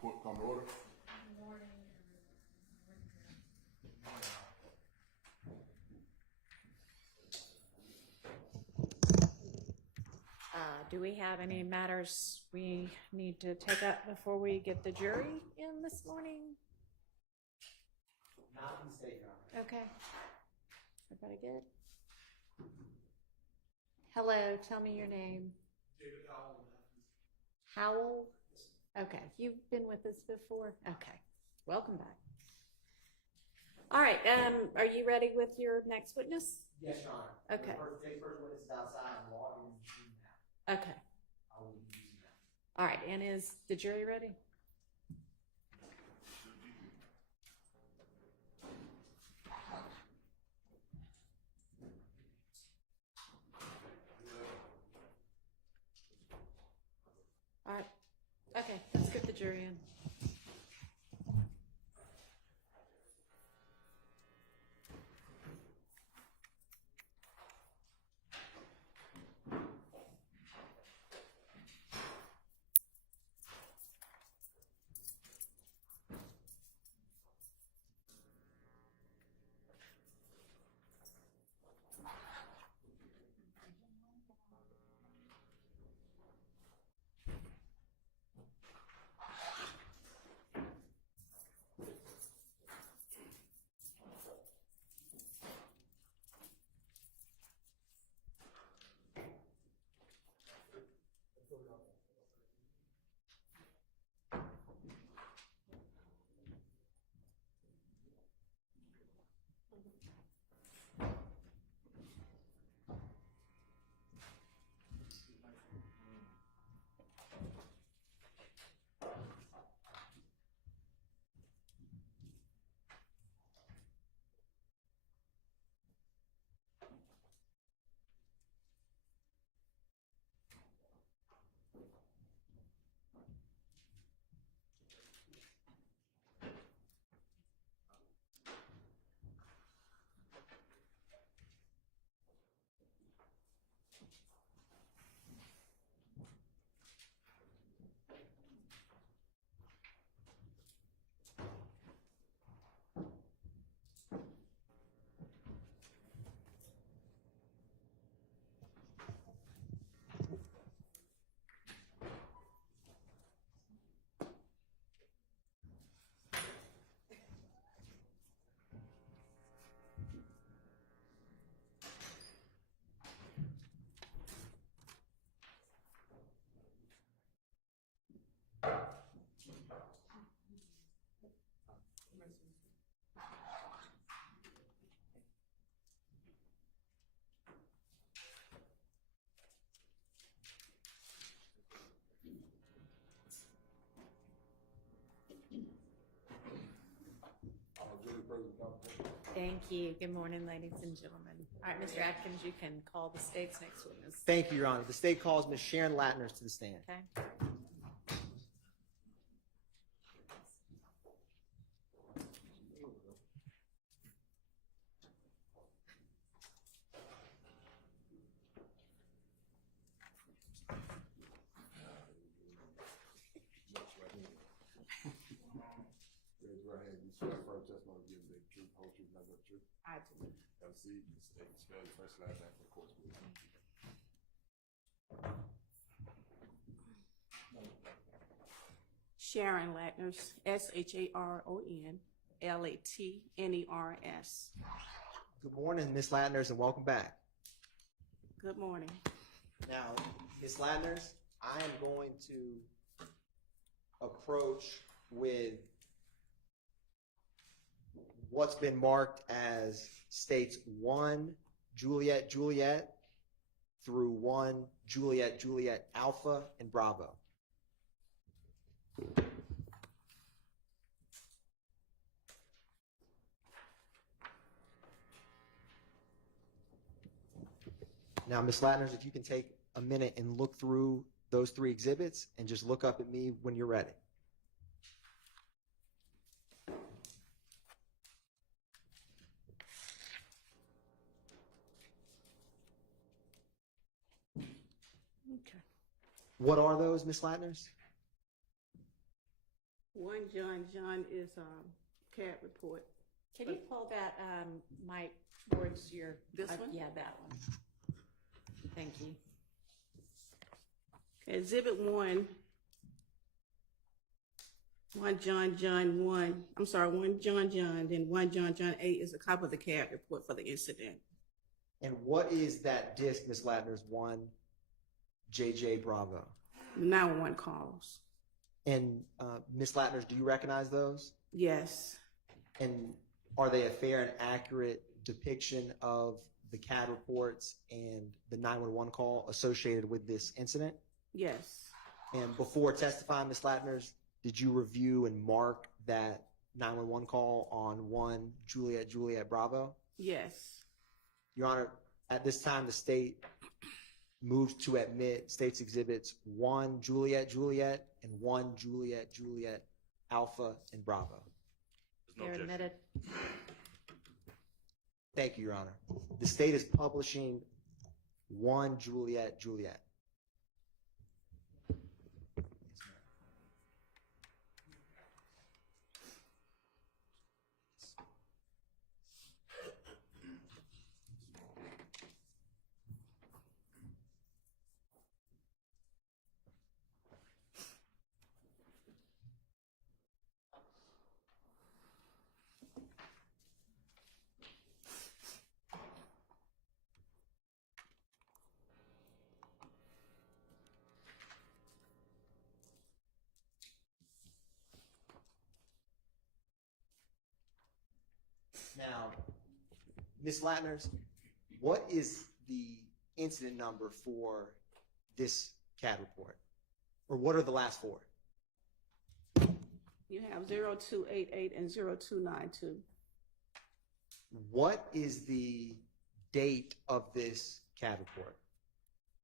Court come to order. Good morning, do we have any matters we need to take up before we get the jury in this morning? Not in the state, Your Honor. Okay. Everybody good? Hello, tell me your name. David Howell. Howell? Okay, you've been with us before? Okay, welcome back. All right, are you ready with your next witness? Yes, Your Honor. Okay. The first witness is outside and logging in now. Okay, I will be using that. all right, and is the jury ready? All right, okay, let's get the jury in. Thank you. Good morning, ladies and gentlemen. All right, Mr. Atkins, you can call the state's next witness. Thank you, Your Honor. The state calls Ms. Sharon Latners to the stand. Okay. Raise your hand. You swear firm testimony given the truth, whole truth, nothing but the truth. I do. Have a seat. State, spell your first and last name for the court's ruling. Sharon Latners, SharonLatners. Good morning, Ms. Latners, and welcome back. Good morning. Now, Ms. Latners, I am going to approach with what's been marked as states 1 Juliet Juliet through 1 Juliet Juliet Alpha and Bravo. Now, Ms. Latners, if you can take a minute and look through those 3 exhibits and just look up at me when you're ready. Okay. What are those, Ms. Latners? 1 John is CAD report. Can you pull that mic towards your? This one? Yeah, that one. Thank you. Exhibit 1 John 1. I'm sorry, 1 John, then 1 John 8 is a copy of the CAD report for the incident. And what is that disc, Ms. Latner's 1 JJ Bravo? 911 calls. And Ms. Latner's, do you recognize those? Yes. And are they a fair and accurate depiction of the CAD reports and the 911 call associated with this incident? Yes. And before testifying, Ms. Latner's, did you review and mark that 911 call on 1 Juliet Bravo? Yes. Your Honor, at this time, the state moves to admit state's exhibits 1 Juliet and 1 Juliet Alpha and Bravo. You're admitted. Thank you, Your Honor. The state is publishing 1 Juliet. Now, Ms. Latner's, what is the incident number for this CAD report? Or what are the last 4? You have 0288 and 0292. What is the date of this CAD report?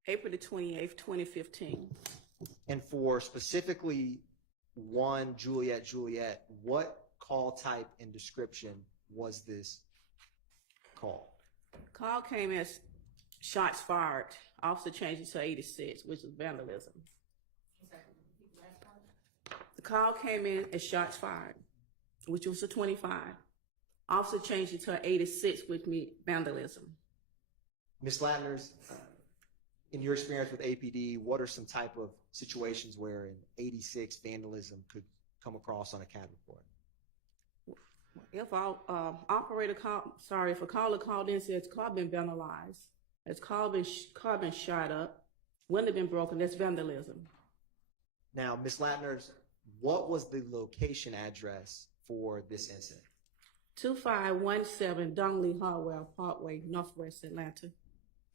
April the 28th, 2015. And for specifically 1 Juliet, what call type and description was this call? Call came as shots fired. Officer changed it to 86, which is vandalism. The call came in as shots fired, which was a 25. Officer changed it to 86, which means vandalism. Ms. Latner's, in your experience with APD, what are some type of situations where an 86 vandalism could come across on a CAD report? If our operator if a caller called in and says car been vandalized, it's car been shot up, window been broken, that's vandalism. Now, Ms. Latner's, what was the location address for this incident? 2517 Dongley Harwell Parkway, Northwest Atlanta.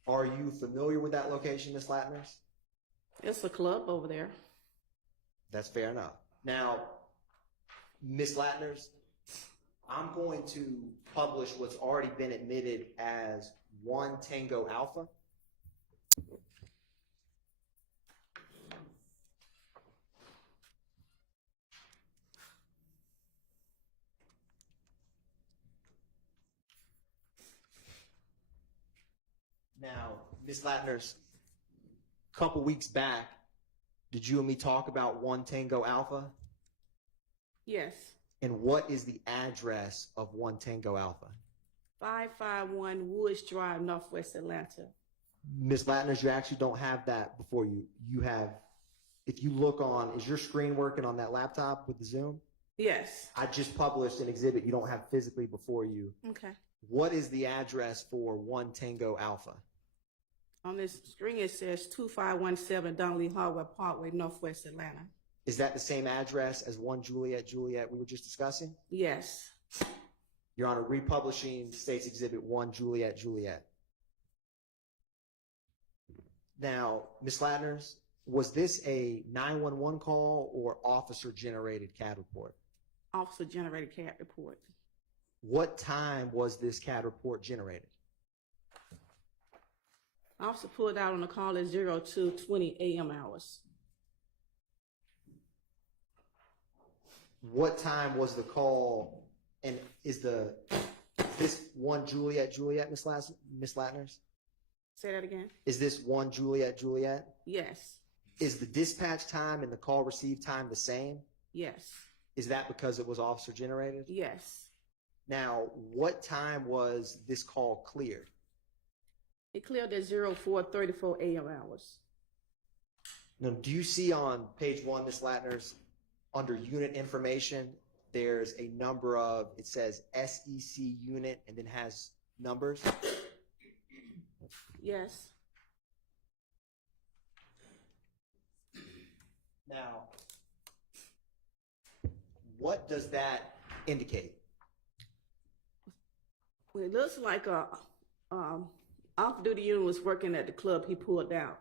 Are you familiar with that location, Ms. Latner's? It's a club over there. That's fair enough. Now, Ms. Latner's, I'm going to publish what's already been admitted as 1 Tango Alpha. Now, Ms. Latner's, a couple weeks back, did you and me talk about 1 Tango Alpha? Yes. And what is the address of 1 Tango Alpha? 551 Woods Drive, Northwest Atlanta. Ms. Latner's, you actually don't have that before you. You have, if you look on, is your screen working on that laptop with the Zoom? Yes. I just published an exhibit you don't have physically before you. Okay. What is the address for 1 Tango Alpha? On this screen it says 2517 Dongley Harwell Parkway, Northwest Atlanta. Is that the same address as 1 Juliet we were just discussing? Yes. Your Honor, republishing State's Exhibit 1 Juliet. Now, Ms. Latner's, was this a 911 call or officer-generated CAD report? Officer generated CAD report. What time was this CAD report generated? Officer pulled out on the call at 02:20 a.m. hours. What time was the call, and is this 1 Juliet, Ms. Latner's? Say that again? Is this 1 Juliet? Yes. Is the dispatch time and the call receive time the same? Yes. Is that because it was officer generated? Yes. Now, what time was this call cleared? It cleared at 04:34 a.m. hours. Now, do you see on page 1, Ms. Latner's, under unit information, there's a number of, it says SEC unit and then has numbers? Yes. Now, what does that indicate? Well, it looks like a off-duty unit was working at the club. He pulled out,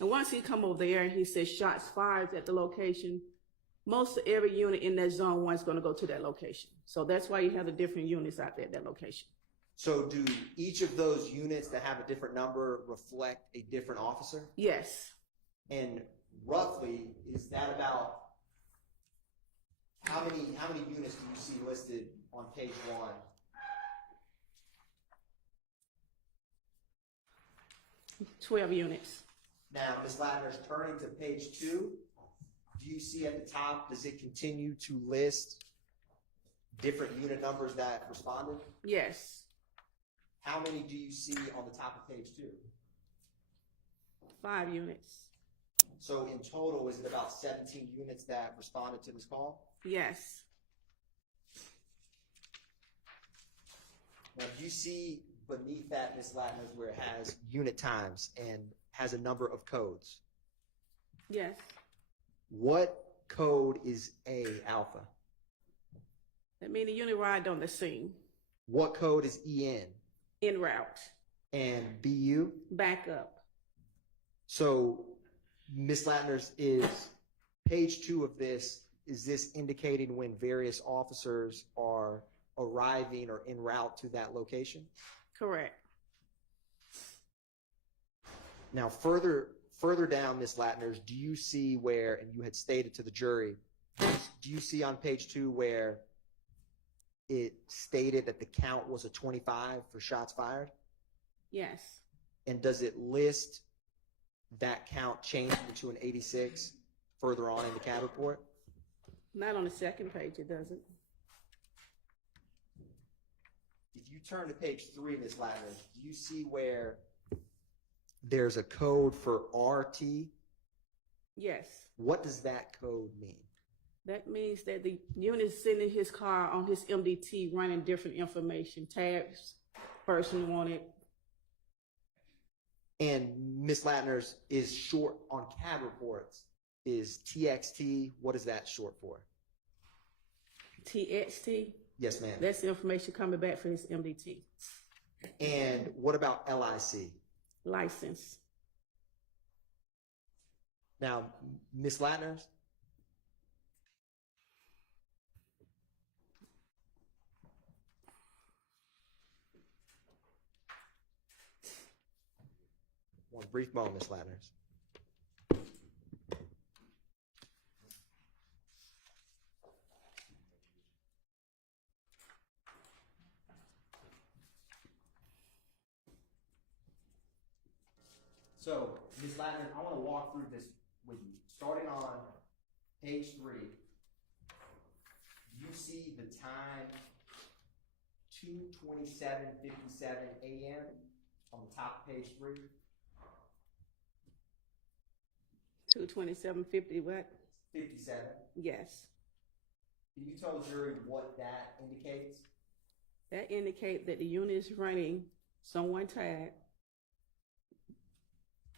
and once he come over there, he said shots fired at the location. Most of every unit in that zone 1 is going to go to that location, so that's why you have the different units out there at that location. So do each of those units that have a different number reflect a different officer? Yes. And roughly, is that about how many units do you see listed on page 1? $12 units. Now, Ms. Latner's turning to page 2. Do you see at the top, does it continue to list different unit numbers that responded? Yes. How many do you see on the top of page 2? 5 units. So in total, is it about 17 units that responded to this call? Yes. Now, do you see beneath that, Ms. Latner's, where it has unit times and has a number of codes? Yes. What code is A alpha? That means the unit arrived on the scene. What code is EN? En route. And BU? Back up. So, Ms. Latner's, is page 2 of this, is this indicating when various officers are arriving or en route to that location? Correct. Now, further down, Ms. Latner's, do you see where, and you had stated to the jury, do you see on page 2 where it stated that the count was a 25 for shots fired? Yes. And does it list that count changing to an 86 further on in the CAD report? Not on the second page, it doesn't. If you turn to page 3, Ms. Latner, do you see where there's a code for RT? Yes. What does that code mean? That means that the unit is sitting in his car on his MDT running different information, tabs, person wanted. And Ms. Latner's is short on CAD reports is TXT. What is that short for? TXT. Yes, ma'am. That's the information coming back for his MDT. And what about LIC? License. Now, Ms. Latner's, one brief moment, Ms. Latner's. So, Ms. Latner, I want to walk through this with you. Starting on page 3, you see the time 2:27:57 a.m. on the top of page 3. 22750 what? 57. Yes. Can you tell the jury what that indicates? That indicates that the unit is running someone tag.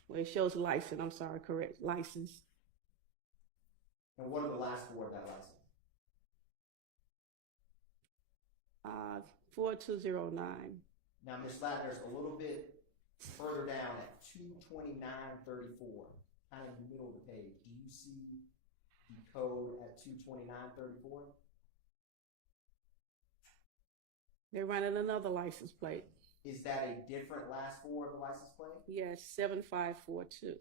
Well, it shows license. I'm sorry, correct. License. And what are the last 4 of that license? 4209. Now, Ms. Latner's a little bit further down at 229:34, kind of in the middle of the page. Do you see the code at 229:34? They're running another license plate. Is that a different last 4 of the license plate? Yes, 7542.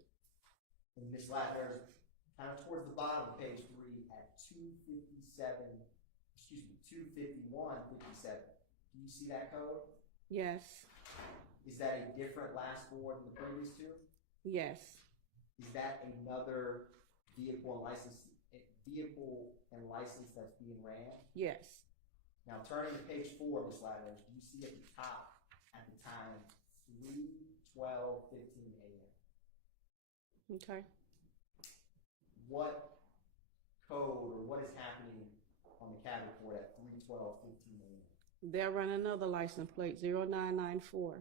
And Ms. Latner's kind of towards the bottom of page 3 at 251:57. Do you see that code? Yes. Is that a different last 4 than the previous 2? Yes. Is that another vehicle and license vehicle and license that's being ran? Yes. Now, turning to page 4, Ms. Ladders, do you see at the top, at the time, 3:12:15 a.m.? Okay. What code or what is happening on the CAD report at 3:12:15 a.m.? They're running another license plate, 0994.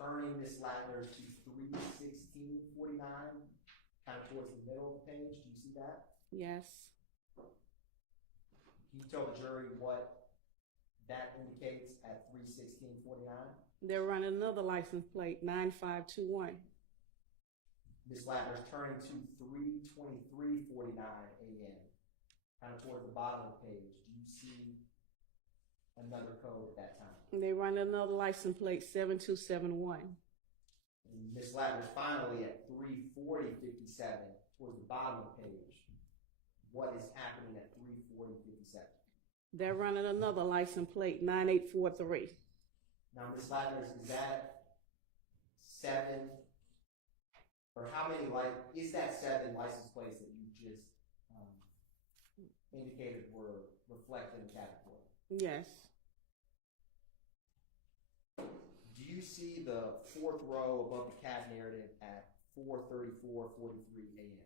Turning Ms. Ladders to 3:16:49, kind of towards the middle of the page. Do you see that? Yes. Can you tell the jury what that indicates at 3:16:49? They're running another license plate, 9521. Ms. Ladders turning to 3:23:49 a.m., kind of towards the bottom of the page. Do you see another code at that time? They run another license plate, 7271. And Ms. Ladders finally at 3:40:57 towards the bottom of the page. What is happening at 3:40:57? They're running another license plate, 9843. Now, Ms. Ladders, is that 7, or how many, is that 7 license plates that you just indicated were reflected in the CAD report? Yes. Do you see the 4th row above the CAD narrative at 4:34:43 a.m.?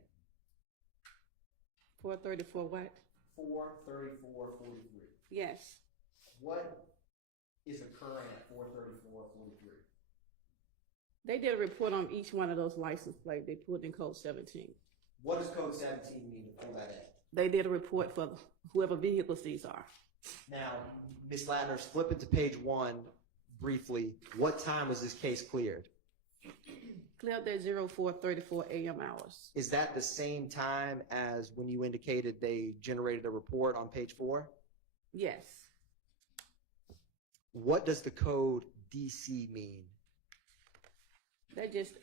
434 what? 4:34:43. Yes. What is occurring at 4:34:43? They did a report on each one of those license plates. They put in code 17. What does code 17 mean to pull that in? They did a report for whoever vehicles these are. Now, Ms. Ladders, flipping to page 1 briefly, what time was this case cleared? Cleared at 04:34 a.m. hours. Is that the same time as when you indicated they generated a report on page 4? Yes. What does the code DC mean? They just,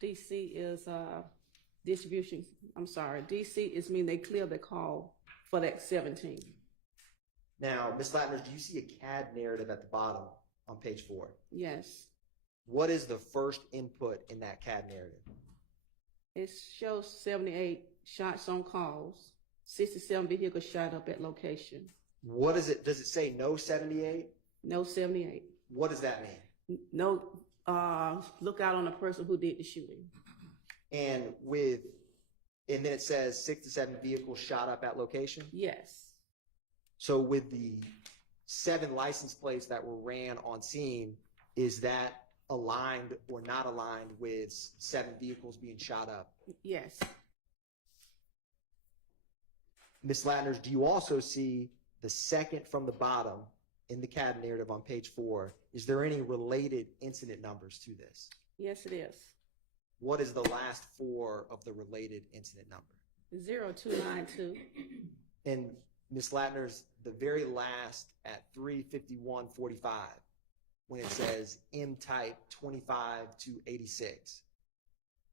DC is distribution. I'm sorry. DC is mean they cleared the call for that 17. Now, Ms. Lattner, do you see a CAD narrative at the bottom on page 4? Yes. What is the first input in that CAD narrative? It shows 78 shots on calls, 67 vehicles shot up at location. What is it? Does it say no 78? No 78. What does that mean? No, look out on the person who did the shooting. And then it says 6 to 7 vehicles shot up at location? Yes. So with the 7 license plates that were ran on scene, is that aligned or not aligned with 7 vehicles being shot up? Yes. Ms. Lattner, do you also see the second from the bottom in the CAD narrative on page 4? Is there any related incident numbers to this? Yes, it is. What is the last 4 of the related incident number? 0292. And Ms. Lattner's the very last at 3:51:45 when it says M-type 25 to 86.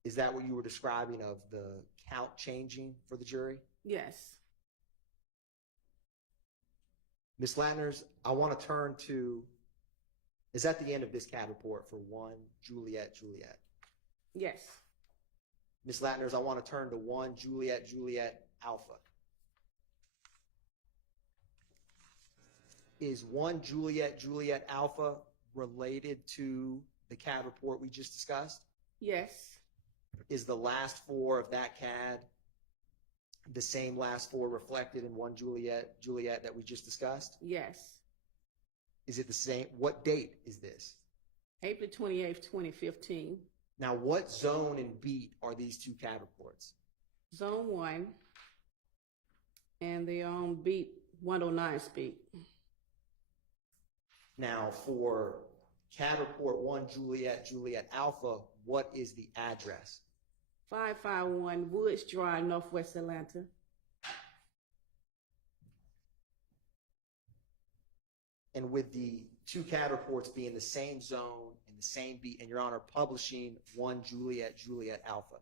Is that what you were describing of the count changing for the jury? Yes. Ms. Lattner's, I want to turn to, is that the end of this CAD report for 1 Juliet Juliet? Yes. Ms. Lattner's, I want to turn to 1 Juliet Juliet Alpha. Is 1 Juliet Juliet Alpha related to the CAD report we just discussed? Yes. Is the last 4 of that CAD the same last 4 reflected in 1 Juliet Juliet that we just discussed? Yes. Is it the same? What date is this? April 28th, 2015. Now, what zone and beat are these 2 CAD reports? Zone 1, and they're on beat 109 speed. Now, for CAD report 1 Juliet Juliet Alpha, what is the address? 551 Woods Drive, Northwest Atlanta. And with the 2 CAD reports being the same zone and the same beat, and Your Honor, publishing 1 Juliet Juliet Alpha,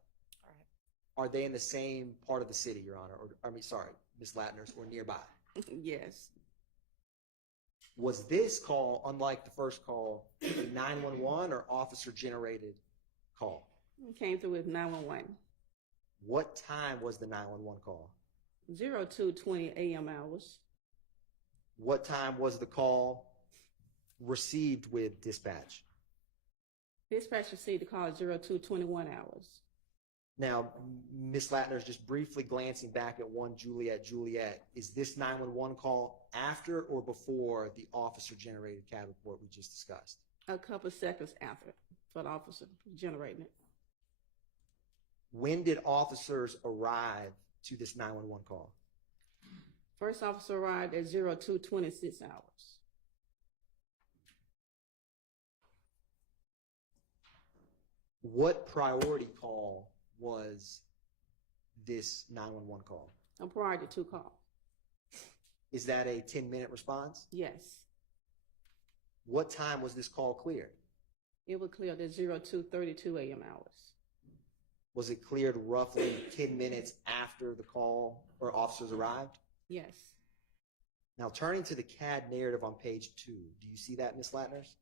All right. are they in the same part of the city, Your Honor? Ms. Lattner's, or nearby? Yes. Was this call, unlike the first call, a 911 or officer-generated call? Came through with 911. What time was the 911 call? 02:20 a.m. hours. What time was the call received with dispatch? Dispatch received the call at 02:21 hours. Now, Ms. Latner's just briefly glancing back at 1 Juliet, is this 911 call after or before the officer-generated CAD report we just discussed? A couple seconds after for the officer generating it. When did officers arrive to this 911 call? First officer arrived at 02:26 hours. What priority call was this 911 call? A priority 2 call. Is that a 10-minute response? Yes. What time was this call cleared? It was cleared at 02:32 a.m. hours. Was it cleared roughly 10 minutes after the call or officers arrived? Yes. Now, turning to the CAD narrative on page 2, do you see that, Ms. Latners?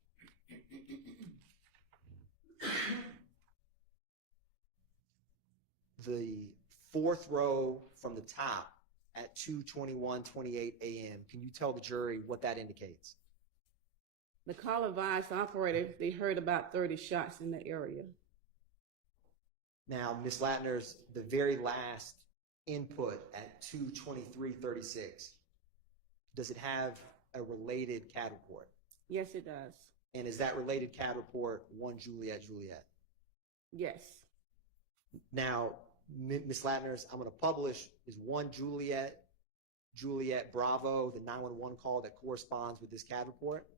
The 4th row from the top at 2:21:28 a.m. Can you tell the jury what that indicates? The call advised the operator they heard about 30 shots in the area. Now, Ms. Latners, the very last input at 2:23:36, does it have a related CAD report? Yes, it does. And is that related CAD report 1 Juliet? Yes. Now, Ms. Latners, I'm going to publish is 1 Juliet Bravo, the 911 call that corresponds with this CAD report?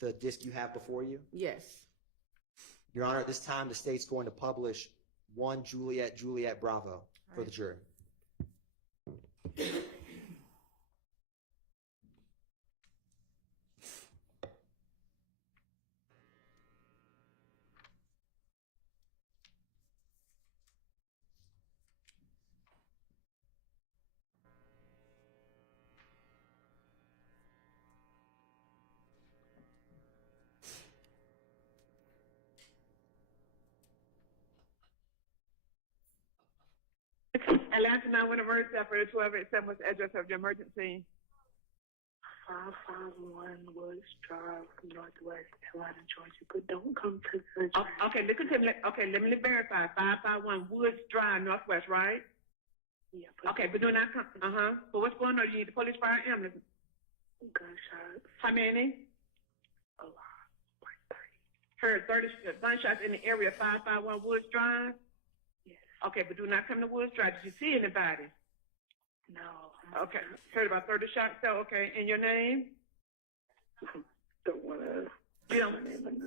The disc you have before you? Yes. Your Honor, at this time, the state's going to publish 1 Juliet Bravo for the jury. Atlanta 911 emergency operator 1287, what's the address of your emergency? 551 Woods Drive, Northwest Atlanta, Georgia. But don't come to the Oh, okay, listen to me. Okay, let me verify. 551 Woods Drive, Northwest, right? Yeah. Okay, but do not come. But what's going on? You need the police, fire, ambulance. Gunshots. How many? A lot. Like 30. Heard 30 gunshots in the area. 551 Woods Drive. Yes. Okay, but do not come to Woods Drive. Did you see anybody? No. Okay, heard about 30 shots. So, okay, and your name? Don't want to. You don't.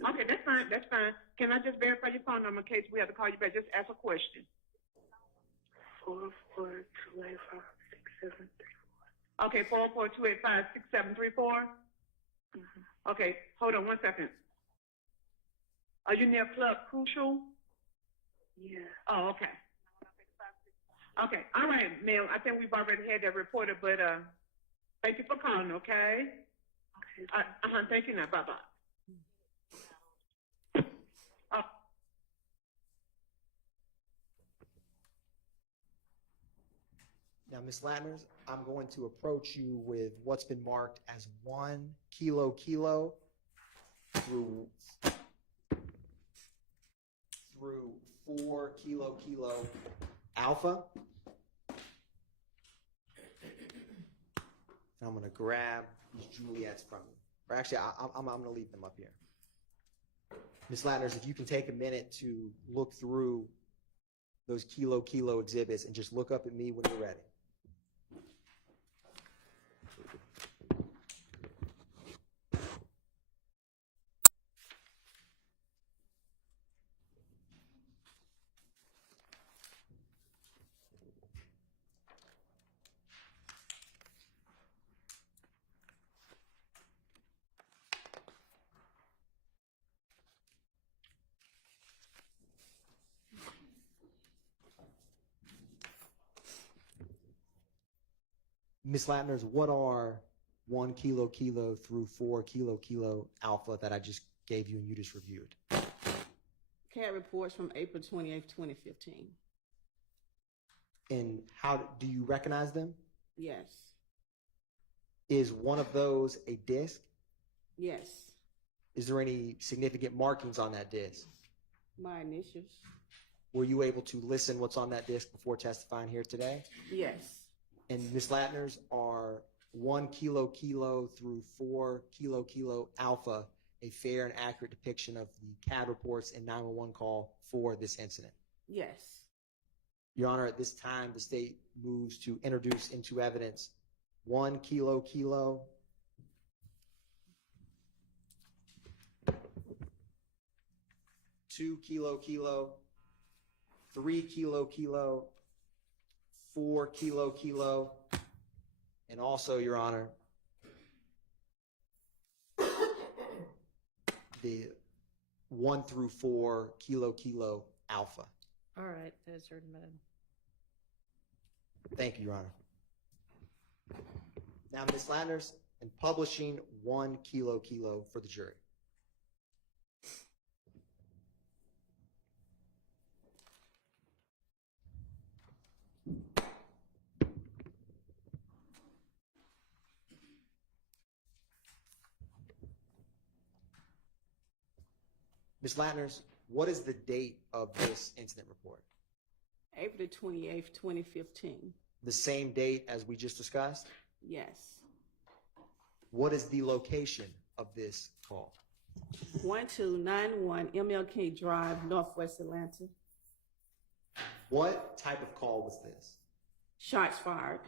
Okay, that's fine. That's fine. Can I just verify your phone number in case we have to call you back? Just ask a question. 442856734. Okay, 442856734. Okay, hold on 1 second. Are you near Club Crucial? Yeah. Oh, okay. Okay, all right, ma'am. I think we've already had that reported, but thank you for calling, okay? Okay. Thank you now. Bye-bye. Now, Ms. Latners, I'm going to approach you with what's been marked as 1 Kilo through 4 Kilo Alpha. And I'm going to grab these Juliets from you. Or actually, I'm going to leave them up here. Ms. Latners, if you can take a minute to look through those Kilo exhibits and just look up at me when you're ready. Ms. Latners, what are 1 Kilo through 4 Kilo Alpha that I just gave you and you just reviewed? CAD reports from April 28th, 2015. And how do you recognize them? Yes. Is one of those a disc? Yes. Is there any significant markings on that disc? My initials. Were you able to listen what's on that disc before testifying here today? Yes. And Ms. Latner's are 1 kilo kilo through 4 kilo kilo alpha a fair and accurate depiction of the CAD reports and 911 call for this incident? Yes. Your Honor, at this time, the state moves to introduce into evidence 1 kilo kilo, 2 kilo kilo, 3 kilo kilo, 4 kilo kilo, and also, Your Honor, the 1 through 4 kilo kilo alpha. All right, those are admitted. Thank you, Your Honor. Now, Ms. Landers, in publishing 1 kilo kilo for the jury. Ms. Latners, what is the date of this incident report? April 28th, 2015. The same date as we just discussed? Yes. What is the location of this call? 1291 MLK Drive, Northwest Atlanta. What type of call was this? Shots fired.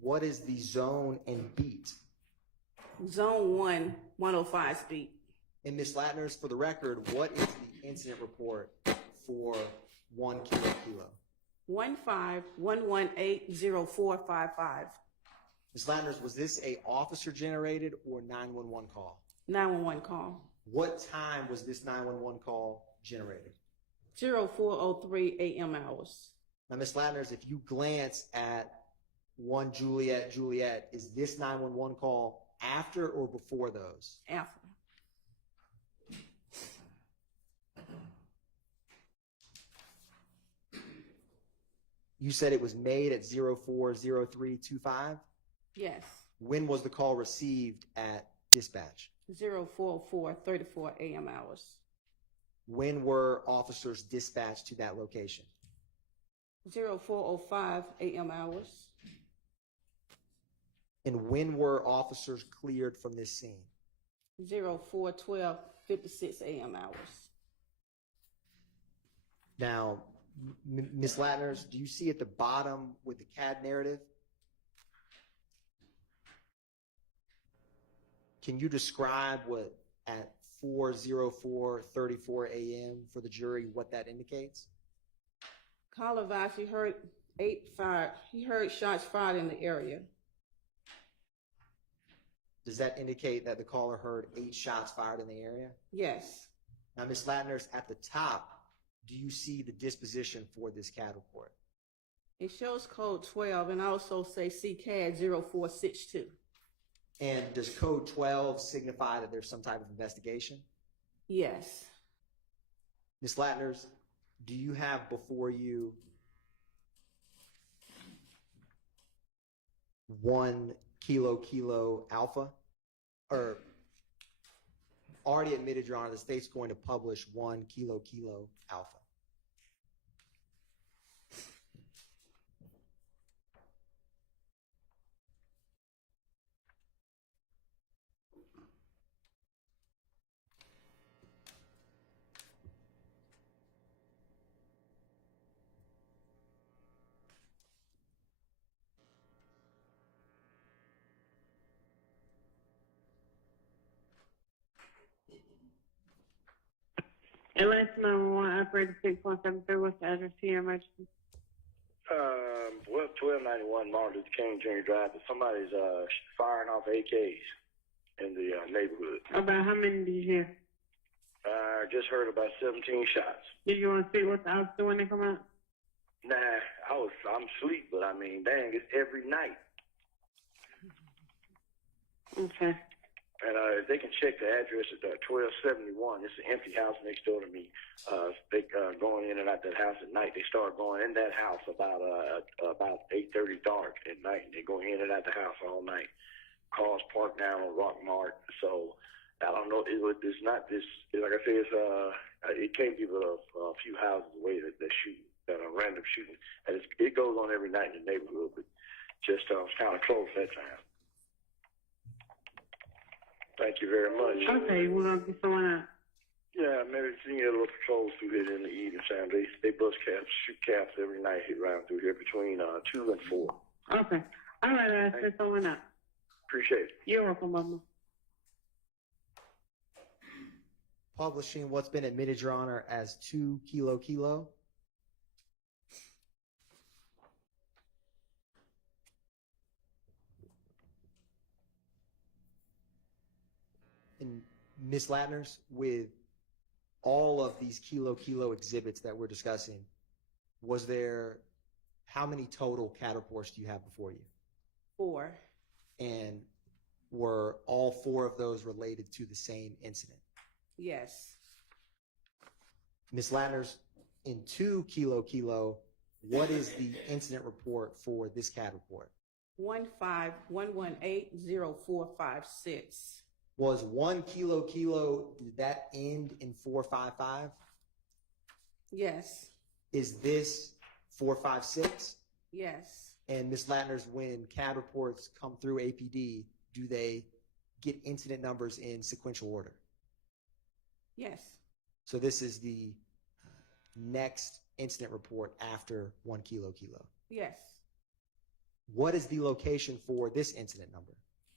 What is the zone and beat? Zone 1, 105 speed. And Ms. Latners, for the record, what is the incident report for 1 kilo kilo? 151180455. Ms. Latners, was this a officer generated or 911 call? 911 call. What time was this 911 call generated? 0403 a.m. hours. Now, Ms. Latners, if you glance at 1 Juliet Juliet, is this 911 call after or before those? After. You said it was made at 040325? Yes. When was the call received at dispatch? 040434 a.m. hours. When were officers dispatched to that location? 0405 a.m. hours. And when were officers cleared from this scene? 041256 a.m. hours. Now, Ms. Latners, do you see at the bottom with the CAD narrative? Can you describe what at 4:04:34 a.m. for the jury, what that indicates? Caller advised he heard shots fired in the area. Does that indicate that the caller heard 8 shots fired in the area? Yes. Now, Ms. Latners, at the top, do you see the disposition for this CAD report? It shows code 12 and also say CCAD 0462. And does code 12 signify that there's some type of investigation? Yes. Ms. Latners, do you have before you 1 kilo kilo alpha? Or already admitted, Your Honor, the state's going to publish 1 kilo kilo alpha. Atlanta 911, operator 6173, what's the address to your emergency? 1291 Martin Luther King Jr. Drive. Somebody's firing off AKs in the neighborhood. About how many did you hear? I just heard about 17 shots. Did you want to see what the officer when they come out? Nah, I'm asleep, but I mean, dang, it's every night. Okay. And if they can check the address at 1271, it's an empty house next door to me. They going in and out that house at night. They start going in that house about 8:30 dark at night. And they go in and out the house all night. Cars parked down on Rockmart. So I don't know. It's not this. Like I said, it can't be but a few houses away that shoot, that are random shooting. And it goes on every night in the neighborhood, but just kind of close that time. Thank you very much. Okay, we're going to be throwing out. Yeah, maybe you can get a little patrols through here in the evening time. They bust caps, shoot caps every night, hit around through here between 2 and 4. Okay. All right, I'll send someone out. Appreciate it. You're welcome, Mama. Publishing what's been admitted, Your Honor, as 2 kilo. And Ms. Latners, with all of these kilo exhibits that we're discussing, how many total CAD reports do you have before you? 4. And were all 4 of those related to the same incident? Yes. Ms. Latners, in 2 kilo, what is the incident report for this CAD report? 151180456. Was 1 kilo, did that end in 455? Yes. Is this 456? Yes. And Ms. Latners, when CAD reports come through APD, do they get incident numbers in sequential order? Yes. So this is the next incident report after 1 kilo. Yes. What is the location for this incident number?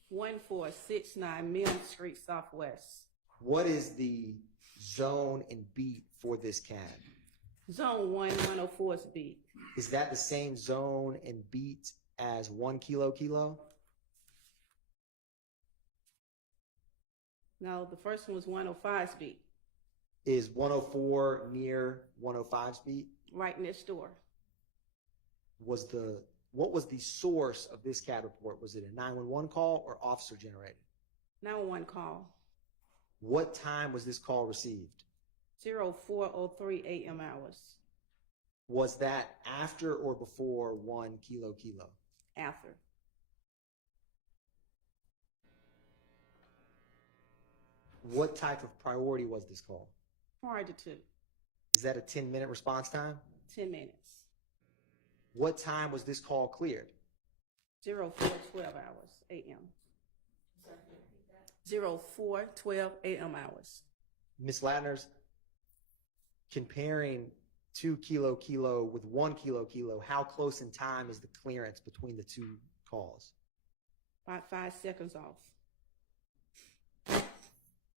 1469 Milne Street Southwest. What is the zone and beat for this CAD? Zone 104 is beat. Is that the same zone and beat as 1 kilo? No, the first one was 105's beat. Is 104 near 105's beat? Right next door. What was the source of this CAD report? Was it a 911 call or officer generated? 911 call. What time was this call received? 04:03 a.m. hours. Was that after or before 1 kilo? After. What type of priority was this call? Prior to 2. Is that a 10-minute response time? 10 minutes. What time was this call cleared? 04:12 hours a.m. 04:12 a.m. hours. Ms. Latners, comparing 2 kilo with 1 kilo, how close in time is the clearance between the 2 calls? About 5 seconds off.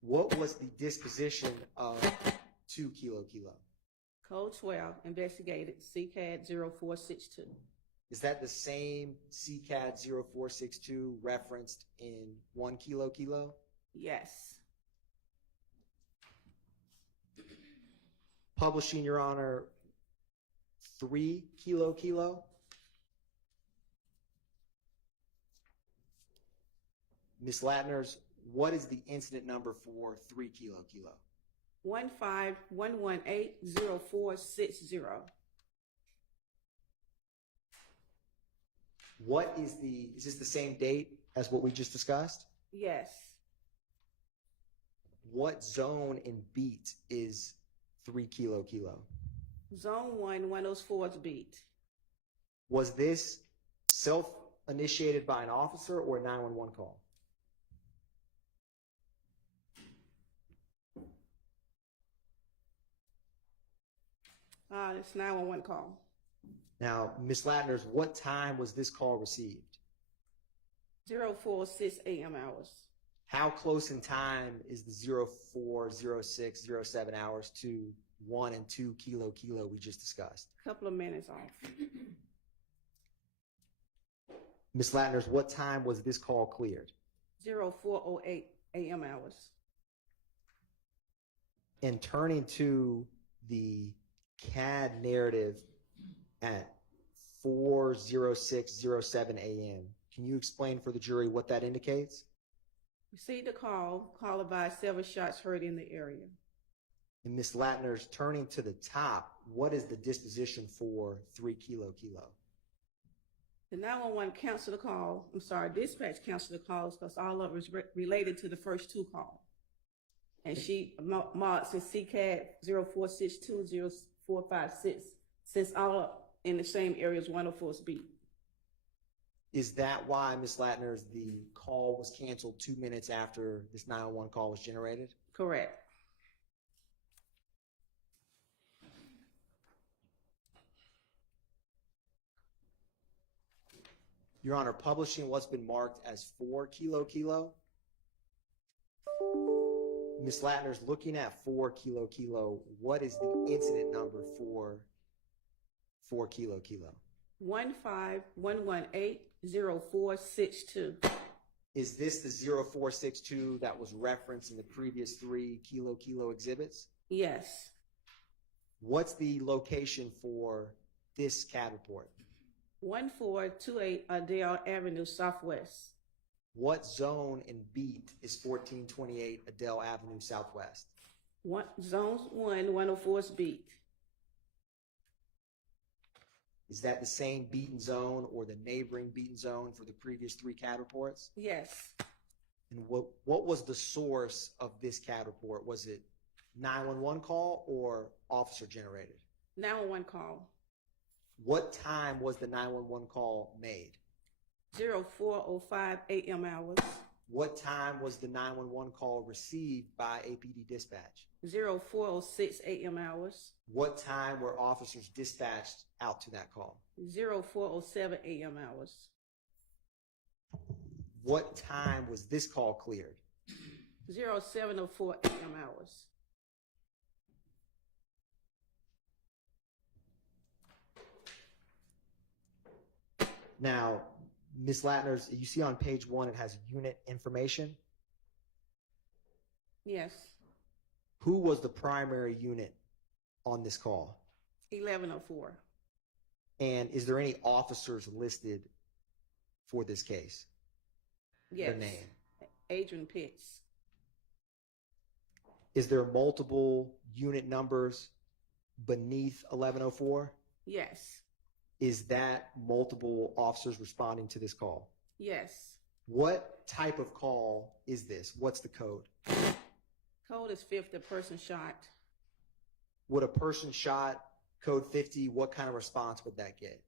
What was the disposition of 2 kilo? Code 12, investigated CCAD 0462. Is that the same CCAD 0462 referenced in 1 kilo? Yes. Publishing, Your Honor, 3 kilo. Ms. Latners, what is the incident number for 3 kilo? 151180460. Is this the same date as what we just discussed? Yes. What zone and beat is 3 kilo? Zone 104's beat. Was this self-initiated by an officer or a 911 call? It's 911 call. Now, Ms. Latners, what time was this call received? 04:06 a.m. hours. How close in time is the 04, 06, 07 hours to 1 and 2 kilo we just discussed? A couple of minutes off. Ms. Latners, what time was this call cleared? 04:08 a.m. hours. And turning to the CAD narrative at 4:06:07 a.m., can you explain for the jury what that indicates? Received a call. Call advised several shots heard in the area. And Ms. Latner's turning to the top, what is the disposition for 3 Kilo Kilo? The 911 canceled the call. I'm sorry, dispatch canceled the calls because all of it was related to the first 2 calls. And she marked as CCAD 04620456, since all in the same area as 104's beat. Is that why, Ms. Latner's, the call was canceled 2 minutes after this 911 call was generated? Correct. Your Honor, publishing what's been marked as 4 Kilo Kilo. Ms. Latner's looking at 4 Kilo Kilo. What is the incident number for 4 Kilo Kilo? 151180462. Is this the 0462 that was referenced in the previous 3 Kilo Kilo exhibits? Yes. What's the location for this CAD report? 1428 Adele Avenue Southwest. What zone and beat is 1428 Adele Avenue Southwest? Zones 1, 104's beat. Is that the same beaten zone or the neighboring beaten zone for the previous 3 CAD reports? Yes. And what was the source of this CAD report? Was it 911 call or officer generated? 911 call. What time was the 911 call made? 04:05 a.m. hours. What time was the 911 call received by APD dispatch? 04:06 a.m. hours. What time were officers dispatched out to that call? 04:07 a.m. hours. What time was this call cleared? 07:04 a.m. hours. Now, Ms. Latner's, you see on page 1, it has unit information. Yes. Who was the primary unit on this call? 11:04. And is there any officers listed for this case? Yes. Their name. Adrian Pitts. Is there multiple unit numbers beneath 1104? Yes. Is that multiple officers responding to this call? Yes. What type of call is this? What's the code? Code is 50, person shot. Would a person shot code 50, what kind of response would that get?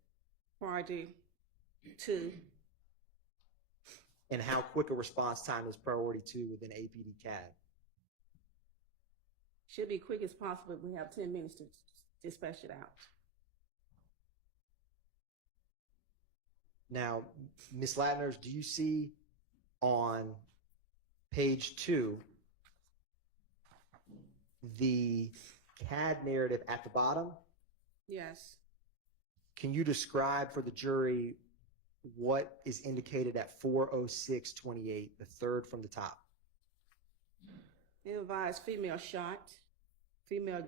Priority 2. And how quick a response time is priority 2 within APD CAD? Should be quick as possible. We have 10 minutes to dispatch it out. Now, Ms. Latner's, do you see on page 2 the CAD narrative at the bottom? Yes. Can you describe for the jury what is indicated at 40628, the third from the top? Advised female shot. Female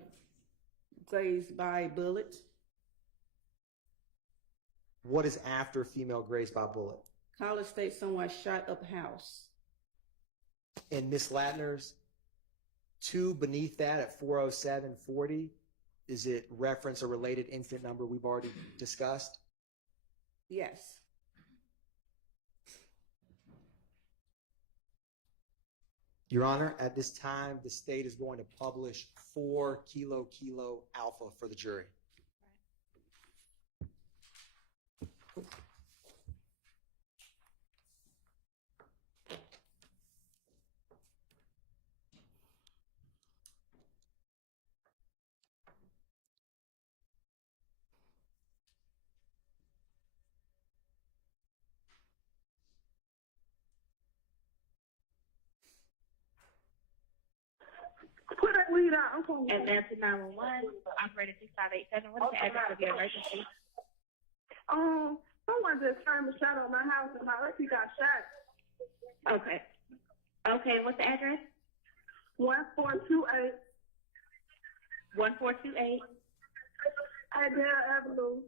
grazed by a bullet. What is after female grazed by bullet? Caller states someone shot up house. And Ms. Latner's, 2 beneath that at 40740, is it reference a related incident number we've already discussed? Yes. Your Honor, at this time, the state is going to publish 4 Kilo Kilo Alpha for the jury. Put that weed out. I'm going to Atlanta 911, operator 6587. What is the address of your emergency? Someone just turned a shot on my house and my auntie got shot. Okay. Okay, what's the address? 1428 1428 Adele Avenue.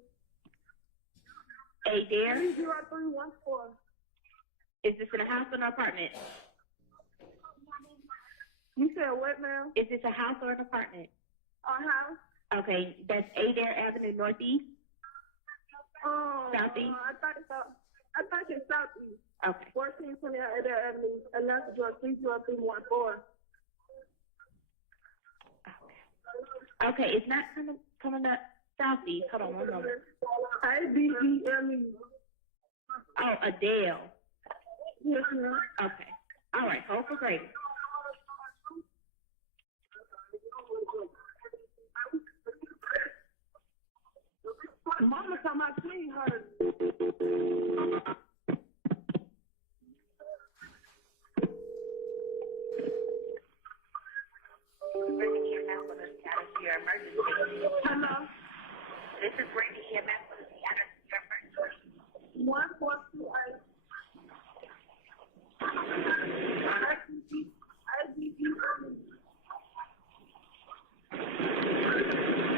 Adair. 30314. Is this in a house or an apartment? You said what now? Is this a house or an apartment? A house? Okay, that's Adair Avenue Northeast. Southeast? I thought it's Southeast. Okay. 1420 Adair Avenue, Atlanta, Georgia, 30314. Okay, it's not coming up Southeast. Hold on one moment. ADELE. Oh, Adele. Yes, ma'am. Okay. All right, hold for Grady. Mama come out clean her. Brady EMS with a status of your emergency. Hello? This is Brady EMS with a status of your emergency. 1428.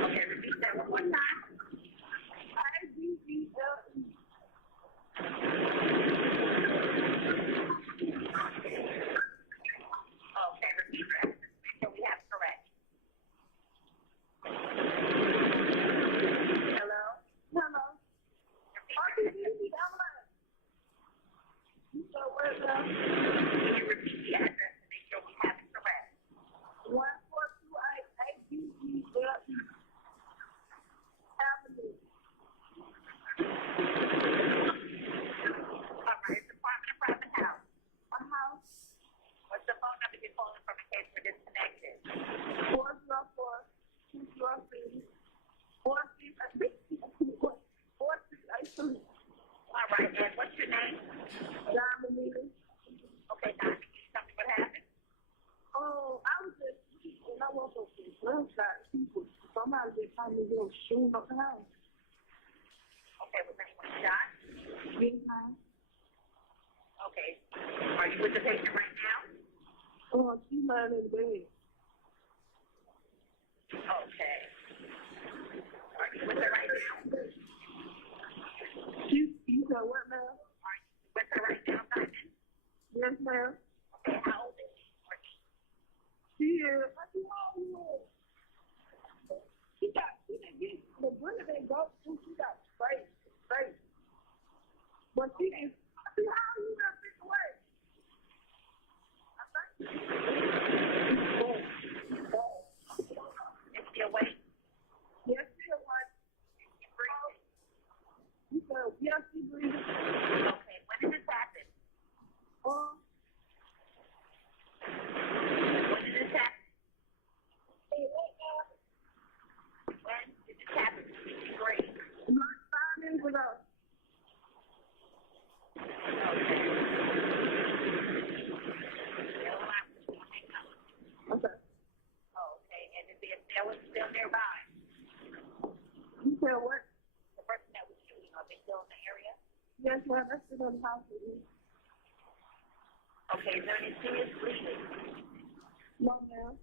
Okay, repeat that one more time. Okay, repeat that. Make sure we have it correct. Hello? Hello? You said what now? Can you repeat the address to make sure we have it correct? 1428 ADELE Avenue. All right, it's apartment or private house? A house. What's the phone number you're calling from in case we're disconnected? 404-203. 4683. All right, and what's your name? Diamond. Okay, now can you tell me what happened? Oh, I was just and I woke up with gunshot people. Somebody just told me they were shooting up the house. Okay, was anyone shot? Yes, ma'am. Okay. Are you with the patient right now? Oh, she lying in bed. Okay. Are you with her right now? You said what, ma'am? Are you with her right now, Simon? Yes, ma'am. Okay, how old is she? She is. She didn't get the bullet they go through. She got straight. But she is. How you got this away? Is she awake? Yes, she is awake. Is she breathing? You said yes, she breathing. Okay, when did this happen? When did this happen? When did this happen? Did she breathe? Like 5 minutes ago. Okay. Okay. Okay, and is the assailant still nearby? You said what? The person that was shooting, are they still in the area? Yes, ma'am. That's still in the house with me. Okay, is there any serious bleeding? No, ma'am.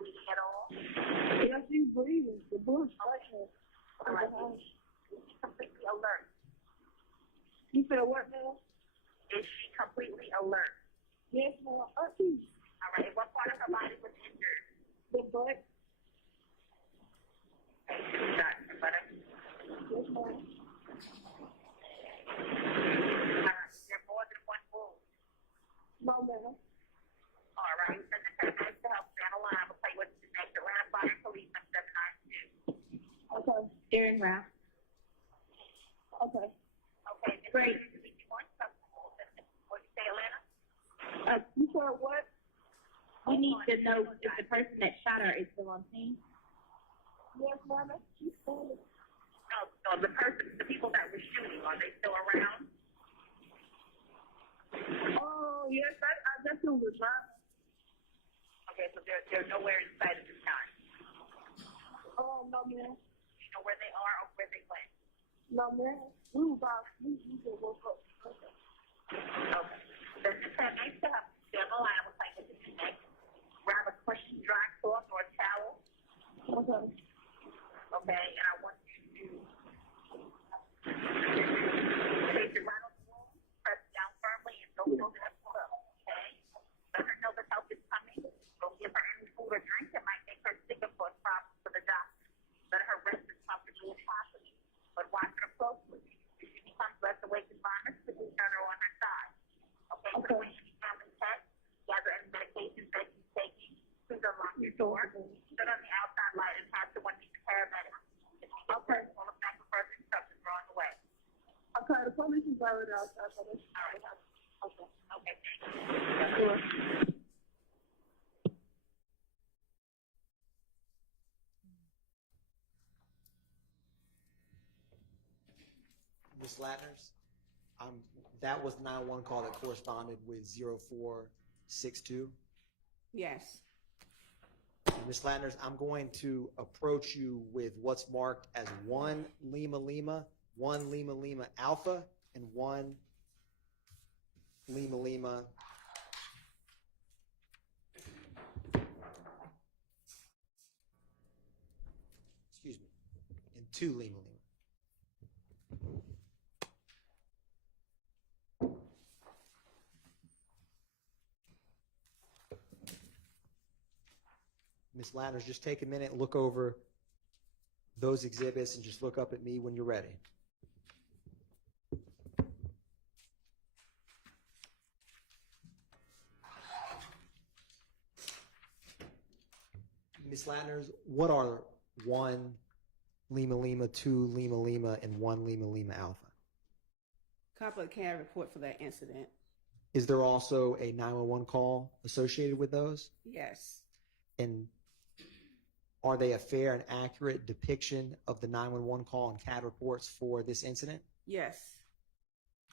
Bleeding at all? Yes, she's breathing. The bullet's right here. All right. Is she completely alert? You said what, ma'am? Is she completely alert? Yes, ma'am. All right, what part of her body was injured? The butt. Okay, she was shot in the butt. Yes, ma'am. Is there more than one wound? No, ma'am. All right, send the paramedics to help stand a line. We'll tell you what to do next. Around fire police on 792. Okay. Darren Ralph. Okay. Okay, great. What did you say, Atlanta? You said what? We need to know if the person that shot her is still on scene. Yes, ma'am. She's standing. No, the people that were shooting, are they still around? Oh, yes. I guess it was driving. Okay, so they're nowhere in sight at this time. Oh, no, ma'am. Do you know where they are or where they went? No, ma'am. We just woke up. Okay. Then just have nice to have them alive with like what to do next. Grab a clean, dry cloth or a towel. Okay. Okay, and I want you to take your right on the wall, press down firmly, and don't hold it up. Okay? Let her know the help is coming. store. Stood on the outside light and talked to one of the paramedics. Okay. All the back of further instructions were on the way. Okay, the police is already outside, so that's okay. Okay, thank you. Sure. Ms. Latners, that was the 911 call that corresponded with 0462. Yes. Ms. Latners, I'm going to approach you with what's marked as 1 Lima Lima, 1 Lima Lima Alpha, and 1 Lima Lima. Excuse me, and 2 Lima Lima. Ms. Latners, just take a minute, look over those exhibits, and just look up at me when you're ready. Ms. Latners, what are 1 Lima Lima, 2 Lima Lima, and 1 Lima Lima Alpha? Copy of the CAD report for that incident. Is there also a 911 call associated with those? Yes. And are they a fair and accurate depiction of the 911 call and CAD reports for this incident? Yes.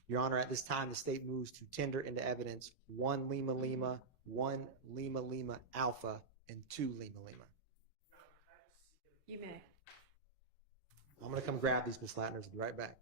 Your Honor, at this time, the state moves to tender into evidence 1 Lima Lima, 1 Lima Lima Alpha, and 2 Lima Lima. You may. I'm going to come grab these, Ms. Latners. I'll be right back.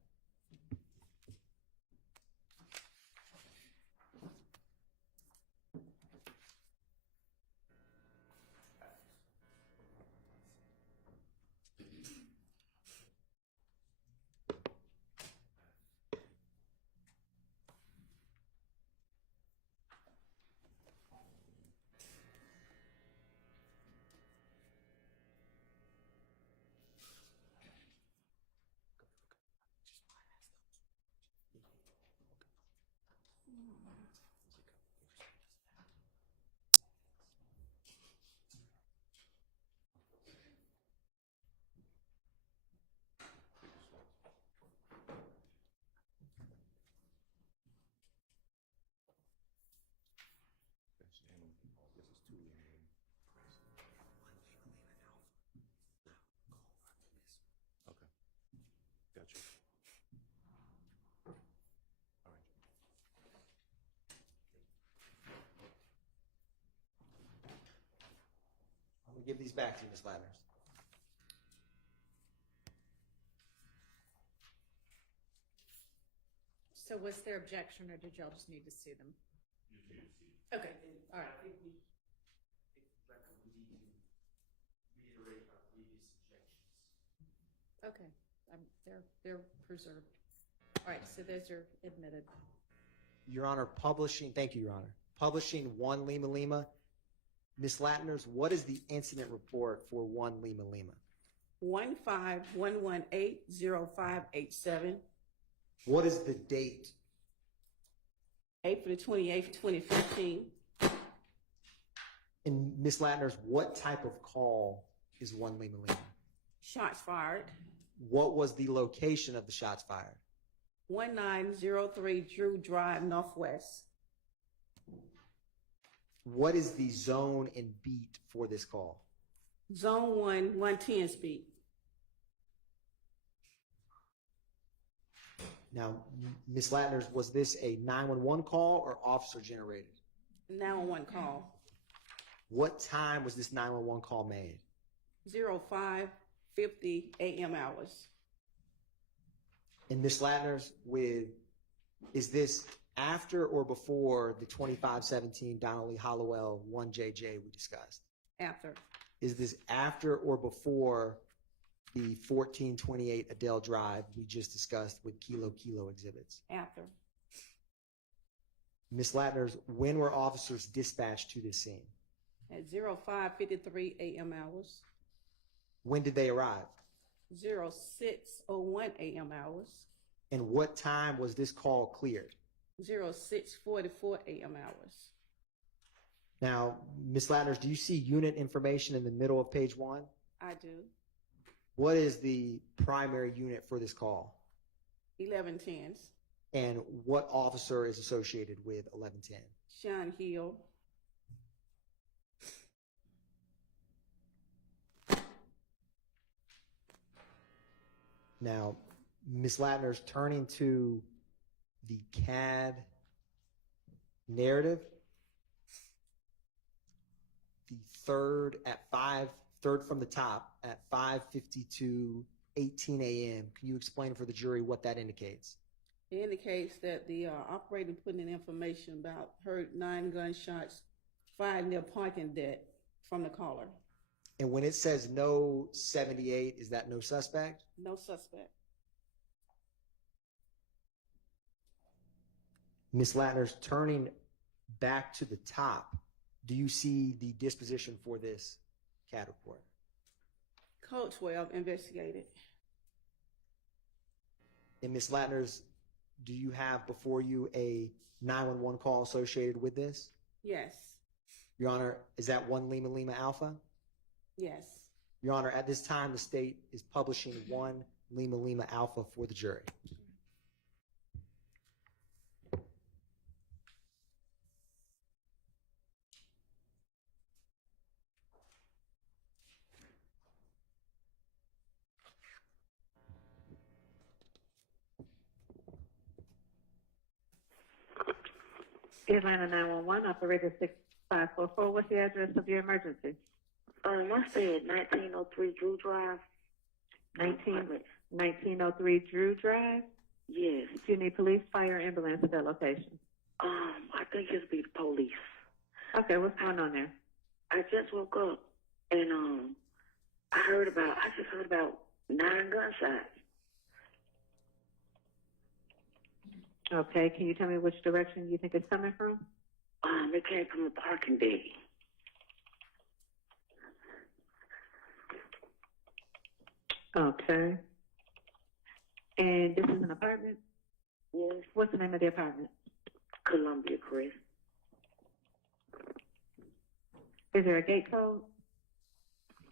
Gotcha. All right. I'm going to give these back to you, Ms. Latners. So was there objection, or did y'all just need to see them? Okay, all right. Okay, they're preserved. All right, so those are admitted. Your Honor, thank you, Your Honor. Publishing 1 Lima Lima. Ms. Latners, what is the incident report for 1 Lima Lima? 151180587. What is the date? April 28th, 2015. And Ms. Latners, what type of call is 1 Lima Lima? Shots fired. What was the location of the shots fired? 1903 Drew Drive, Northwest. What is the zone and beat for this call? Zone 1, 110 speed. Now, Ms. Latners, was this a 911 call or officer generated? 911 call. What time was this 911 call made? 05:50 a.m. hours. And Ms. Latners, is this after or before the 2517 Donnelly Hollowell 1JJ we discussed? After. Is this after or before the 1428 Adele Drive we just discussed with Kilo Kilo exhibits? After. Ms. Latners, when were officers dispatched to this scene? At 05:53 a.m. hours. When did they arrive? 06:01 a.m. hours. And what time was this call cleared? 06:44 a.m. hours. Now, Ms. Latners, do you see unit information in the middle of page 1? I do. What is the primary unit for this call? 1110s. And what officer is associated with 1110? Sean Hill. Now, Ms. Latner's turning to the CAD narrative. The third from the top at 5:52:18 a.m. Can you explain for the jury what that indicates? It indicates that the operator put in information about heard 9 gunshots fired near parking deck from the caller. And when it says no 78, is that no suspect? No suspect. Ms. Latner's turning back to the top. Do you see the disposition for this CAD report? Code 12 investigated. And Ms. Latner's, do you have before you a 911 call associated with this? Yes. Your Honor, is that 1 Lima Lima Alpha? Yes. Your Honor, at this time, the state is publishing 1 Lima Lima Alpha for the jury. Atlanta 911, operator 6544. What's the address of your emergency? I said 1903 Drew Drive. 1903 Drew Drive? Yes. Do you need police, fire, ambulance at that location? I think it'll be the police. Okay, what's going on there? I just woke up and I just heard about 9 gunshots. Okay, can you tell me which direction you think it's coming from? It came from the parking deck. Okay. And this is an apartment? Yes. What's the name of the apartment? Columbia Crest. Is there a gate code?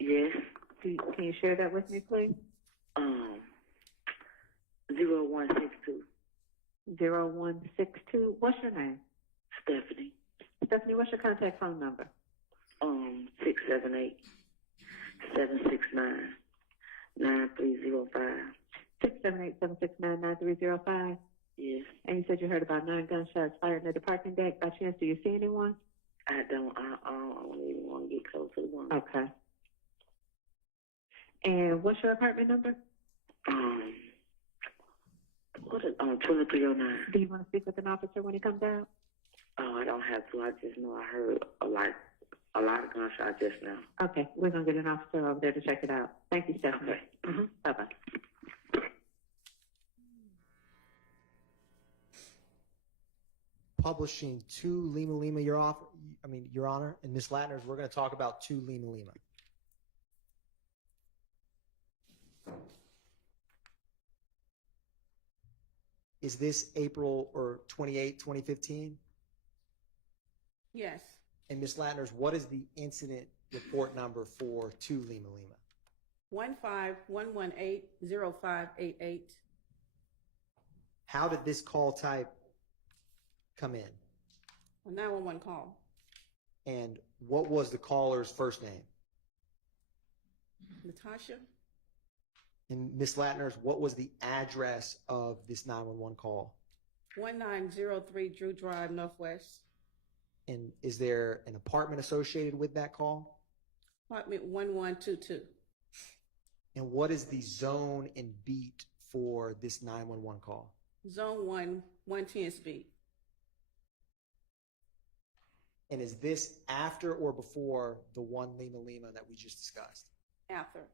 Yes. Can you share that with me, please? 0162. 0162. What's your name? Stephanie. Stephanie, what's your contact phone number? 678-769-9305. 678-769-9305. Yes. And you said you heard about 9 gunshots fired near the parking deck. By chance, do you see anyone? I don't even want to get close to the one. Okay. And what's your apartment number? 2309. Do you want to speak with an officer when he comes out? Oh, I don't have to. I just know I heard a lot of gunshots just now. Okay, we're going to get an officer over there to check it out. Thank you, Stephanie. Okay. Bye-bye. Publishing 2 Lima Lima, Your Honor, and Ms. Latner's, we're going to talk about 2 Lima Lima. Is this April 28, 2015? Yes. And Ms. Latner's, what is the incident report number for 2 Lima Lima? 15118-0588. How did this call type come in? A 911 call. And what was the caller's first name? Natasha. And Ms. Latner's, what was the address of this 911 call? 1903 Drew Drive, Northwest. And is there an apartment associated with that call? Apartment 1122. And what is the zone and beat for this 911 call? Zone 1, 110 speed. And is this after or before the 1 Lima Lima that we just discussed? After.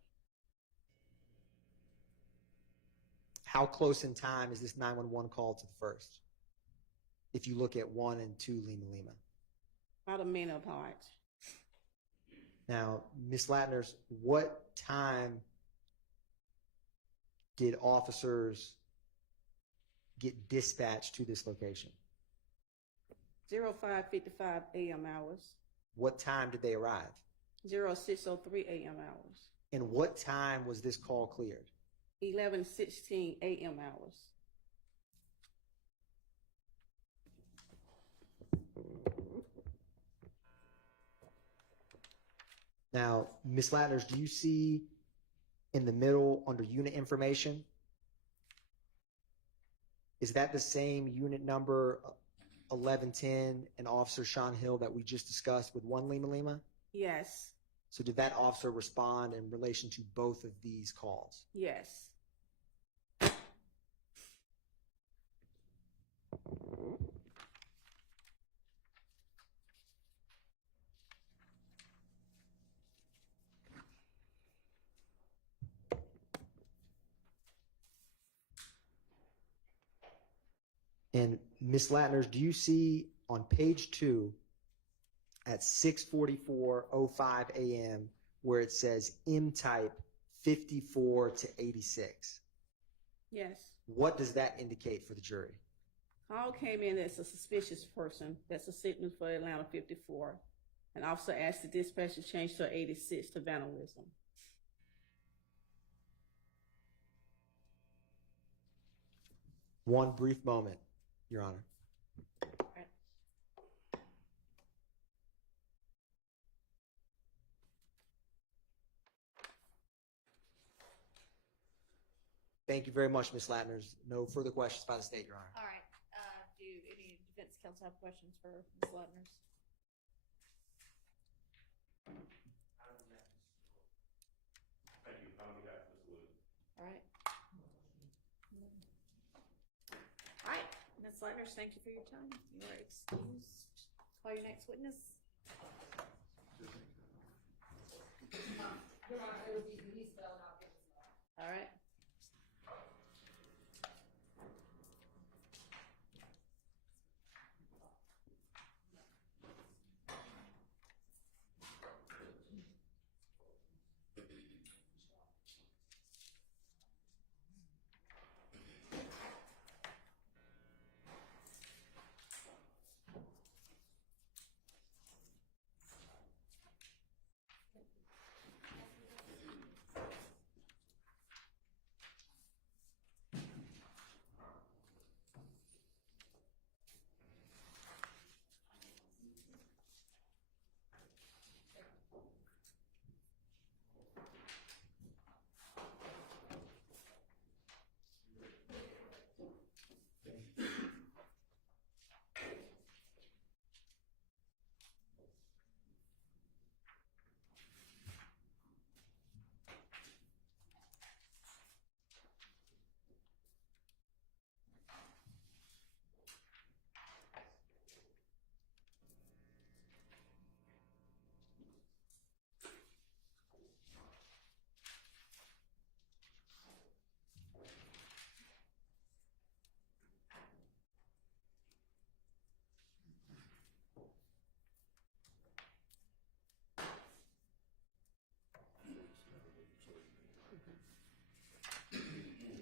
How close in time is this 911 call to the first? If you look at 1 and 2 Lima Lima. About a minute apart. Now, Ms. Latner's, what time did officers get dispatched to this location? 05:55 a.m. hours. What time did they arrive? 06:03 a.m. hours. And what time was this call cleared? 11:16 a.m. hours. Now, Ms. Latners, do you see in the middle under unit information? Is that the same unit number 1110 and Officer Sean Hill that we just discussed with 1 Lima Lima? Yes. So did that officer respond in relation to both of these calls? Yes. And Ms. Latners, do you see on page 2 at 6:44:05 a.m. where it says M-type 54 to 86? Yes. What does that indicate for the jury? Call came in as a suspicious person. That's a signal for Atlanta 54. An officer asked the dispatcher change to 86 to vandalism. One brief moment, Your Honor. Thank you very much, Ms. Latners. No further questions by the state, Your Honor. All right. Do any defense counsel have questions for Ms. Latners? Thank you. On behalf of Ms. Lewis. All right. All right, Ms. Latners, thank you for your time. You are excused. Call your next witness. All right.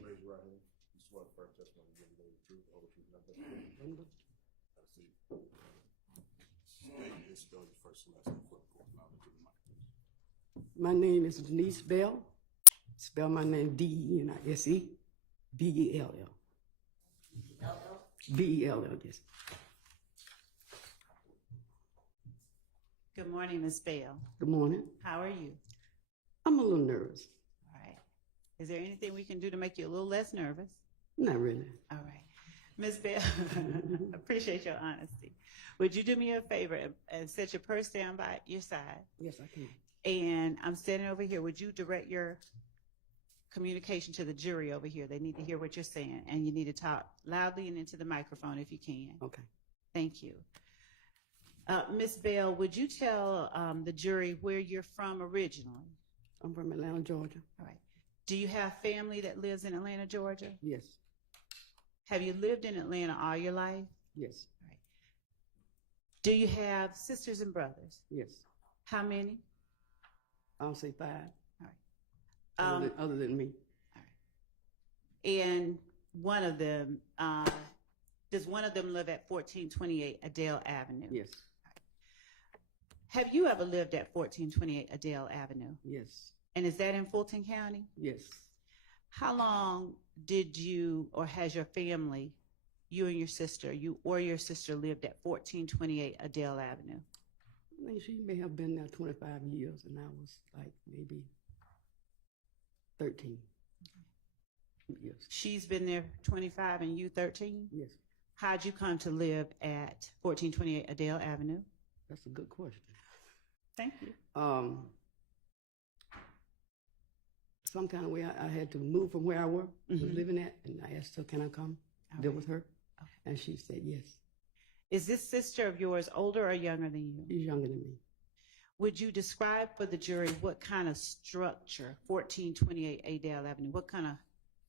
Raise your right hand. You swear the first testimony you give today the truth, the whole truth, nothing but the truth. I see. State and spell your first and last name for the court. Now to the mic. My name is Denise Bell. Spell my name D-E-N-I-S-E B-E-L-L. B-E-L-L, yes. Good morning, Ms. Bell. Good morning. How are you? I'm a little nervous. All right. Is there anything we can do to make you a little less nervous? Not really. All right. Ms. Bell, appreciate your honesty. Would you do me a favor and set your purse down by your side? Yes, I can. And I'm standing over here. Would you direct your communication to the jury over here? They need to hear what you're saying, and you need to talk loudly and into the microphone if you can. Okay. Thank you. Ms. Bell, would you tell the jury where you're from originally? I'm from Atlanta, Georgia. All right. Do you have family that lives in Atlanta, Georgia? Yes. Have you lived in Atlanta all your life? Yes. All right. Do you have sisters and brothers? Yes. How many? I'll say 5. All right. Other than me. All right. And one of them, does one of them live at 1428 Adele Avenue? Yes. Have you ever lived at 1428 Adele Avenue? Yes. And is that in Fulton County? Yes. How long did you or has your family, you and your sister, you or your sister lived at 1428 Adele Avenue? I think she may have been there 25 years, and I was like maybe 13 years. She's been there 25 and you 13? Yes. How'd you come to live at 1428 Adele Avenue? That's a good question. Thank you. Some kind of way I had to move from where I was living at, and I asked her, can I come live with her? Okay. And she said yes. Is this sister of yours older or younger than you? She's younger than me. Would you describe for the jury what kind of structure, 1428 Adele Avenue, what kind of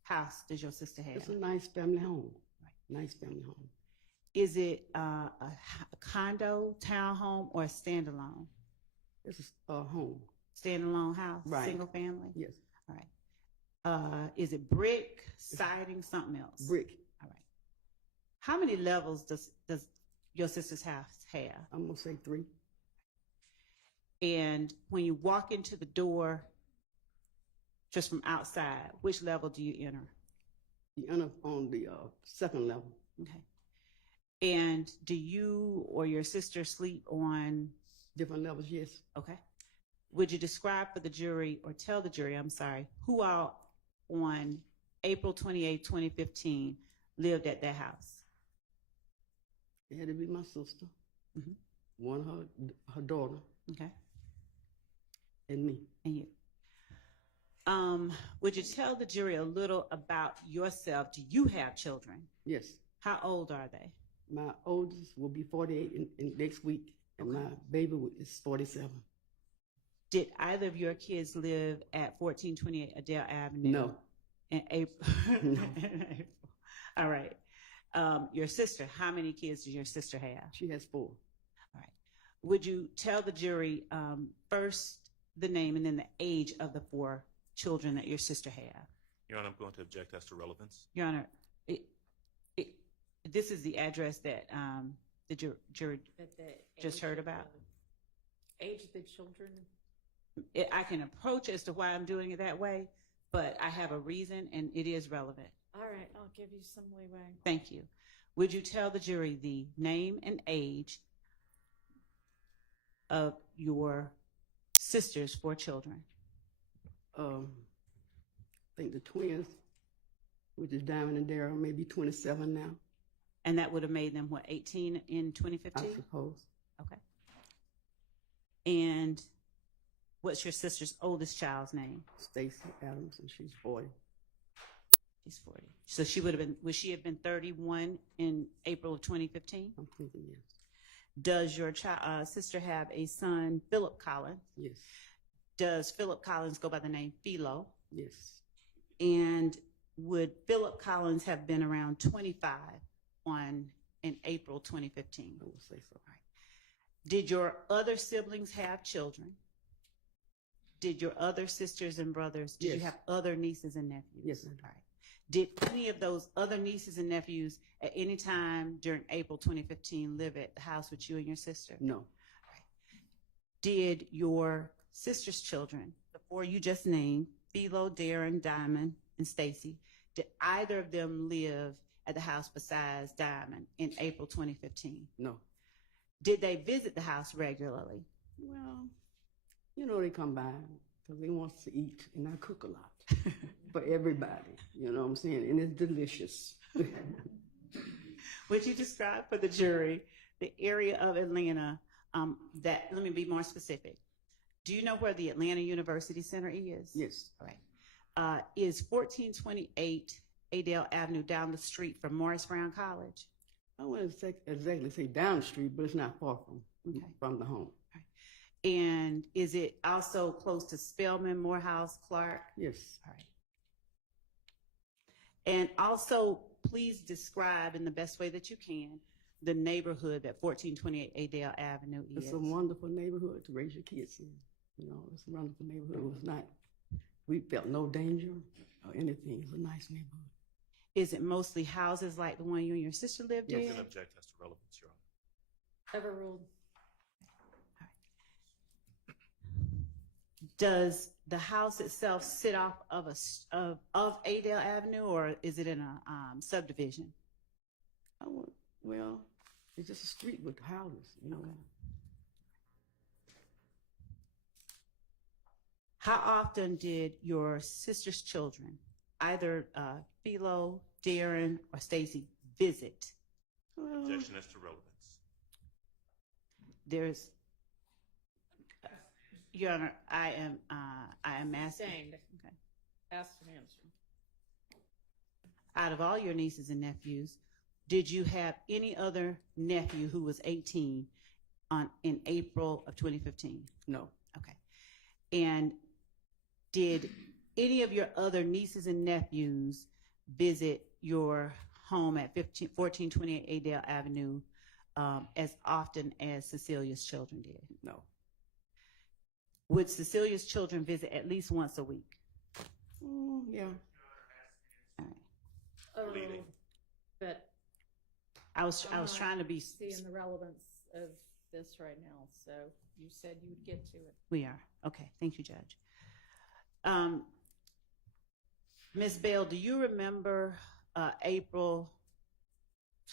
house does your sister have? It's a nice family home. Right. Nice family home. Is it a condo, townhome, or a standalone? It's a home. Standalone house, right. Single family? Yes. All right. Is it brick, siding, something else? Brick. All right. How many levels does your sister's house have? I'm gonna say 3. And when you walk into the door, just from outside, which level do you enter? You enter on the 2nd level. Okay. And do you or your sister sleep on different levels? Yes. Okay. Would you describe for the jury, or tell the jury, I'm sorry, who all on April 28, 2015 lived at that house? It had to be my sister, one her daughter, okay, and me. And you. Would you tell the jury a little about yourself? Do you have children? Yes. How old are they? My oldest will be 48 in next week, and my baby is 47. Did either of your kids live at 1428 Adele Avenue? No. In April? No. All right. Your sister, how many kids does your sister have? She has 4. All right. Would you tell the jury first the name and then the age of the 4 children that your sister had? Your Honor, I'm going to object as to relevance. Your Honor, this is the address that the jury just heard about? Age of the children? I can approach as to why I'm doing it that way, but I have a reason and it is relevant. All right, I'll give you some leeway. Thank you. Would you tell the jury the name and age of your sister's 4 children? I think the twins, which is Diamond and Daryl, maybe 27 now. And that would have made them, what, 18 in 2015? I suppose. Okay. And what's your sister's oldest child's name? Stacy Adams, and she's 40. She's 40. So she would she have been 31 in April of 2015? I'm thinking yes. Does your sister have a son, Philip Collins? Yes. Does Philip Collins go by the name Philo? Yes. And would Philip Collins have been around 25 in April 2015? I would say so. Right. Did your other siblings have children? Did your other sisters and brothers, did you have other nieces and nephews? Yes. All right. Did any of those other nieces and nephews at any time during April 2015 live at the house with you and your sister? No. All right. Did your sister's children, the 4 you just named, Philo, Darren, Diamond, and Stacy, did either of them live at the house besides Diamond in April 2015? No. Did they visit the house regularly? Well, they come by because they want to eat, and I cook a lot for everybody. You know what I'm saying? And it's delicious. Would you describe for the jury the area of Atlanta let me be more specific. Do you know where the Atlanta University Center is? Yes. All right. Is 1428 Adele Avenue down the street from Morris Brown College? I wouldn't exactly say down the street, but it's not far from the home. Right. And is it also close to Spelman, Morehouse, Clark? Yes. All right. And also, please describe in the best way that you can the neighborhood that 1428 Adele Avenue is. It's a wonderful neighborhood to raise your kids in. It's a wonderful neighborhood. We felt no danger or anything. It's a nice neighborhood. Is it mostly houses like the one you and your sister lived in? You can object as to relevance, Your Honor. Overruled. Does the house itself sit off of Adale Avenue, or is it in a subdivision? Well, it's just a street with houses, you know. How often did your sister's children, either Philo, Darren, or Stacy, visit? Objection as to relevance. There's, Your Honor, I am asking. Okay. Ask and answer. Out of all your nieces and nephews, did you have any other nephew who was 18 in April of 2015? No. Okay. And did any of your other nieces and nephews visit your home at 1428 Adale Avenue as often as Cecilia's children did? No. Would Cecilia's children visit at least once a week? Yeah. All right. Oh, Leading. but I was trying to be. seeing the relevance of this right now. So you said you would get to it. We are. Okay. Thank you, Judge. Ms. Bell, do you remember April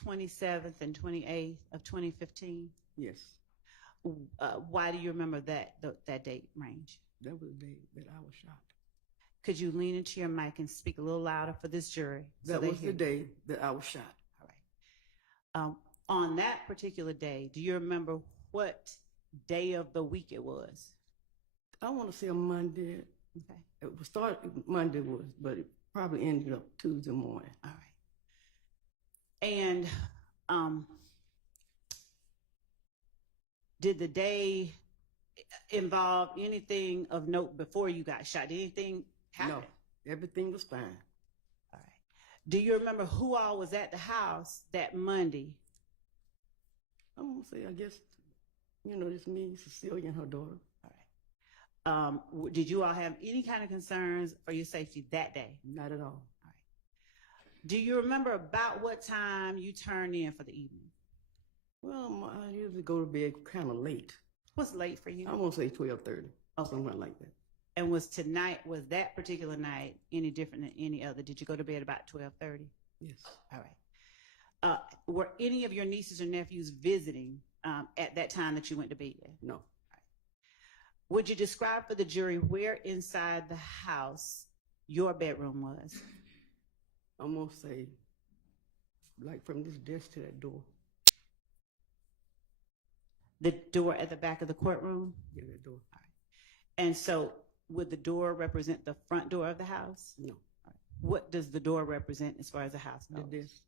27th and 28th of 2015? Yes. Why do you remember that date range? That was the day that I was shot. Could you lean into your mic and speak a little louder for this jury? That was the day that I was shot. All right. On that particular day, do you remember what day of the week it was? I want to say a Monday. Okay. It was started Monday but it probably ended up Tuesday morning. All right. And did the day involve anything of note before you got shot? Did anything happen? No, everything was fine. All right. Do you remember who all was at the house that Monday? I want to say, I guess, just me, Cecilia, and her daughter. All right. Did you all have any kind of concerns for your safety that day? Not at all. All right. Do you remember about what time you turned in for the evening? Well, I usually go to bed kind of late. What's late for you? I want to say 12:30. Okay. Something like that. And was that particular night any different than any other? Did you go to bed about 12:30? Yes. All right. Were any of your nieces or nephews visiting at that time that you went to bed? No. Would you describe for the jury where inside the house your bedroom was? I'm going to say, like from this desk to that door. The door at the back of the courtroom? Yeah, that door. All right. And so would the door represent the front door of the house? No. All right. What does the door represent as far as the house goes? This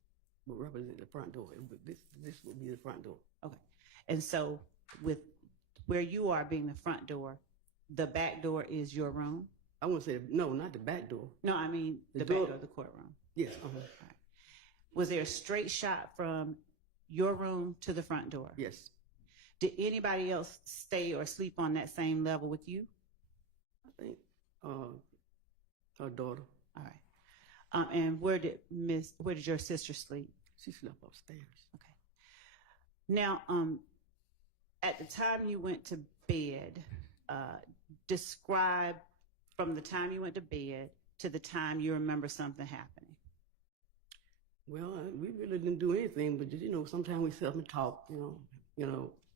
would represent the front door. This would be the front door. Okay. And so with where you are being the front door, the back door is your room? I want to say, no, not the back door. No, I mean the back door of the courtroom. Yes. All right. Was there a straight shot from your room to the front door? Yes. Did anybody else stay or sleep on that same level with you? I think her daughter. All right. And where did your sister sleep? She slept upstairs. Okay. Now, at the time you went to bed, describe from the time you went to bed to the time you remember something happening. Well, we really didn't do anything, but sometimes we sit up and talk,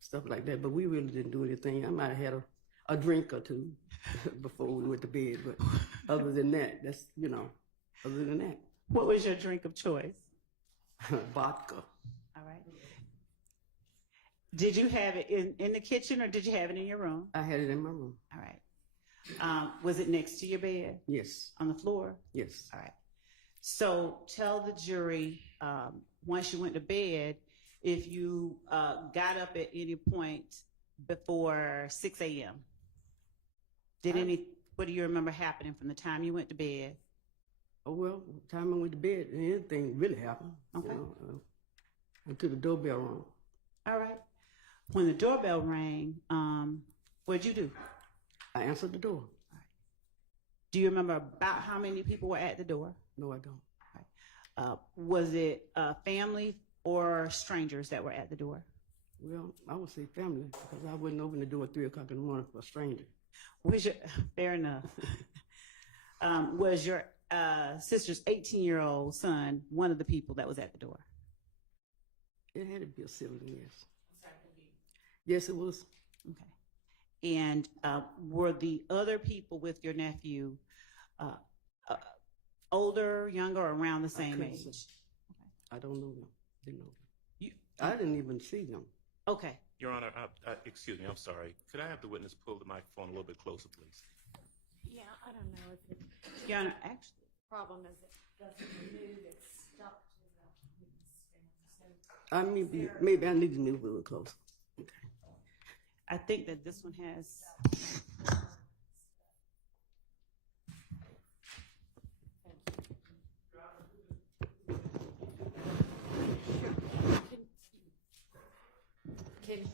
stuff like that. But we really didn't do anything. I might have had a drink or two before we went to bed, but other than that, other than that. What was your drink of choice? Vodka. All right. Did you have it in the kitchen or did you have it in your room? I had it in my room. All right. Was it next to your bed? Yes. On the floor? Yes. All right. So tell the jury, once you went to bed, if you got up at any point before 6 a.m. What do you remember happening from the time you went to bed? Oh, well, the time I went to bed, anything really happened. Okay. Until the doorbell rang. All right. When the doorbell rang, what'd you do? I answered the door. All right. Do you remember about how many people were at the door? No, I don't. All right. Was it family or strangers that were at the door? Well, I would say family because I wouldn't open the door at 3 o'clock in the morning for a stranger. Fair enough. Was your sister's 18-year-old son one of the people that was at the door? It had to be a sibling, yes. Yes, it was. Okay. And were the other people with your nephew older, younger, or around the same age? I don't know them. Didn't know them. I didn't even see them. Okay. Your Honor, excuse me, I'm sorry. Could I have the witness pull the microphone a little bit closer, please? Yeah, I don't know if it. Your Honor, actually. Problem is it doesn't move, it's stuck to the stand. So I mean, maybe I need to move a little closer. I think that this one has.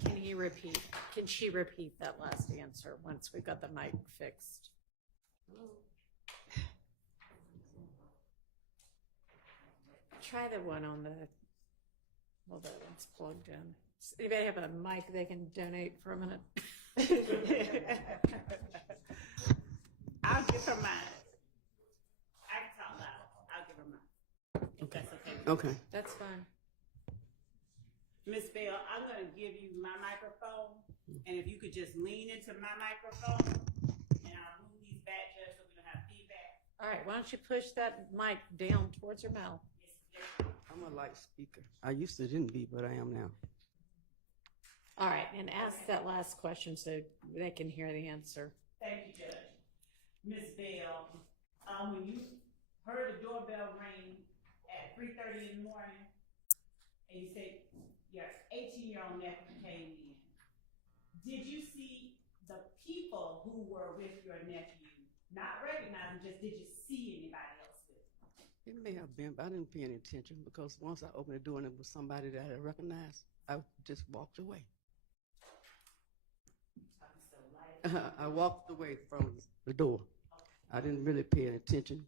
Can he repeat? Can she repeat that last answer once we got the mic fixed? Try the one on the. Well, that one's plugged in. Does anybody have a mic they can donate for a minute? I'll give her mine. I can talk loud. I'll give her mine. If that's okay. Okay. That's fine. Miss Bell, I'm going to give you my microphone, and if you could just lean into my microphone, and I'll move these back just so we don't have feedback. All right, why don't you push that mic down towards your mouth? I'm a light speaker. I used to didn't be, but I am now. All right, and ask that last question so they can hear the answer. Thank you, Judge. Miss Bell, when you heard the doorbell ring at 3:30 in the morning, and you said your 18-year-old nephew came in, did you see the people who were with your nephew? Not recognizing, just did you see anybody else with him? It may have been, but I didn't pay any attention because once I opened the door and it was somebody that I recognized, I just walked away. I walked away from the door. I didn't really pay any attention.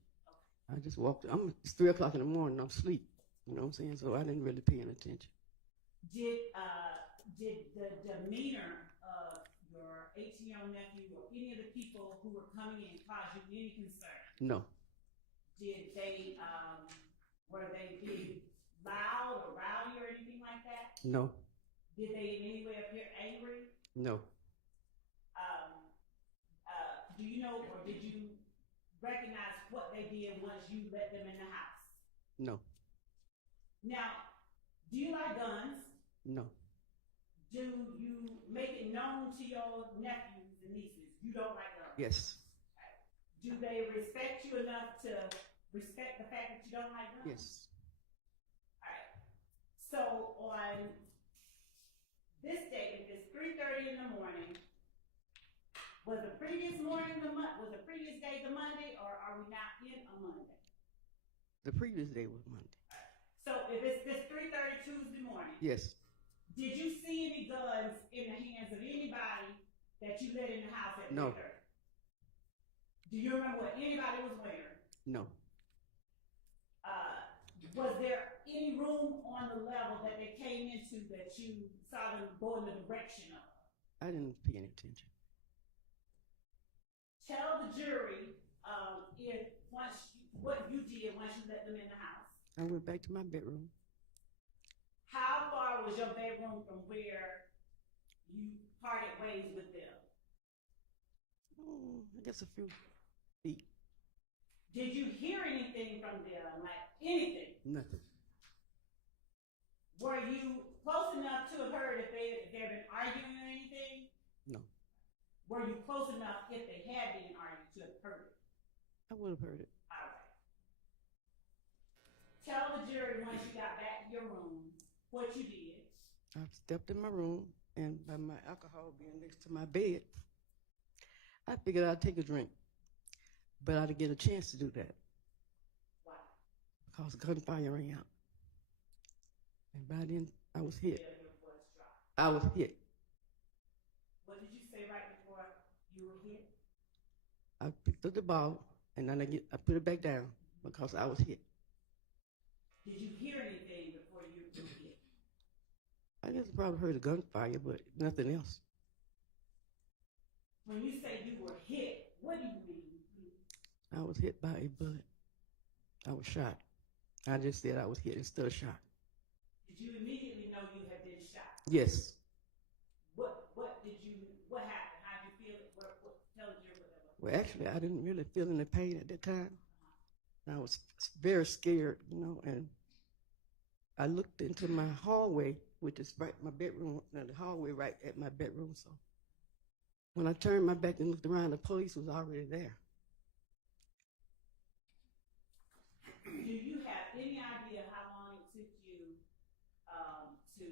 I just walked. It's 3 o'clock in the morning. I'm asleep. You know what I'm saying? So I didn't really pay any attention. Did the demeanor of your 18-year-old nephew or any of the people who were coming in cause you any concern? No. Did they were they being loud or rowdy or anything like that? No. Did they in any way appear angry? No. Do you know or did you recognize what they did once you let them in the house? No. Now, do you like guns? No. Do you make it known to your nephews and nieces you don't like guns? Yes. Do they respect you enough to respect the fact that you don't like guns? Yes. All right. So on this day, if it's 3:30 in the morning, was the previous day the Monday, or are we not in a Monday? The previous day was Monday. So if it's this 3:30 Tuesday morning, Yes. did you see any guns in the hands of anybody that you let in the house at 3:30? No. Do you remember what anybody was wearing? No. Was there any room on the level that they came into that you saw them go in the direction of? I didn't pay any attention. Tell the jury what you did once you let them in the house. I went back to my bedroom. How far was your bedroom from where you parted ways with them? I guess a few feet. Did you hear anything from them, like anything? Nothing. Were you close enough to have heard if they've been arguing or anything? No. Were you close enough if they had been arguing to have heard it? I would have heard it. All right. Tell the jury once you got back to your room what you did. I stepped in my room, and by my alcohol being next to my bed, I figured I'd take a drink. But I didn't get a chance to do that. Why? Because gunfire rang out. And by then, I was hit. I was hit. What did you say right before you were hit? I picked up the ball, and then I put it back down because I was hit. Did you hear anything before you were hit? I just probably heard a gunfire, but nothing else. When you say you were hit, what do you mean? I was hit by a bullet. I was shot. I just said I was hit instead of shot. Did you immediately know you had been shot? Yes. What happened? How did you feel it? Tell the jury what that was. Well, actually, I didn't really feel any pain at that time. I was very scared, and I looked into my hallway, which is right my bedroom, the hallway right at my bedroom. So when I turned my back and looked around, the police was already there. Do you have any idea how long it took you to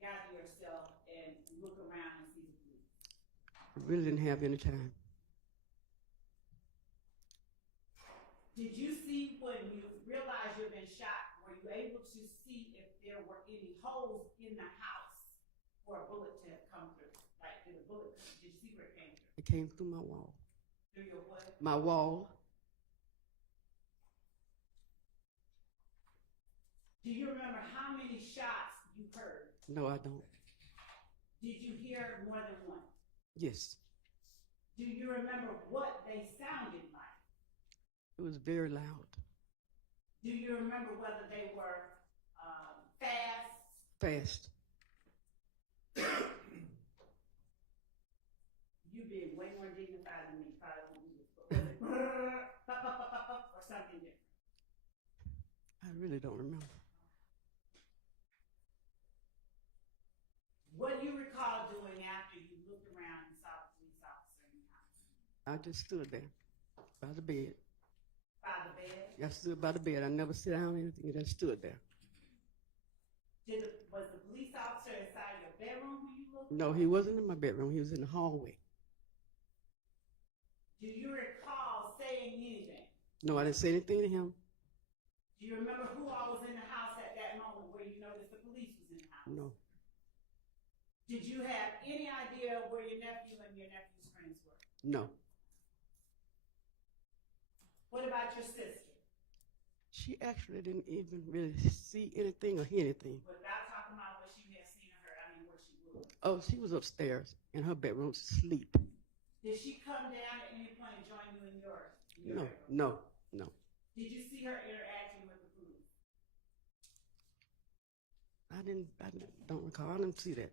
gather yourself and look around and see the police? I really didn't have any time. Did you see when you realized you'd been shot, were you able to see if there were any holes in the house for a bullet to have come through? Like, did you see where it came through? It came through my wall. Through your what? My wall. Do you remember how many shots you heard? No, I don't. Did you hear more than one? Yes. Do you remember what they sounded like? It was very loud. Do you remember whether they were fast? Fast. You being way more dignified than me, probably won't do this. But was it or something different? I really don't remember. What do you recall doing after you looked around and saw the police officer in the house? I just stood there by the bed. By the bed? I stood by the bed. I never sit down or anything. I just stood there. Was the police officer inside your bedroom when you looked? No, he wasn't in my bedroom. He was in the hallway. Do you recall saying anything? No, I didn't say anything to him. Do you remember who all was in the house at that moment where you noticed the police was in the house? No. Did you have any idea where your nephew and your nephew's friends were? No. What about your sister? She actually didn't even really see anything or hear anything. Without talking about what you had seen of her, I mean, where she was. Oh, she was upstairs in her bedroom asleep. Did she come down at any point and join you in yours? No. Did you see her interacting with the police? I don't recall. I didn't see that.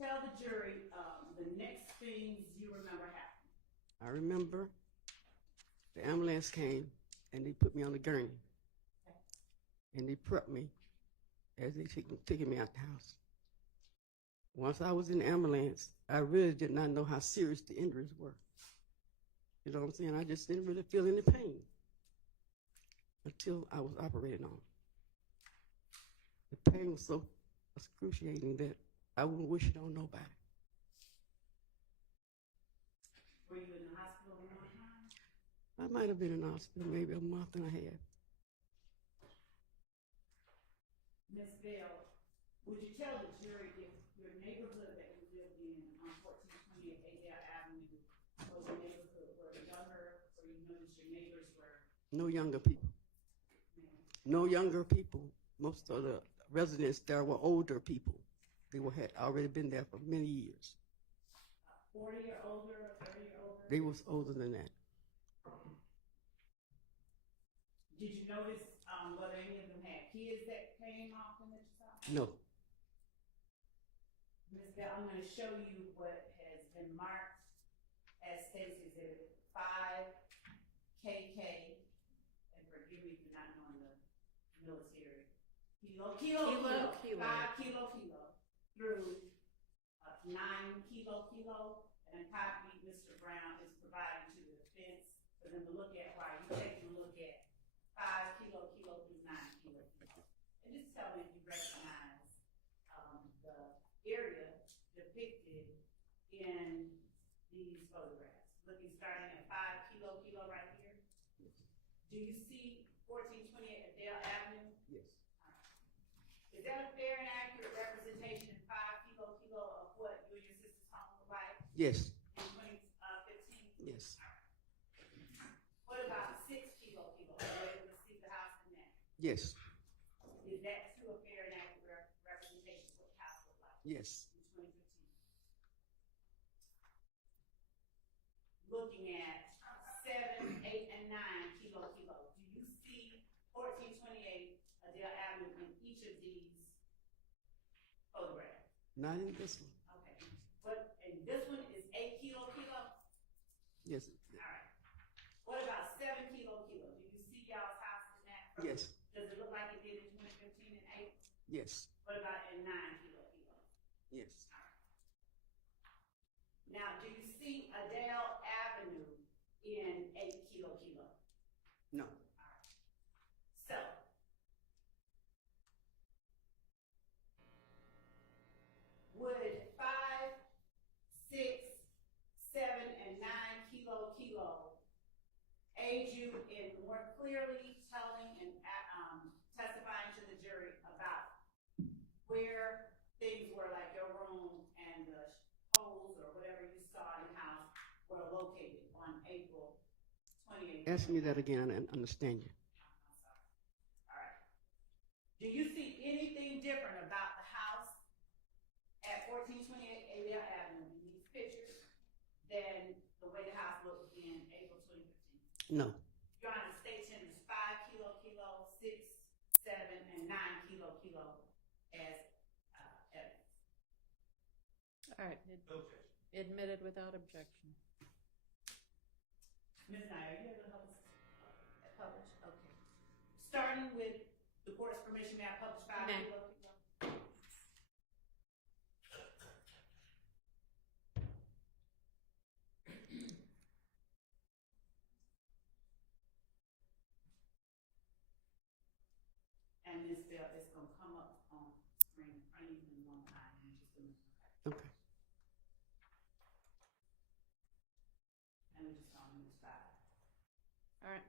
Tell the jury the next things you remember happening. I remember the ambulance came and they put me on the gurney. Okay. And they prepped me as they taking me out the house. Once I was in the ambulance, I really did not know how serious the injuries were. You know what I'm saying? I just didn't really feel any pain until I was operated on. The pain was so excruciating that I wouldn't wish it on nobody. Were you in the hospital a long time? I might have been in the hospital maybe a month and a half. Ms. Bell, would you tell the jury if your neighborhood that you lived in on 1428 Adele Avenue was a neighborhood where younger, or you noticed your neighbors were? No younger people. No younger people. Most of the residents there were older people. They had already been there for many years. 40 or older, 30 or older? They was older than that. Did you notice whether any of them had kids that came off in the saw? No. Ms. Bell, I'm going to show you what has been marked as State's Exhibit 5KK, and forgive me for not knowing the military. Kilo, 5 kilo, through 9 kilo, and a copy Mr. Brown is providing to the defense for them to look at while you're taking a look at 5 kilo through 9 kilo. And just tell me if you recognize the area depicted in these photographs. Looking starting at 5 kilo right here. Do you see 1428 Adele Avenue? Yes. Is that a fair and accurate representation, 5 kilo of what you and your sister's home look like Yes. in 2015? Yes. What about 6 kilo? Are you able to see the house in that? Yes. Is that too a fair and accurate representation of Yes. in 2015. Looking at 7, 8, and 9 kilo. Do you see 1428 Adele Avenue in each of these photographs? Not in this one. Okay. What, and this one is 8 kilo? Yes. All right. What about 7 kilo? Do you see y'all's house in that? Yes. Does it look like it did in 2015 and 8? Yes. What about in 9 kilo? Yes. Now, do you see Adele Avenue in 8 kilo? No. So, would 5, 6, 7, and 9 kilo aid you in more clearly telling and testifying to the jury about where things were, like your room and the holes or whatever you saw in the house were located on April 28th? Ask me that again. I understand you. I'm sorry. All right. Do you see anything different about the house at 1428 Adele Avenue in these pictures than the way the house looked in April 2015? No. Your Honor, the state tenders 5 kilo, 6, 7, and 9 kilo as evidence. All right, admitted without objection. Ms. Nye, are you able to help us publish? Okay. Starting with the court's permission, may I publish 5 May. kilo? And Ms. Bell, it's going to come up on screen. I need in one eye in just a minute. Okay. And we just don't use 5. All right.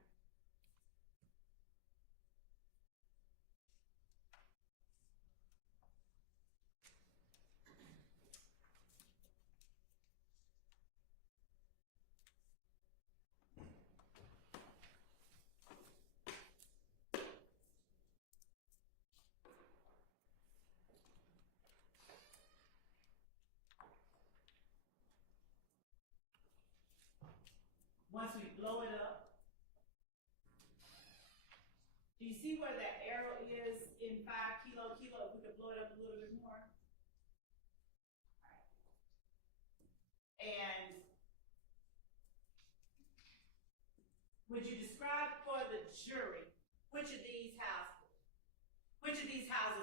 Once we blow it up, do you see where that arrow is in 5 kilo? If we could blow it up a little bit more. All right. And would you describe for the jury which of these houses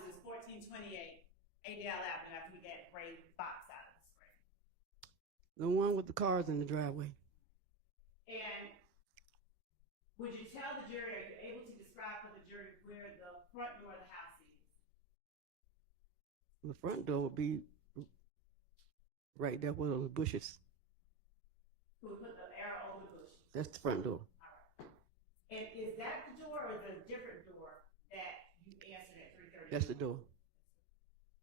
is 1428 Adele Avenue after we get gray box out of the screen? The one with the cars in the driveway. And would you tell the jury, are you able to describe for the jury where the front door of the house is? The front door would be right there where those bushes. Who put the arrow over the bushes? That's the front door. All right. And is that the door or the different door that you answered at 3:30? That's the door.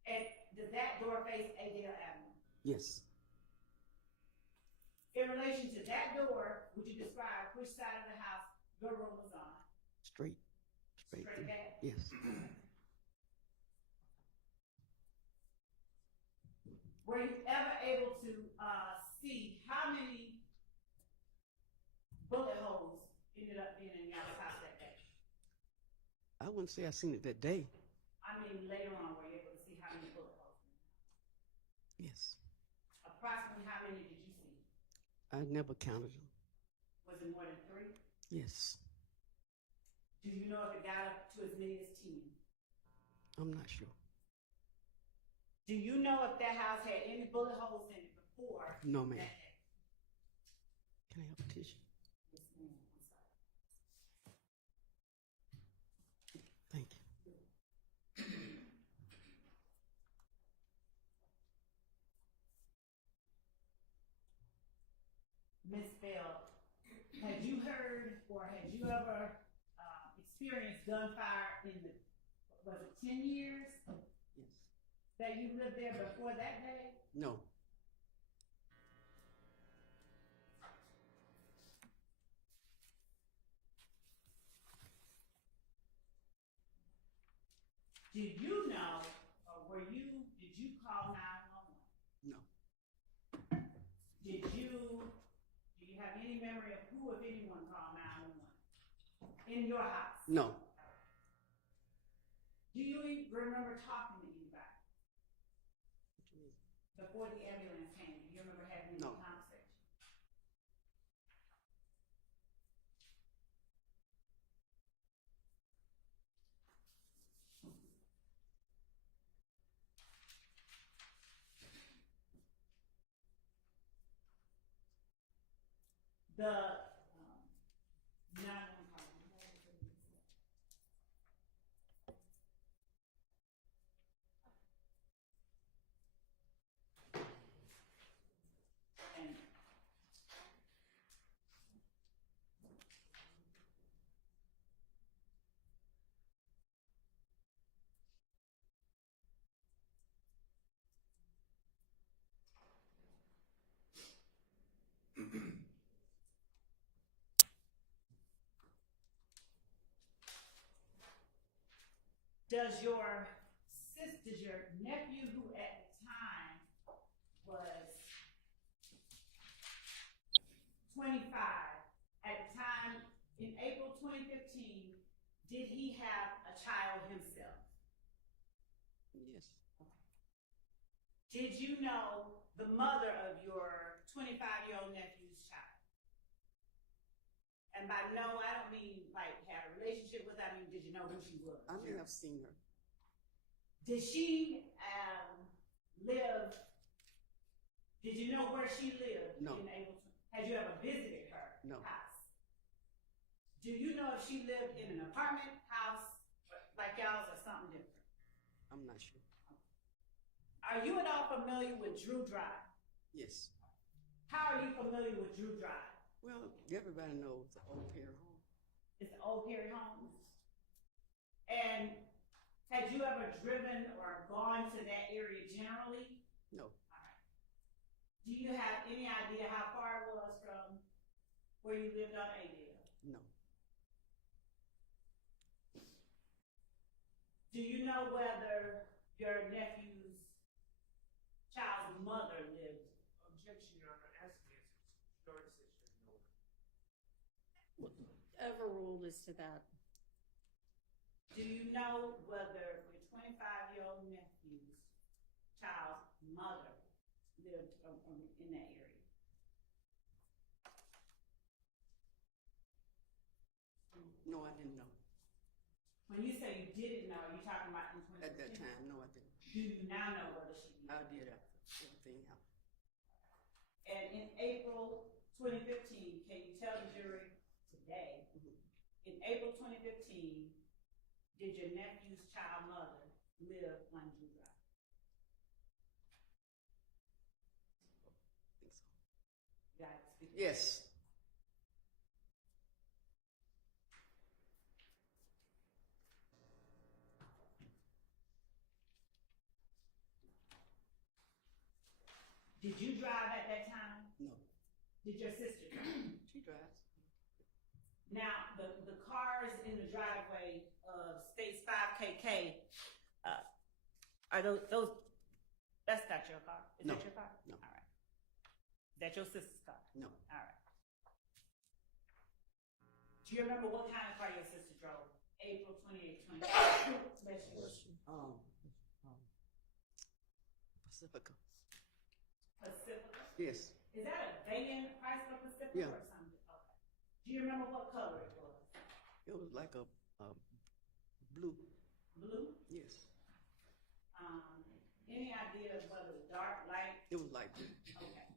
And does that door face Adele Avenue? Yes. In relation to that door, would you describe which side of the house your room was on? Straight. Straight ahead? Yes. Were you ever able to see how many bullet holes ended up being in y'all's house that day? I wouldn't say I seen it that day. I mean, later on, were you able to see how many bullet holes? Yes. Approximately how many did you see? I never counted them. Was it more than 3? Yes. Do you know if it got up to as many as 10? I'm not sure. Do you know if that house had any bullet holes in it before? No, ma'am. that day? Can I have a tissue? Yes, ma'am. I'm sorry. Thank you. Miss Bell, had you heard or had you ever experienced gunfire in the, was it 10 years? Yes. That you lived there before that day? No. Do you know, or did you call 911 any memory of who, if anyone, called 911 in your house? No. Do you remember talking to anybody before the ambulance came? Do you remember having any No. conversation? The 911 call. And does your nephew, who at the time was 25, at the time in April 2015, did he have a child himself? Yes. Did you know the mother of your 25-year-old nephew's child? And by no, I don't mean like had a relationship with her. I mean, did you know who she was? I may have seen her. Did she live? Did you know where she lived? No. Had you ever visited her No. house? Do you know if she lived in an apartment house like y'all's or something different? I'm not sure. Are you at all familiar with Drew Drive? Yes. How are you familiar with Drew Drive? Well, everybody knows the old Perry home. It's the old Perry home. And had you ever driven or gone to that area generally? No. All right. Do you have any idea how far it was from where you lived on Adele? No. Do you know whether your nephew's child's mother lived? Objection, Your Honor. Ask the answers. She already said she doesn't know. Overruled as to that. Do you know whether your 25-year-old nephew's child's mother lived in that area? No, I didn't know. When you say you didn't know, are you talking about in 2015? At that time, no, I didn't. Do you now know whether she did? I did after everything happened. And in April 2015, can you tell the jury today, in April 2015, did your nephew's child mother live on Drew Drive? I think so. You gotta speak. Yes. Did you drive at that time? No. Did your sister drive? She drives. Now, the cars in the driveway of States 5KK, are those, that's not your car? Is No. that your car? No. All right. Is that your sister's car? No. All right. Do you remember what kind of car your sister drove? April 28, 20. Pacifica. Pacifica? Yes. Is that a van, Chrysler Pacifica Yeah. or something? Okay. Do you remember what color it was? It was like a blue. Blue? Yes. Any idea of whether it was dark, light? It was like blue. Okay.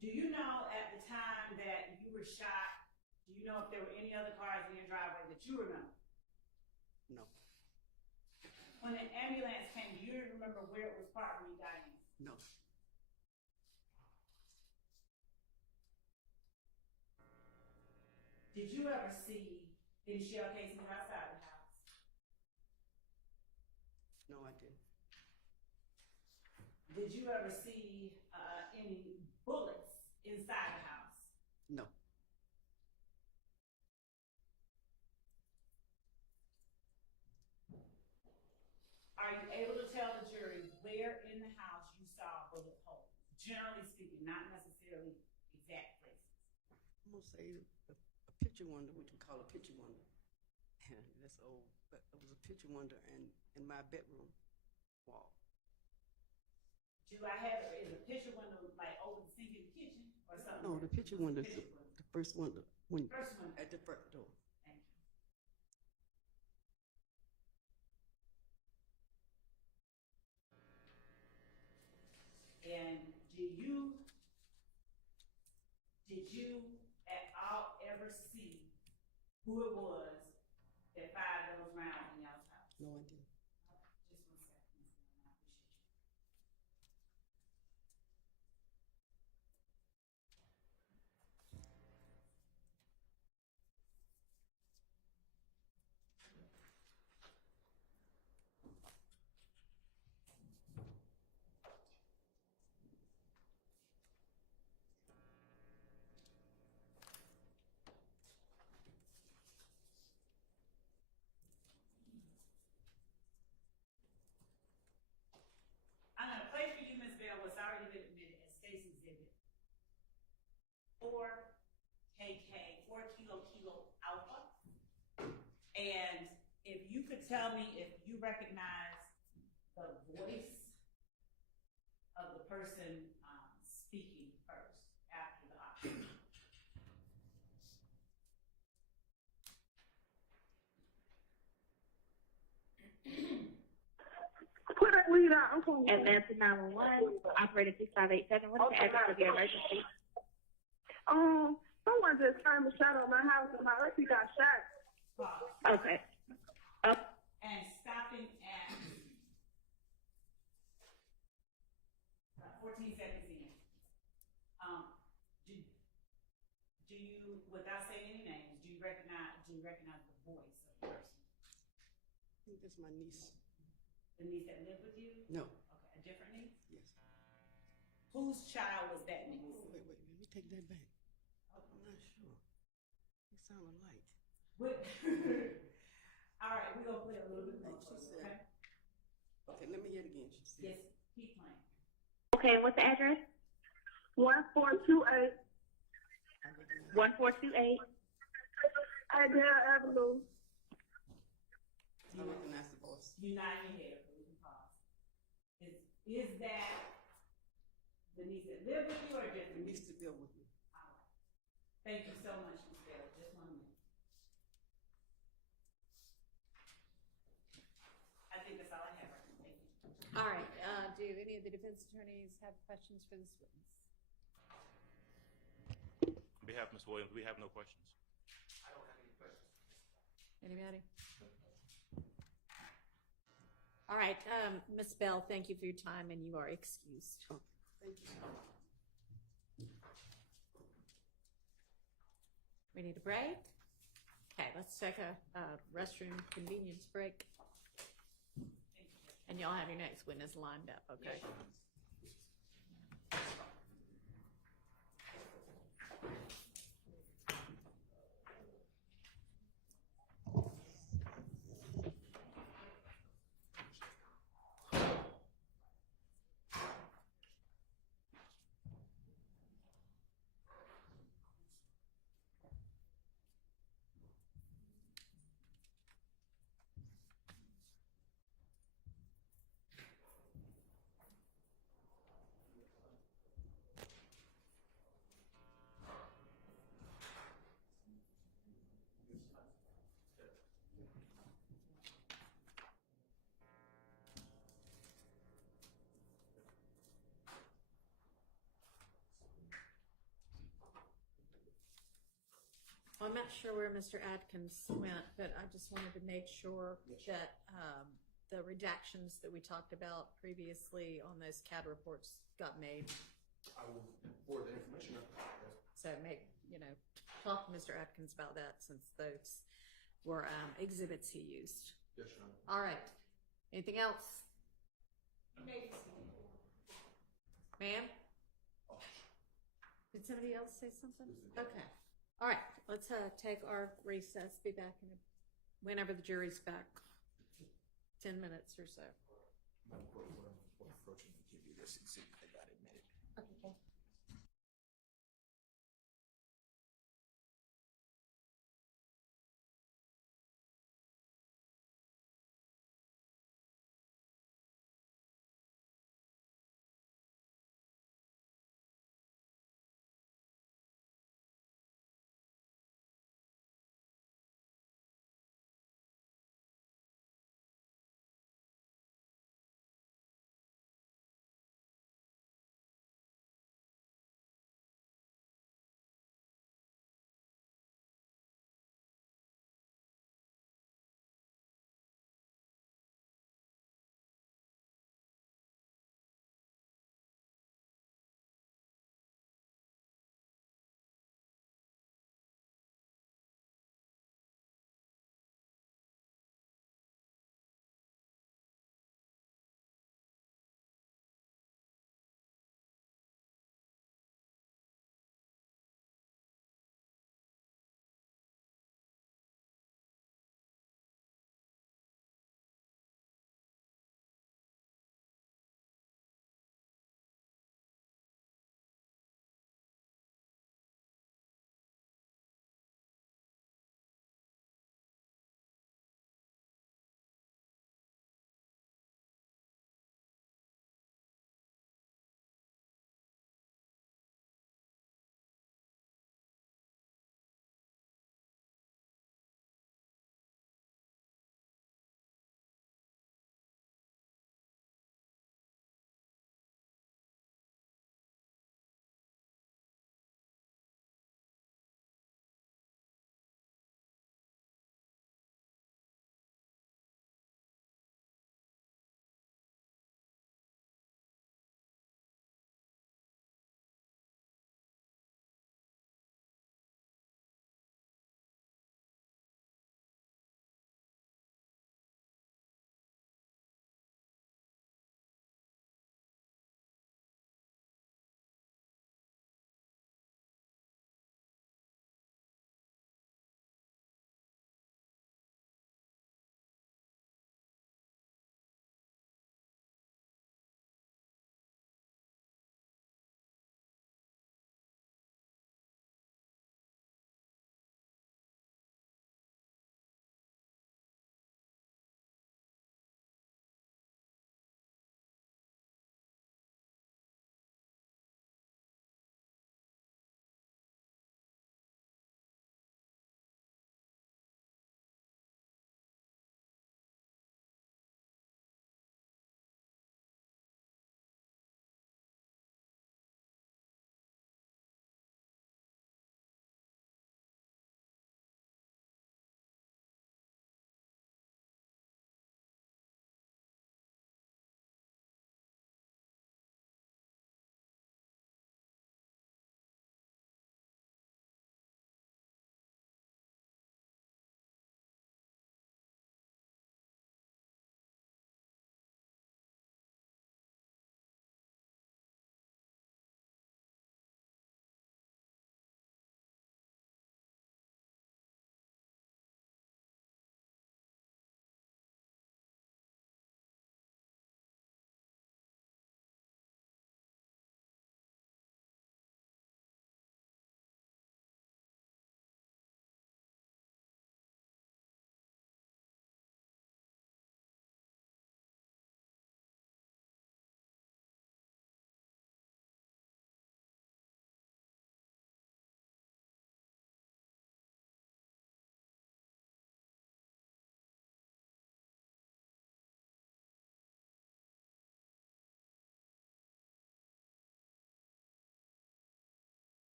Do you know at the time that you were shot, do you know if there were any other cars in your driveway that you remember? No. When the ambulance came, do you remember where it was parked when you got in? No. Did you ever see any shell casings outside the house? No, I didn't. Did you ever see any bullets inside the house? No. Are you able to tell the jury where in generally speaking, not necessarily exact places. I'm gonna say a picture window, what you call a picture window. That's old, but it was a picture window in my bedroom wall. Do I have it? Is a picture window like over the sink in the kitchen or something? No, the picture window, the first window, First window. at the front door. Thank you. And did you at all ever see who it was that fired those rounds in y'all's house? No, I didn't. Just 1 second, Ms. Brown, I appreciate you. I'm gonna play for you, Ms. Bell, what's already been admitted as State's exhibit. 4KK, 4 kilo alpha. And if you could tell me if you recognize the voice of the person speaking first after the option. Put that weed out. I'm calling. Advance to 911, operator 6587. What is the address of your emergency? Someone just turned a shot on my house and my auntie got shot. Okay. And stopping at 14 seconds in. Do you, without saying any names, do you recognize the voice of the person? I think that's my niece. The niece that lived with you? No. Okay, a different niece? Yes. Whose child was that niece? Oh, wait, let me take that back. I'm not sure. They sound alike. All right, we're gonna play a little bit more. She said, okay, let me hear it again. She said, yes, keep playing. Okay, what's the address? 1428 1428. Adele Avenue. do you recognize the voice? You're not in here, so we can pause. Is that the niece that lived with you or just The niece to deal with me. All right. Thank you so much, Ms. Bell. Just 1 minute. I think that's all I have right now. Thank you. All right, do any of the defense attorneys have questions for this witness? On behalf of Ms. Williams, we have no questions. I don't have any questions. Anybody? All right, Ms. Bell, thank you for your time, and you are excused. Oh, thank you. We need a break? Okay, let's take a restroom convenience break. And y'all have your next witness lined up, okay? I'm not sure where Mr. Adkins went, but I just wanted to make sure that the redactions that we talked about previously on those CAD reports got made. I will forward the information up. So talk to Mr. Adkins about that, since those were exhibits he used. Yes, Your Honor. All right. Anything else? Ma'am? Did somebody else say something? Okay. All right. Let's take our recess. Be back whenever the jury's back. 10 minutes or so. Madam Court, we're approaching the give you this exhibit that got admitted. Okay, thank you.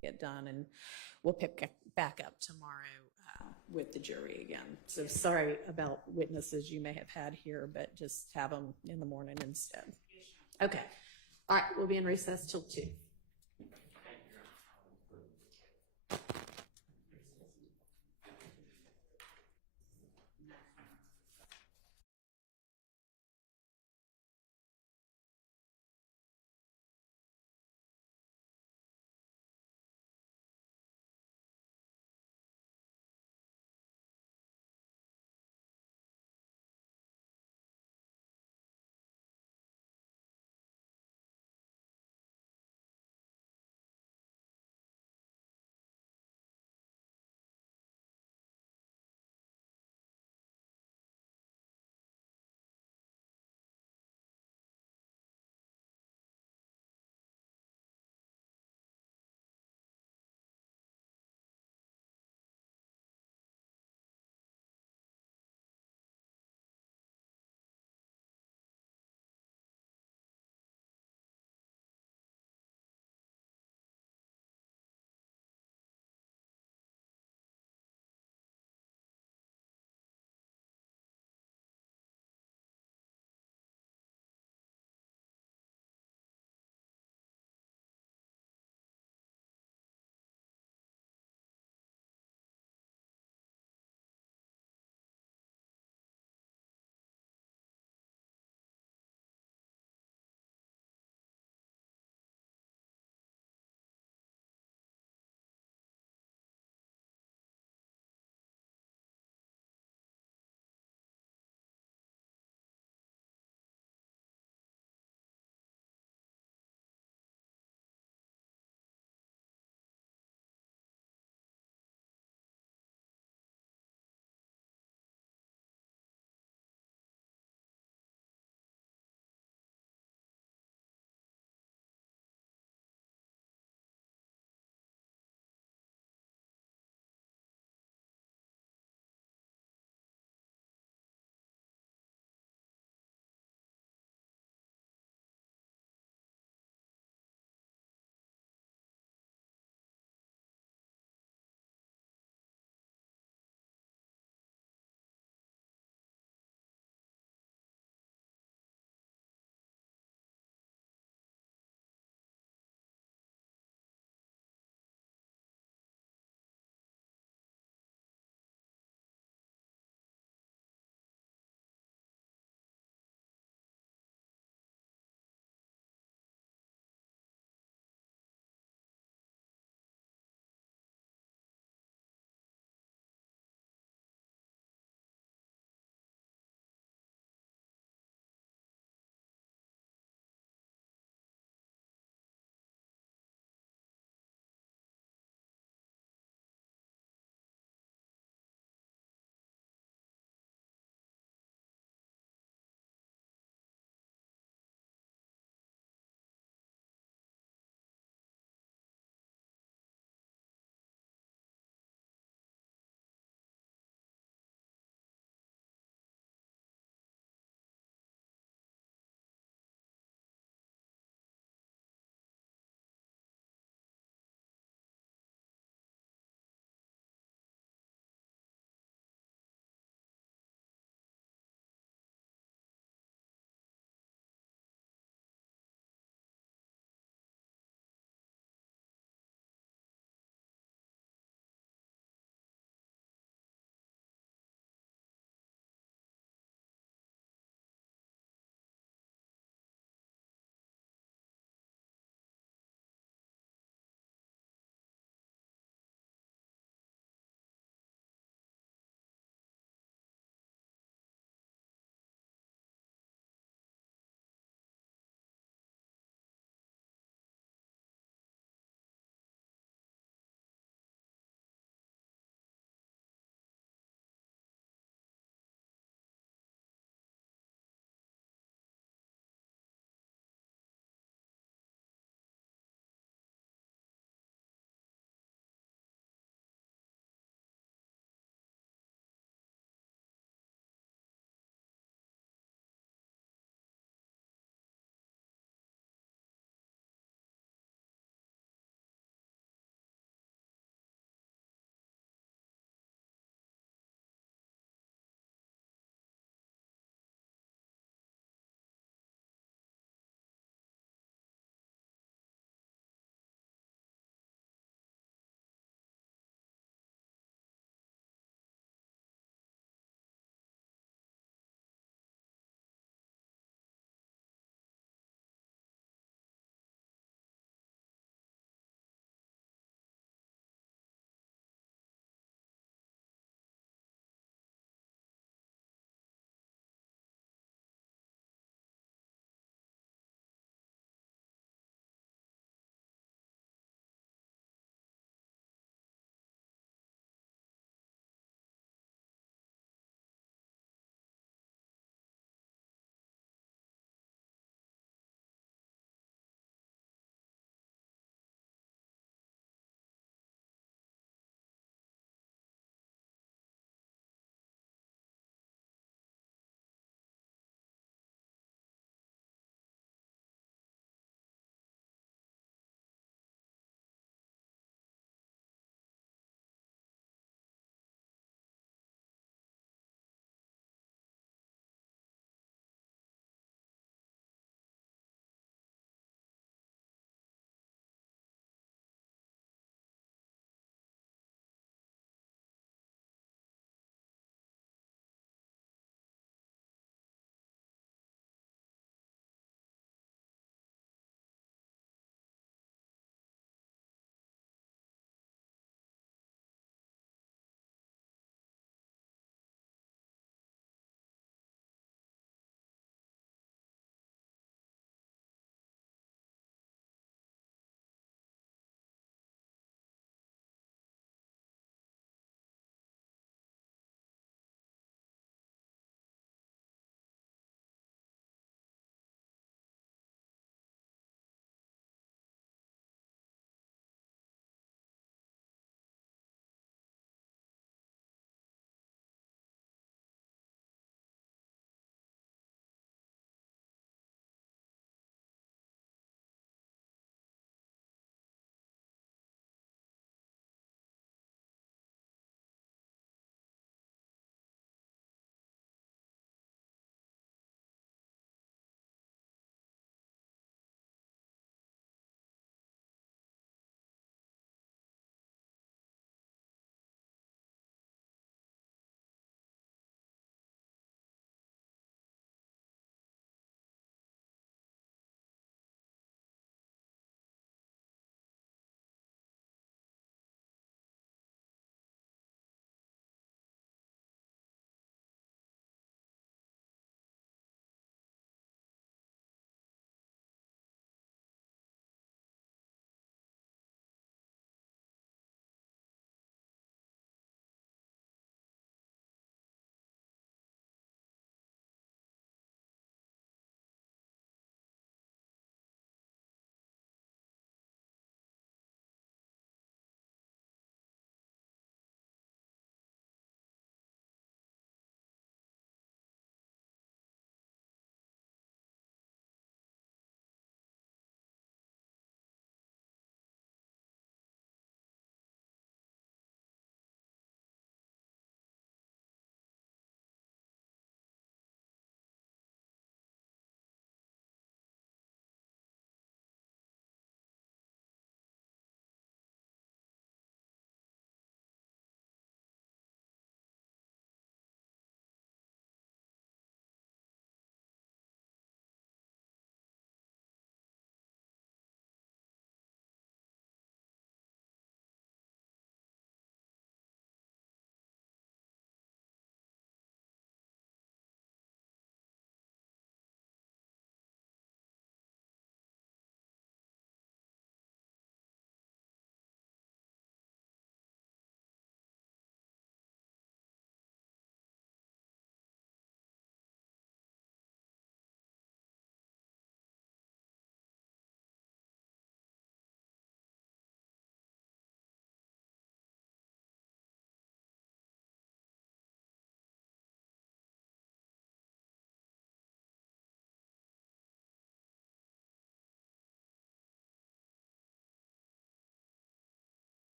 get done, and we'll pick back up tomorrow with the jury again. So sorry about witnesses you may have had here, but just have them in the morning instead. Okay. All right. We'll be in recess till 2.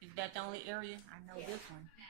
Is that the only area? I know this one. Okay.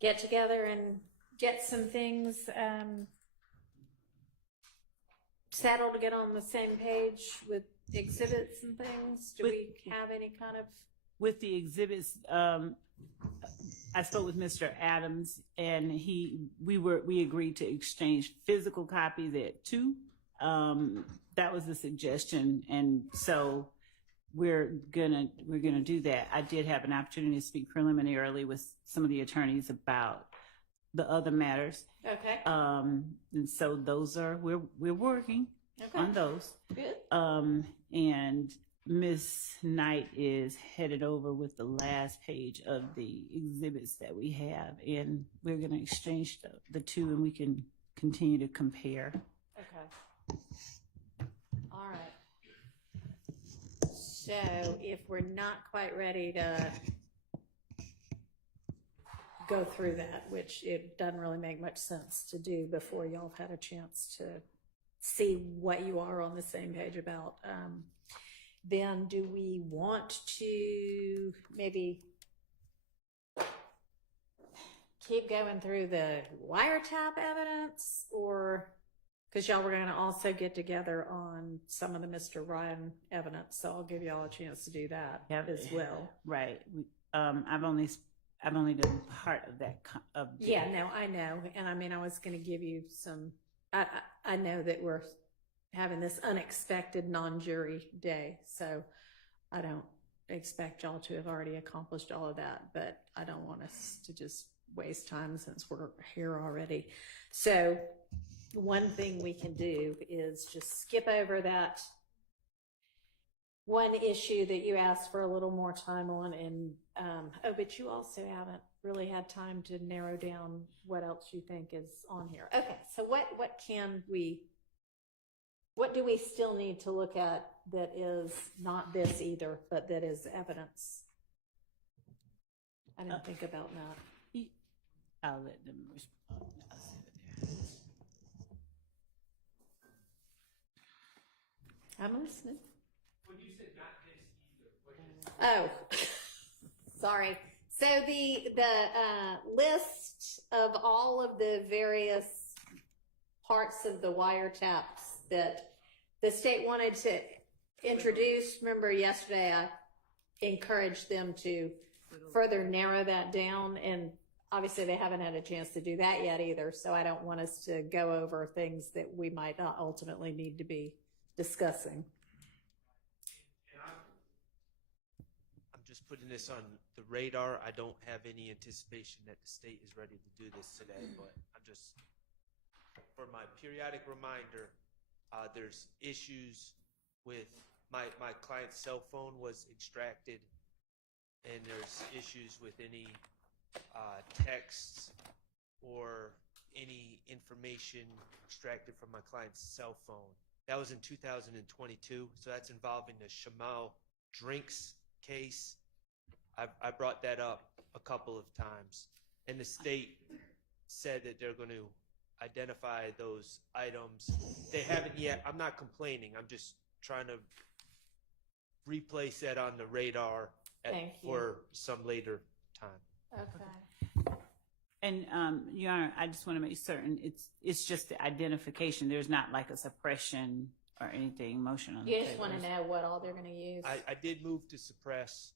Get together and get some things settled to get on the same page with exhibits and things? Do we have any kind of? With the exhibits, I spoke with Mr. Adams, and we agreed to exchange physical copies at 2. That was the suggestion, and so we're gonna do that. I did have an opportunity to speak preliminarily with some of the attorneys about the other matters. Okay. And so those are we're working on those. Good. And Miss Knight is headed over with the last page of the exhibits that we have, and we're going to exchange the two, and we can continue to compare. Okay. All right. So if we're not quite ready to go through that, which it doesn't really make much sense to do before y'all have had a chance to see what you are on the same page about, then do we want to maybe keep going through the wiretap evidence, or because y'all were going to also get together on some of the Mr. Ryan evidence, so I'll give y'all a chance to do that as well. Right. I've only done part of that. Yeah, no, I know, and I mean, I was going to give you some. I know that we're having this unexpected non-jury day, so I don't expect y'all to have already accomplished all of that, but I don't want us to just waste time since we're here already. So one thing we can do is just skip over that one issue that you asked for a little more time on, and but you also haven't really had time to narrow down what else you think is on here. Okay, so what do we still need to look at that is not this either, but that is evidence? I didn't think about that. I'll let them respond. I'm listening. When you said not this either, what is Sorry. So the list of all of the various parts of the wiretaps that the state wanted to introduce. Remember yesterday I encouraged them to further narrow that down, and obviously they haven't had a chance to do that yet either, so I don't want us to go over things that we might not ultimately need to be discussing. I'm just putting this on the radar. I don't have any anticipation that the state is ready to do this today, but I'm just, for my periodic reminder, there's issues with my client's cell phone was extracted, and there's issues with any texts or any information extracted from my client's cell phone. That was in 2022, so that's involving the Shamal drinks case. I brought that up a couple of times, and the state said that they're going to identify those items. They haven't yet. I'm not complaining. I'm just trying to replace that on the radar for some later time. Okay. And, Your Honor, I just want to make certain it's just the identification. There's not like a suppression or anything motion on the You table. just want to know what all they're going to use. I did move to suppress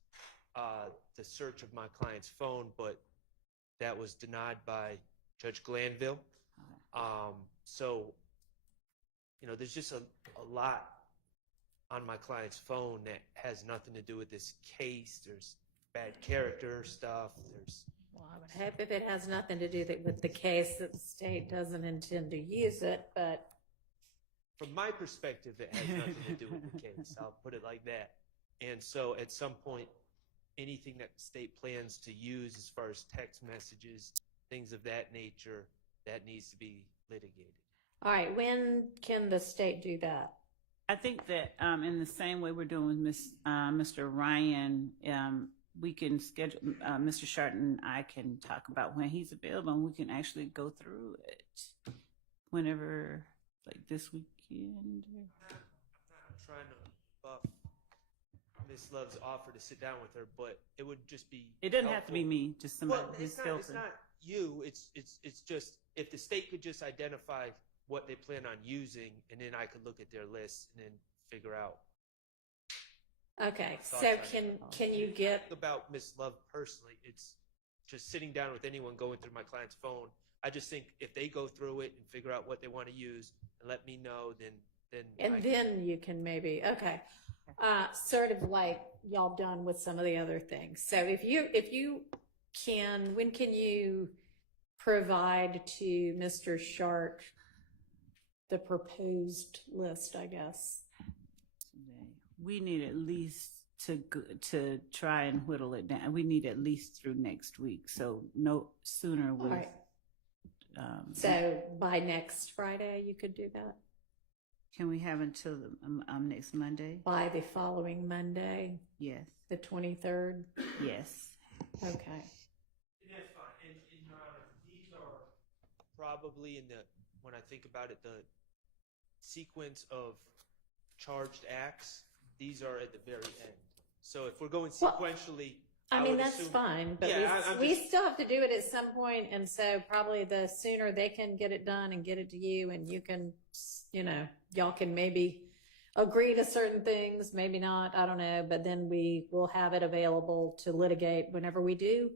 the search of my client's phone, but that was denied by Judge Glanville. So, you know, there's just a lot on my client's phone that has nothing to do with this case. There's bad character stuff. Well, I would hope if it has nothing to do with the case that the state doesn't intend to use it, but From my perspective, it has nothing to do with the case. I'll put it like that. And so at some point, anything that the state plans to use as far as text messages, things of that nature, that needs to be litigated. all right, when can the state do that? I think that in the same way we're doing with Mr. Ryan, we can schedule, Mr. Sharton and I can talk about when he's available, and we can actually go through it whenever, like this weekend. I'm trying to buff Miss Love's offer to sit down with her, but it would just be It doesn't have to be me, just somebody Well, who's it's filtered. not you. It's just if the state could just identify what they plan on using, and then I could look at their list and then figure out. Okay, so thoughts on can you get, about Miss Love personally? It's just sitting down with anyone going through my client's phone. I just think if they go through it and figure out what they want to use and let me know, then and then you can maybe, okay. Sort of like y'all done with some of the other things. So if you can, when can you provide to Mr. Sharp the proposed list, I guess? We need at least to try and whittle it down. We need at least through next week, so no sooner All with. right. So by next Friday, you could do that? Can we have until next Monday? By the following Monday? Yes. The 23rd? Yes. Okay. And that's fine. And Your Honor, these are probably when I think about it, the sequence of charged acts, these are at the very end. So if we're going sequentially, I would mean, that's assume- fine, but Yeah, I'm we just- still have to do it at some point, and so probably the sooner they can get it done and get it to you, and you can, y'all can maybe agree to certain things, maybe not, I don't know, but then we will have it available to litigate whenever we do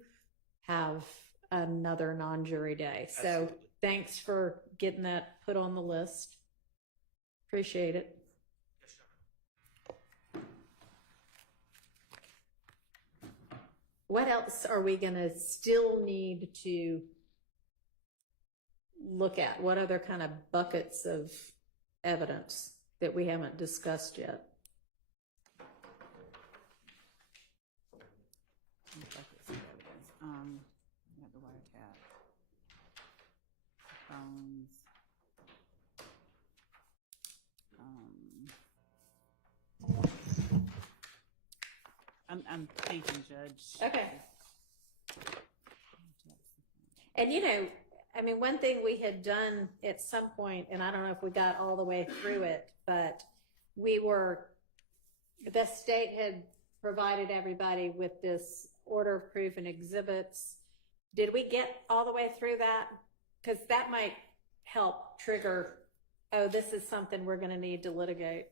have another non-jury day. So Absolutely. thanks for getting that put on the list. Appreciate it. What else are we gonna still need to look at? What other kind of buckets of evidence that we haven't discussed yet? We got the wiretap, phones. I'm thinking, Judge. Okay. And I mean, one thing we had done at some point, and I don't know if we got all the way through it, but the state had provided everybody with this order of proof and exhibits. Did we get all the way through that? Because that might help trigger, oh, this is something we're going to need to litigate.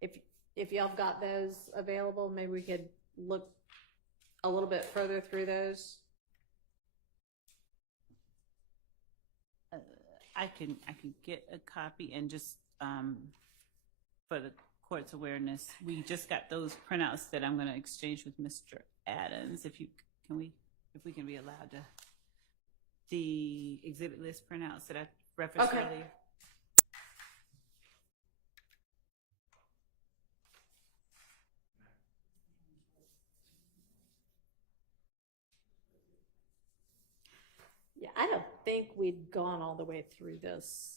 If y'all got those available, maybe we could look a little bit further through those. I can get a copy, and just for the court's awareness, we just got those printouts that I'm going to exchange with Mr. Adams. If we can be allowed to, the exhibit list printouts that I referenced earlier. Yeah, I don't think we'd gone all the way through this.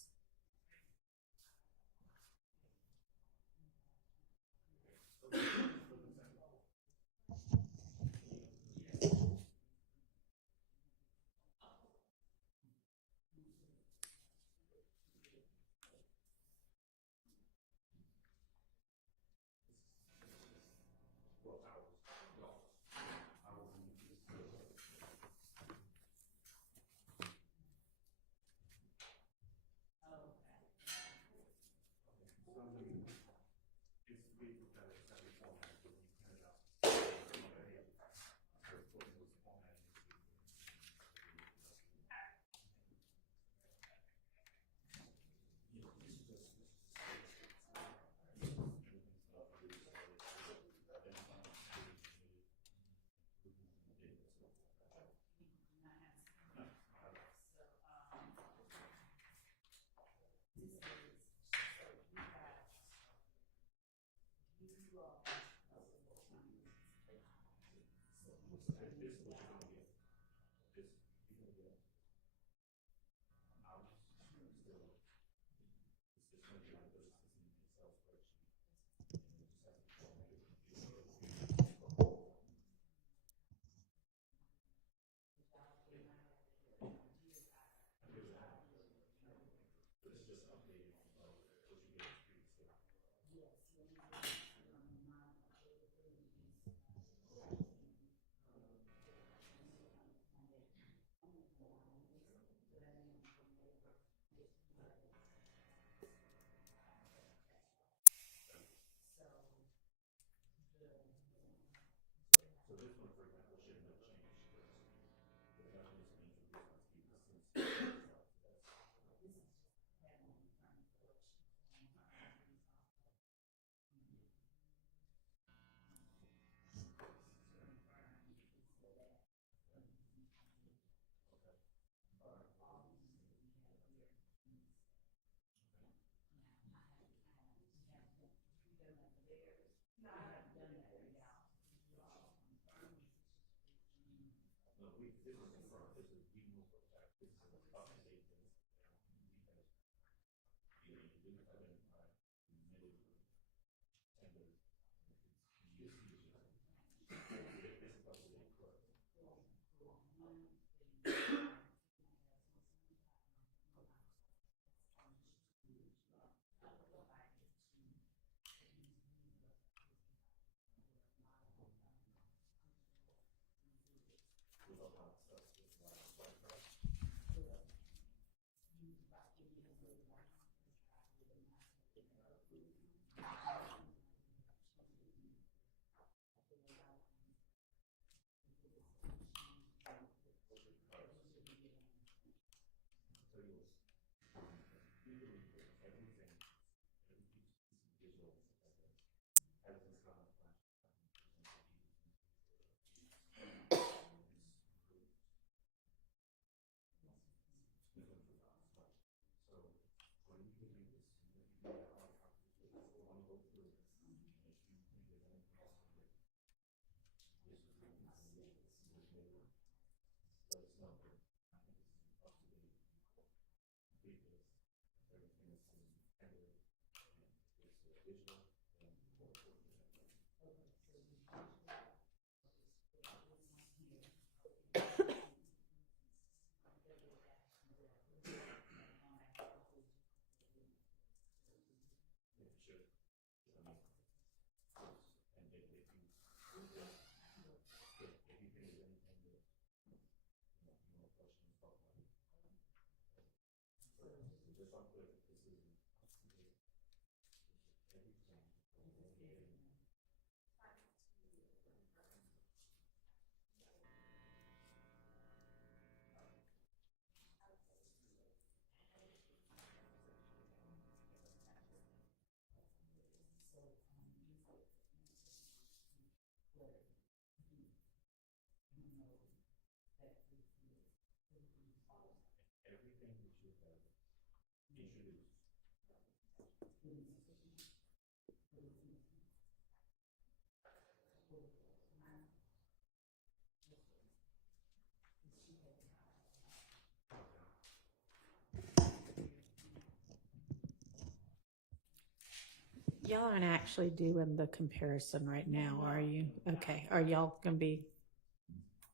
Y'all aren't actually doing the comparison right now, are you? Okay. Are y'all going to be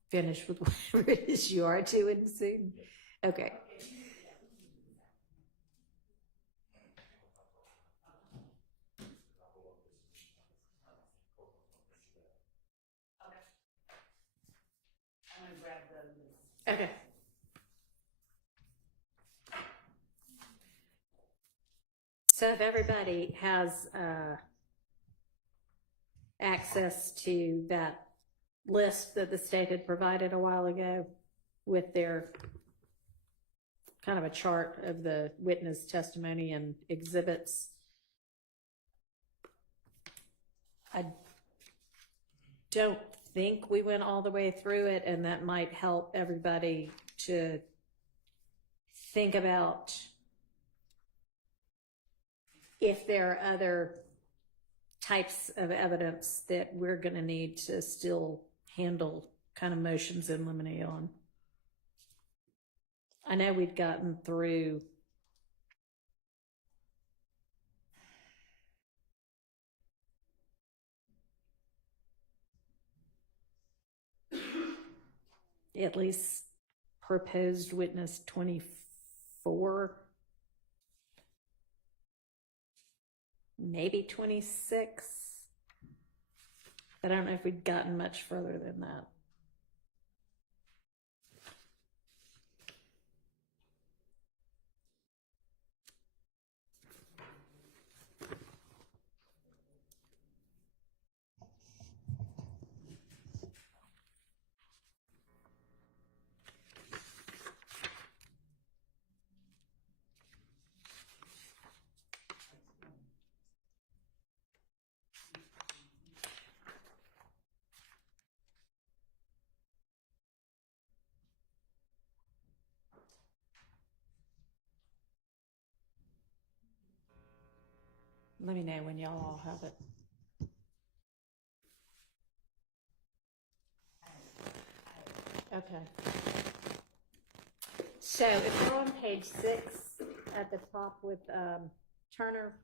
finished with whatever it is you are doing soon? Okay. Okay. So if everybody has access to that list that the state had provided a while ago with their kind of a chart of the witness testimony and exhibits, I don't think we went all the way through it, and that might help everybody to think about if there are other types of evidence that we're going to need to still handle kind of motions in limine on. I know we'd gotten through at least proposed witness 24, maybe 26. But I don't know if we'd gotten much further than that. Let me know when y'all all have it. Okay. So if we're on page 6 at the top with Turner,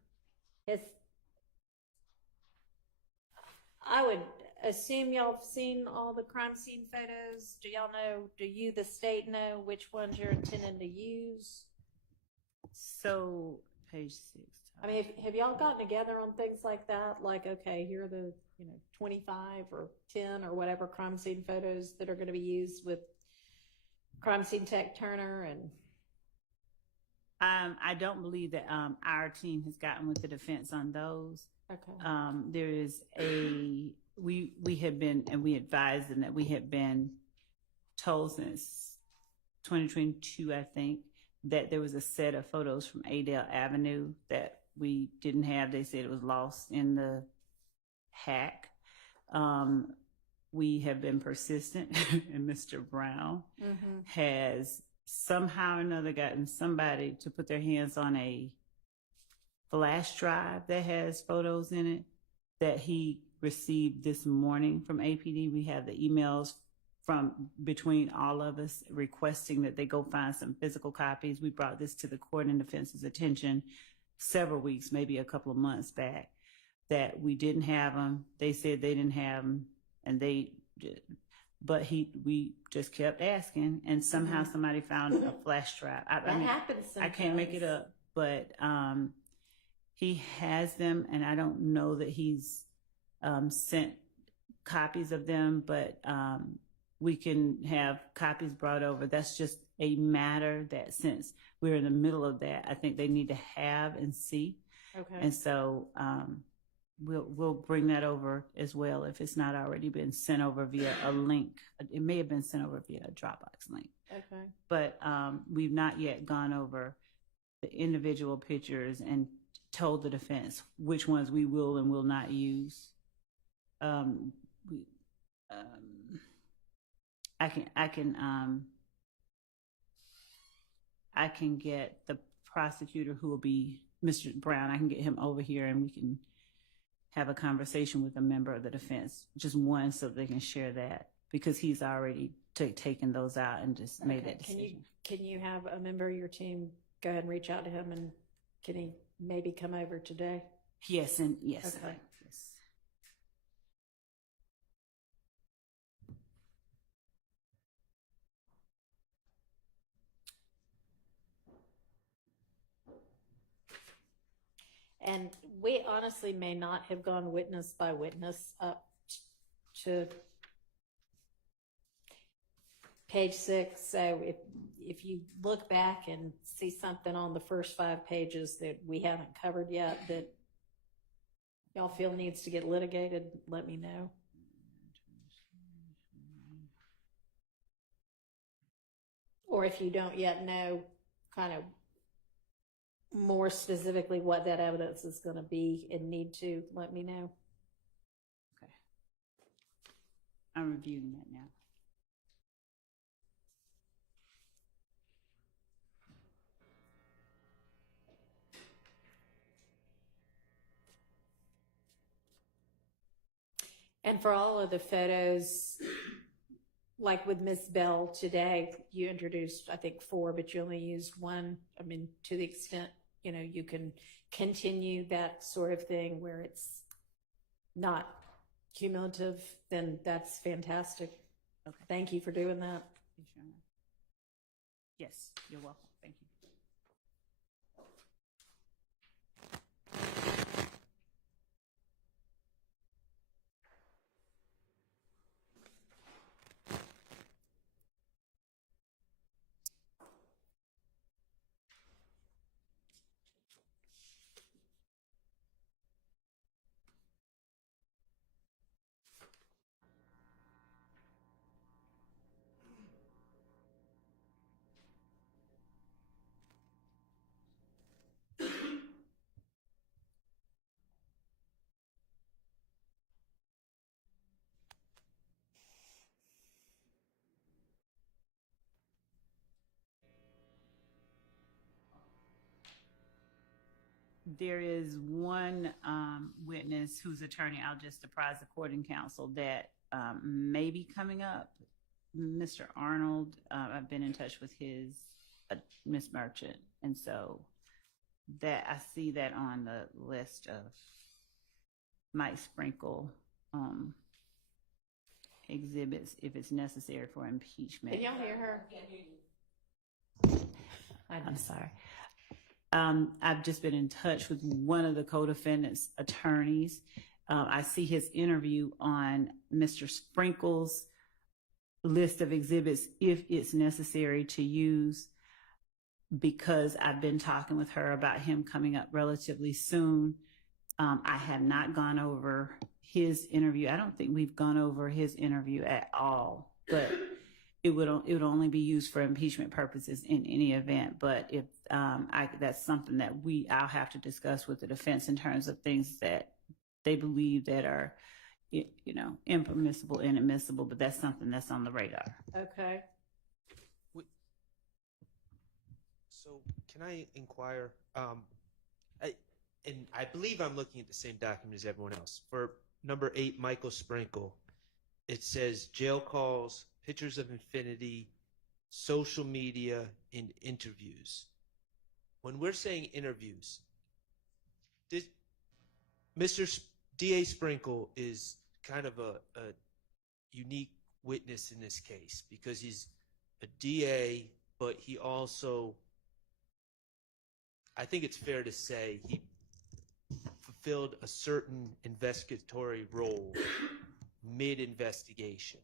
I would assume y'all have seen all the crime scene photos. Do y'all know, do you, the state, know which ones you're intending to use? So, page 6. I mean, have y'all gotten together on things like that? Like, okay, here are the 25 or 10 or whatever crime scene photos that are going to be used with crime scene tech Turner and. I don't believe that our team has gotten with the defense on those. Okay. There is we had been, and we advised them that we had been told since 2022, I think, that there was a set of photos from Adele Avenue that we didn't have. They said it was lost in the hack. We have been persistent, and Mr. Brown has somehow or another gotten somebody to put their hands on a flash drive that has photos in it that he received this morning from APD. We have the emails from between all of us requesting that they go find some physical copies. We brought this to the court and defense's attention several weeks, maybe a couple of months back, that we didn't have them. They said they didn't have them, and but we just kept asking, and somehow somebody found a flash drive. I mean, happens sometimes. I can't make it up, but he has them, and I don't know that he's sent copies of them, but we can have copies brought over. That's just a matter that, since we're in the middle of that, I think they need to have and see. Okay. And so we'll bring that over as well if it's not already been sent over via a link. It may have been sent over via a Dropbox link. Okay. But we've not yet gone over the individual pictures and told the defense which ones we will and will not use. I can get the prosecutor who will be Mr. Brown. I can get him over here, and we can have a conversation with a member of the defense, just one, so they can share that, because he's already taken those out and just made that decision. Can you have a member of your team go ahead and reach out to him, and can he maybe come over today? Yes, and yes. Okay. Yes. And we honestly may not have gone witness by witness up to page 6. So if you look back and see something on the first 5 pages that we haven't covered yet that y'all feel needs to get litigated, let me know. Or if you don't yet know kind of more specifically what that evidence is going to be and need to, let me know. Okay. I'm reviewing that now. And for all of the photos, like with Miss Bell today, you introduced, I think, 4, but you only used 1. I mean, to the extent, you can continue that sort of thing where it's not cumulative, then that's fantastic. Okay. Thank you for doing that. Yes, you're welcome. Thank you. There is one witness whose attorney I'll just apprise the court and counsel that may be coming up. Mr. Arnold, I've been in touch with his Miss Merchant, and so that I see that on the list of might sprinkle exhibits if it's necessary for impeachment. Can y'all hear her? I'm sorry. I've just been in touch with one of the co-defendants' attorneys. I see his interview on Mr. Sprinkle's list of exhibits if it's necessary to use, because I've been talking with her about him coming up relatively soon. I have not gone over his interview. I don't think we've gone over his interview at all, but it would only be used for impeachment purposes in any event. But if that's something that I'll have to discuss with the defense in terms of things that they believe that are, impermissible and admissible. But that's something that's on the radar. Okay. So can I inquire? And I believe I'm looking at the same document as everyone else. For number 8, Michael Sprinkle, it says jail calls, pictures of infinity, social media, and interviews. When we're saying interviews, Mr. D.A. Sprinkle is kind of a unique witness in this case because he's a DA, but he also, I think it's fair to say, he fulfilled a certain investigatory role mid-investigation.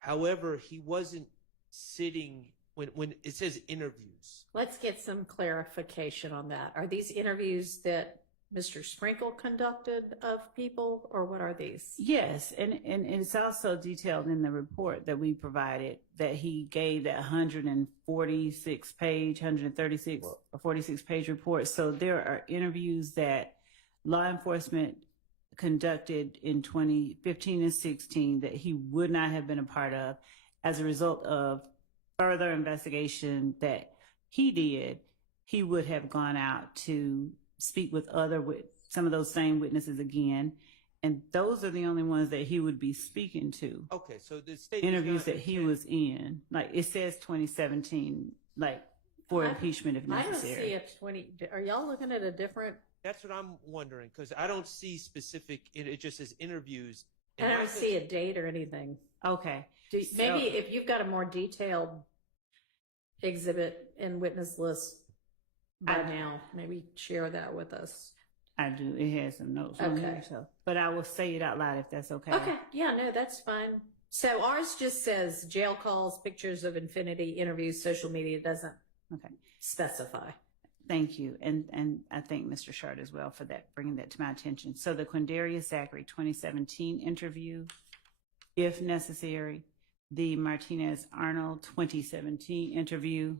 However, he wasn't sitting when it says interviews. Let's get some clarification on that. Are these interviews that Mr. Sprinkle conducted of people, or what are these? Yes, and it's also detailed in the report that we provided that he gave that 146 page report. So there are interviews that law enforcement conducted in 2015 and 16 that he would not have been a part of as a result of further investigation that he did. He would have gone out to speak with some of those same witnesses again, and those are the only ones that he would be speaking to. Okay, so the state interviews that he was in, like it says 2017, like for impeachment if necessary. I don't see a 20. Are y'all looking at a different? That's what I'm wondering, because I don't see specific. It just says interviews. I don't see a date or anything. Okay, maybe if you've got a more detailed exhibit and witness list by now, maybe share that with us. I do. It has some notes on here, so, but I will say it out loud if that's okay. Okay. Yeah, no, that's fine. So ours just says jail calls, pictures of infinity, interviews, social media. It doesn't specify. Thank you. And I thank Mr. Shard as well for that, bringing that to my attention. So the Quindarius Zachary 2017 interview, if necessary, the Martinez Arnold 2017 interview.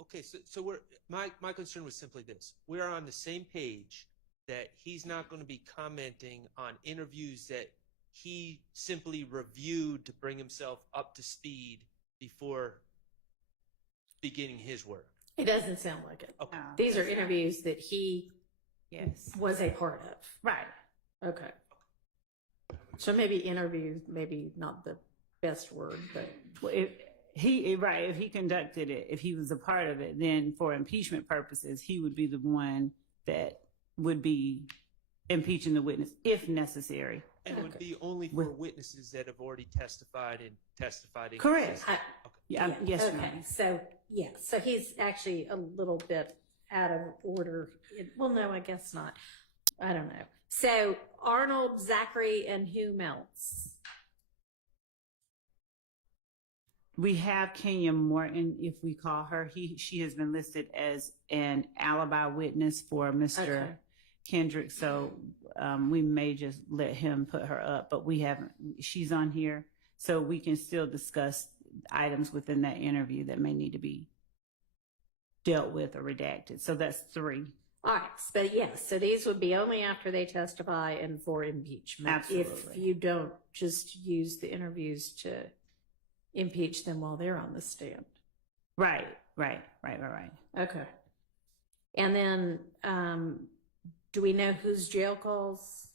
Okay, so my concern was simply this. We're on the same page that he's not going to be commenting on interviews that he simply reviewed to bring himself up to speed before beginning his work. It doesn't sound like it. Okay. These are interviews that he was a part of. Right. Okay. So maybe interviews, maybe not the best word, but if he conducted it, if he was a part of it, then for impeachment purposes, he would be the one that would be impeaching the witness if necessary. And it would be only for witnesses that have already testified in Correct. yes. Yes, Okay. So he's actually a little bit out of order. Well, no, I guess not. I don't know. So Arnold, Zachary, and whom else? We have Kenya Morton, if we call her. She has been listed as an alibi witness for Mr. Kendrick, so we may just let him put her up, but we haven't. She's on here, so we can still discuss items within that interview that may need to be dealt with or redacted. So that's 3. All right, but yes, so these would be only after they testify and for impeachment. Absolutely. If you don't just use the interviews to impeach them while they're on the stand. Right. Okay. And then, do we know whose jail calls?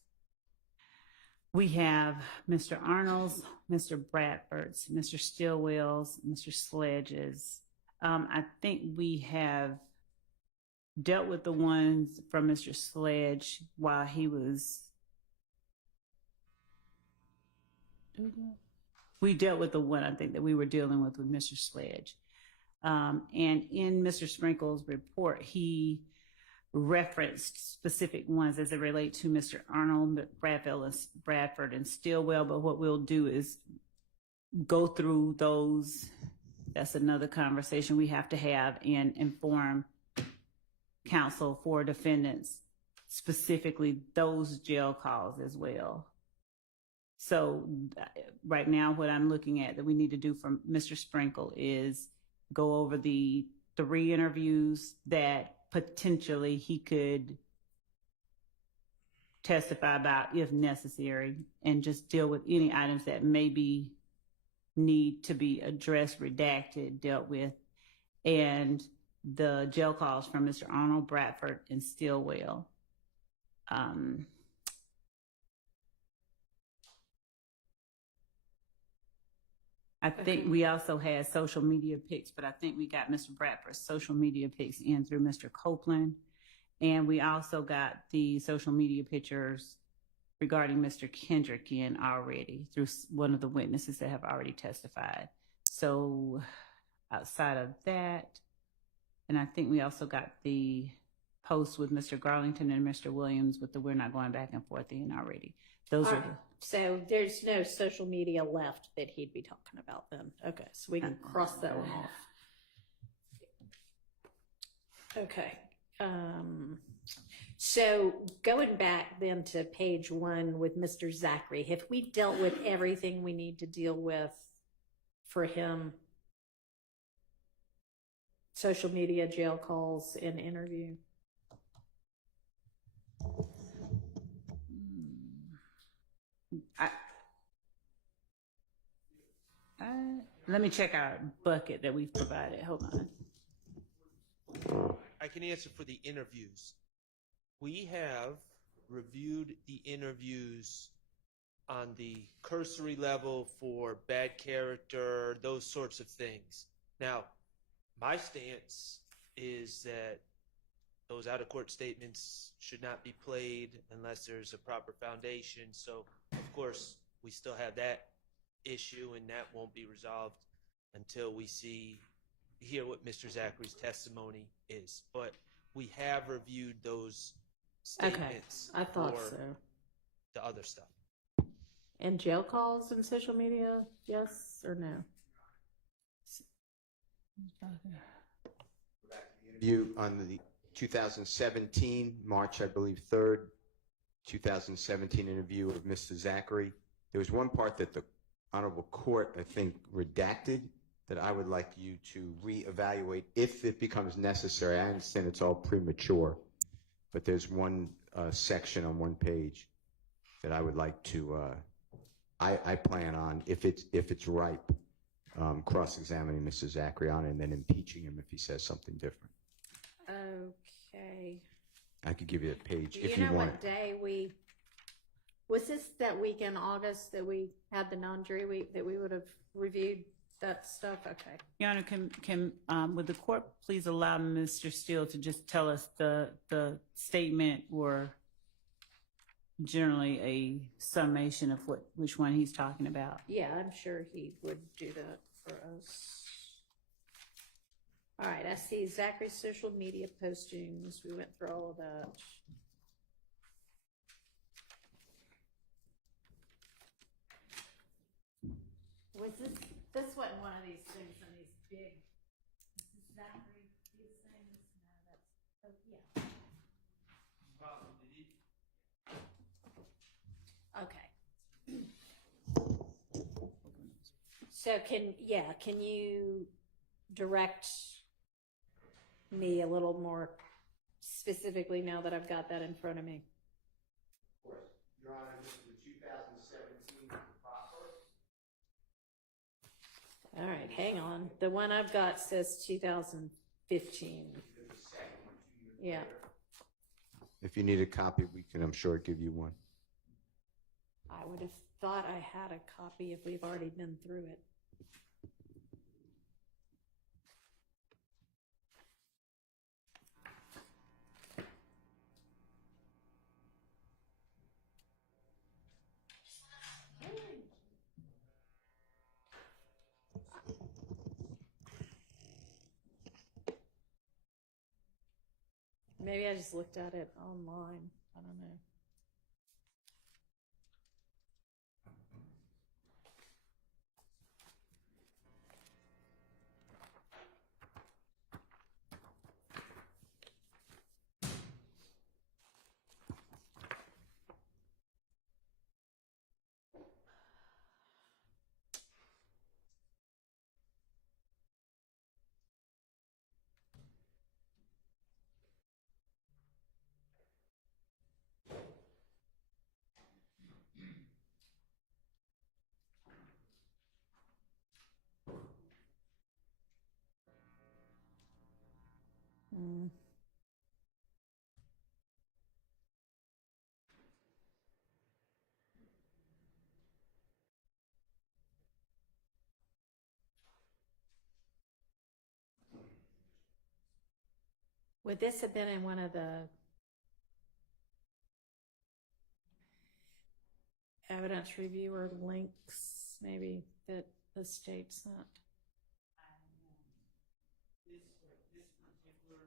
We have Mr. Arnold's, Mr. Bradford's, Mr. Stillwell's, Mr. Sledge's. I think we have dealt with the ones from Mr. Sledge while he was. We dealt with the one I think that we were dealing with Mr. Sledge. And in Mr. Sprinkle's report, he referenced specific ones as it relate to Mr. Arnold, Bradford, and Stillwell. But what we'll do is go through those. That's another conversation we have to have and inform counsel for defendants, specifically those jail calls as well. So right now, what I'm looking at that we need to do from Mr. Sprinkle is go over the 3 interviews that potentially he could testify about if necessary, and just deal with any items that maybe need to be addressed, redacted, dealt with, and the jail calls from Mr. Arnold, Bradford, and Stillwell. I think we also had social media pics, but I think we got Mr. Bradford's social media pics in through Mr. Copeland. And we also got the social media pictures regarding Mr. Kendrick in already through one of the witnesses that have already testified. So outside of that, and I think we also got the post with Mr. Garlington and Mr. Williams with the "we're not going back and forth" in already. Those are so there's no social media left that he'd be talking about then. Okay, so we can cross that one off. Okay. So going back then to page 1 with Mr. Zachary, have we dealt with everything we need to deal with for him? Social media, jail calls, and interview. Let me check our bucket that we've provided. Hold on. I can answer for the interviews. We have reviewed the interviews on the cursory level for bad character, those sorts of things. Now, my stance is that those out-of-court statements should not be played unless there's a proper foundation. So, of course, we still have that issue, and that won't be resolved until we hear what Mr. Zachary's testimony is. But we have reviewed those statements. Okay, I thought for so. The other stuff. And jail calls and social media, yes or no? Interview on the 2017, March, I believe, 3rd, 2017 interview of Mr. Zachary. There was one part that the Honorable Court, I think, redacted that I would like you to reevaluate if it becomes necessary. I understand it's all premature, but there's one section on one page that I would like to, I plan on, if it's ripe, cross-examining Mr. Zachary on it and then impeaching him if he says something different. Okay. I could give you a page Do if you you know want what it. day we Was this that week in August that we had the non-jury week that we would have reviewed that stuff? Okay. Your Honor, would the court please allow Mr. Steele to just tell us the statement or generally a summation of which one he's talking about? Yeah, I'm sure he would do that for us. All right, I see Zachary's social media postings. We went through all of that. Was this wasn't one of these things on these big, this is Zachary, these things? No, that's, oh, yeah. Okay. So can you direct me a little more specifically now that I've got that in front of me? Of course. Your Honor, this is the 2017 proper. All right, hang on. The one I've got says 2015. Yeah. If you need a copy, we can, I'm sure, give you one. I would have thought I had a copy if we've already been through it. Maybe I just looked at it online. I don't know. Would this have been in one of the evidence reviewer links, maybe, that the state sent? This particular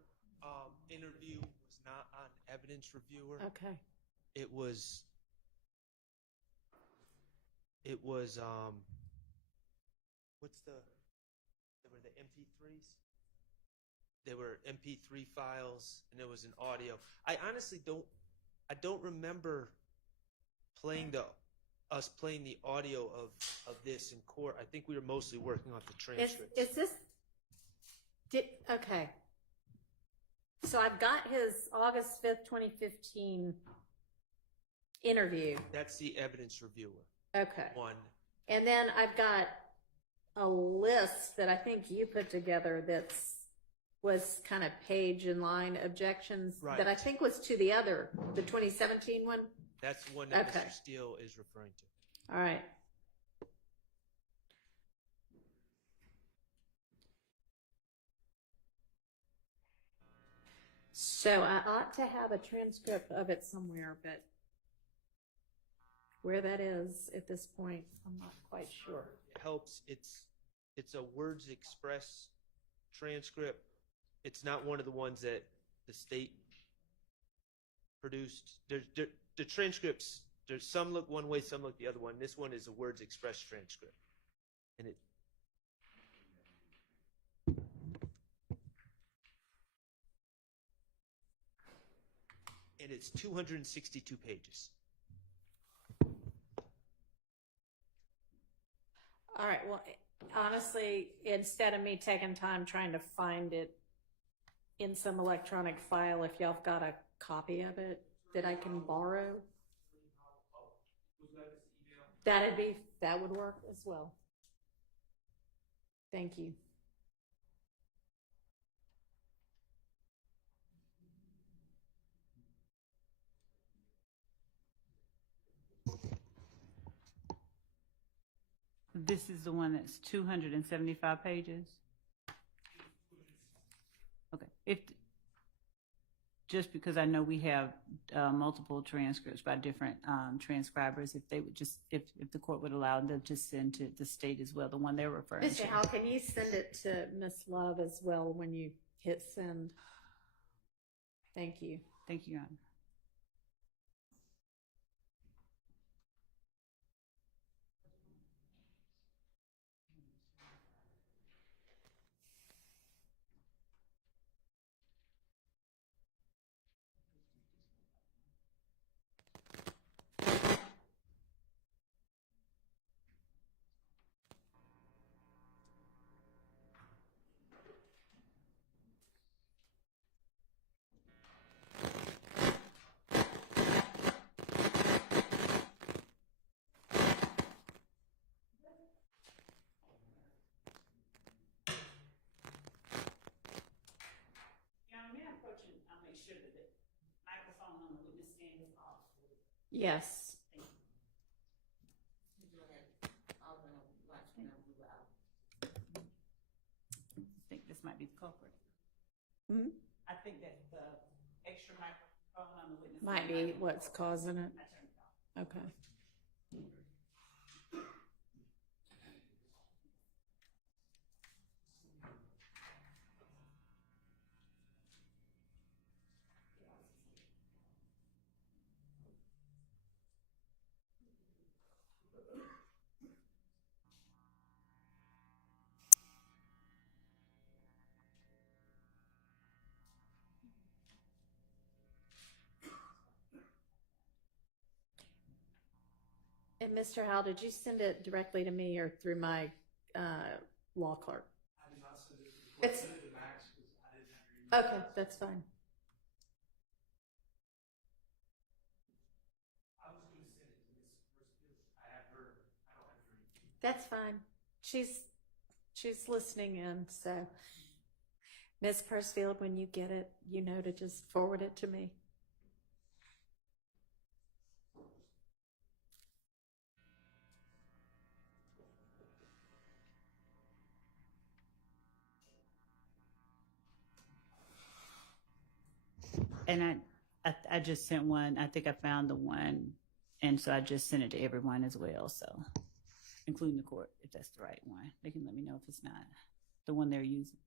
interview was not on evidence reviewer. Okay. It was they were the MP3s. They were MP3 files, and it was an audio. I honestly don't remember playing the audio of this in court. I think we were mostly working off the transcripts. Is this, okay. So I've got his August 5th, 2015 interview. That's the evidence reviewer. Okay. One. And then I've got a list that I think you put together was kind of page and line objections that I think was to the 2017 one. That's the one that Mr. Steele is referring to. All right. So I ought to have a transcript of it somewhere, but where that is at this point, I'm not quite sure. It helps. It's a words express transcript. It's not one of the ones that the state produced. The transcripts, there's some look one way, some look the other one. This one is a words express transcript. And it's 262 pages. All right. Well, honestly, instead of me taking time trying to find it in some electronic file, if y'all have got a copy of it that I can borrow, that would work as well. Thank you. This is the one that's 275 pages? Okay. Just because I know we have multiple transcripts by different transcribers, if they would just, if the court would allow them to send to the state as well, the one they're referring to. Mr. Howell, can you send it to Miss Love as well when you hit send? Thank you. Thank you, Your Honor. Sure that the microphone on the witness stand is off. Yes. I think this might be the culprit. Hmm? I think that the extra microphone on the witness Might stand be what's causing it. I turned it off. Okay. And Mr. Howell, did you send it directly to me or through my law clerk? I did not send it to the court. I sent it to Max because I didn't have your email. Okay, that's fine. I was going to send it to Miss Percival. I have her. I don't have her email. That's fine. She's listening in, so Ms. Percival, when you get it, you know to just forward it to me. And I just sent one. I think I found the one, and so I just sent it to everyone as well. So, including the court, if that's the right one, they can let me know if it's not the one they're using.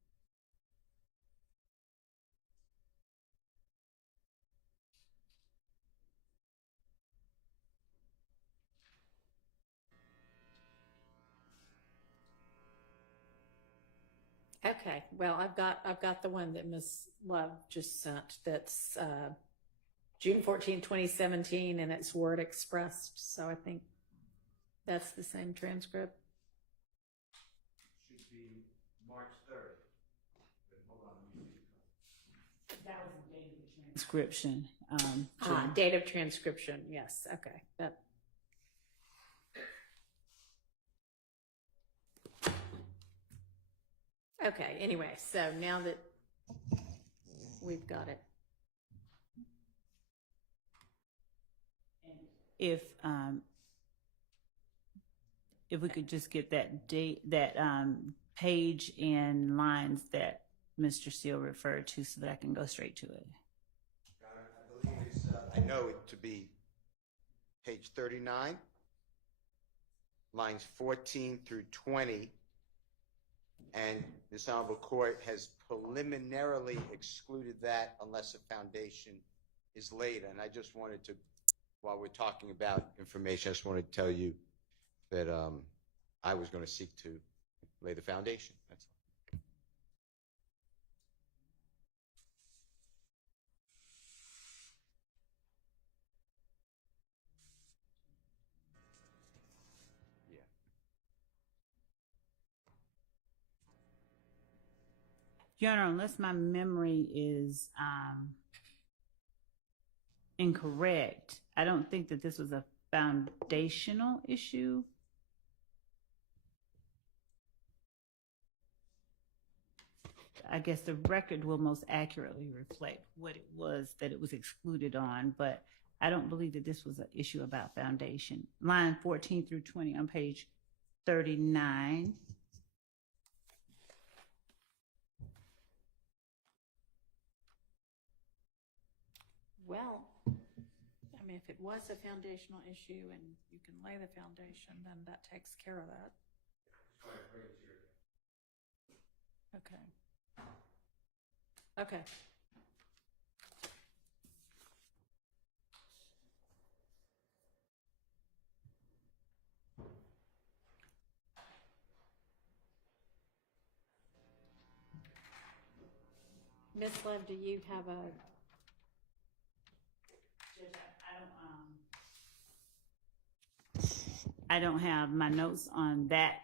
Okay. Well, I've got the one that Ms. Love just sent. That's June 14, 2017, and it's word expressed. So I think that's the same transcript. Should be March 3rd. But hold on, let me see. That was the date of the transcription. Date of transcription. Yes. Okay. That. Okay. Anyway, so now that we've got it. If we could just get that date, that page and lines that Mr. Seal referred to, so that I can go straight to it. I believe it's, I know it to be page 39, lines 14 through 20, and this Honorable Court has preliminarily excluded that unless a foundation is laid. And I just wanted to, while we're talking about information, I just wanted to tell you that I was going to seek to lay the foundation. That's all. Yeah. Your Honor, unless my memory is incorrect, I don't think that this was a foundational issue. I guess the record will most accurately reflect what it was that it was excluded on, but I don't believe that this was an issue about foundation. Line 14 through 20 on page 39. Well, I mean, if it was a foundational issue and you can lay the foundation, then that takes care of that. Okay. Okay. Ms. Love, do you have a? I don't have my notes on that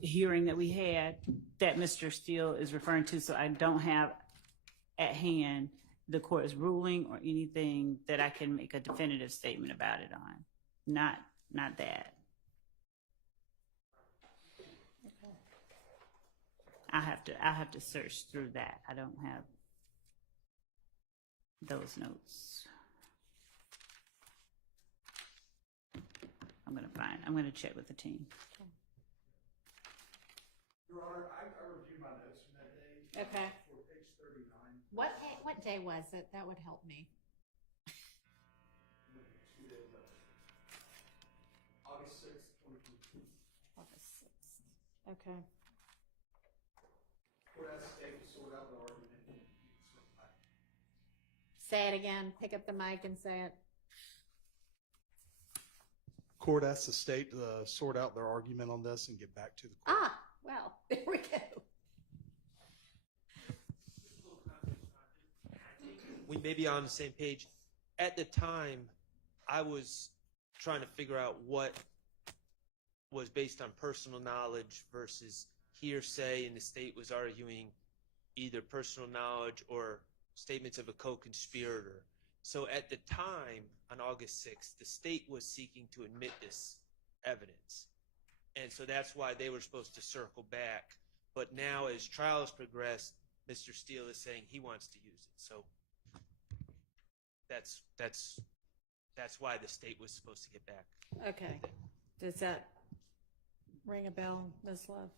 hearing that we had that Mr. Steele is referring to, so I don't have at hand the court's ruling or anything that I can make a definitive statement about it on. Not that. Okay. I'll have to search through that. I don't have those notes. I'm gonna check with the team. Okay. Your Honor, I reviewed my notes from that day. Okay. For page 39. What day was it? That would help me. August 6th, 2022. August 6th. Okay. Court has to state to sort out the argument. Say it again. Pick up the mic and say it. Court asks the state to sort out their argument on this and get back to the court. Ah, well, there we go. We may be on the same page. At the time, I was trying to figure out what was based on personal knowledge versus hearsay, and the state was arguing either personal knowledge or statements of a co-conspirator. So at the time, on August 6th, the state was seeking to admit this evidence. And so that's why they were supposed to circle back. But now as trials progressed, Mr. Steele is saying he wants to use it. So that's why the state was supposed to get back. Okay. Does that ring a bell, Ms. Love?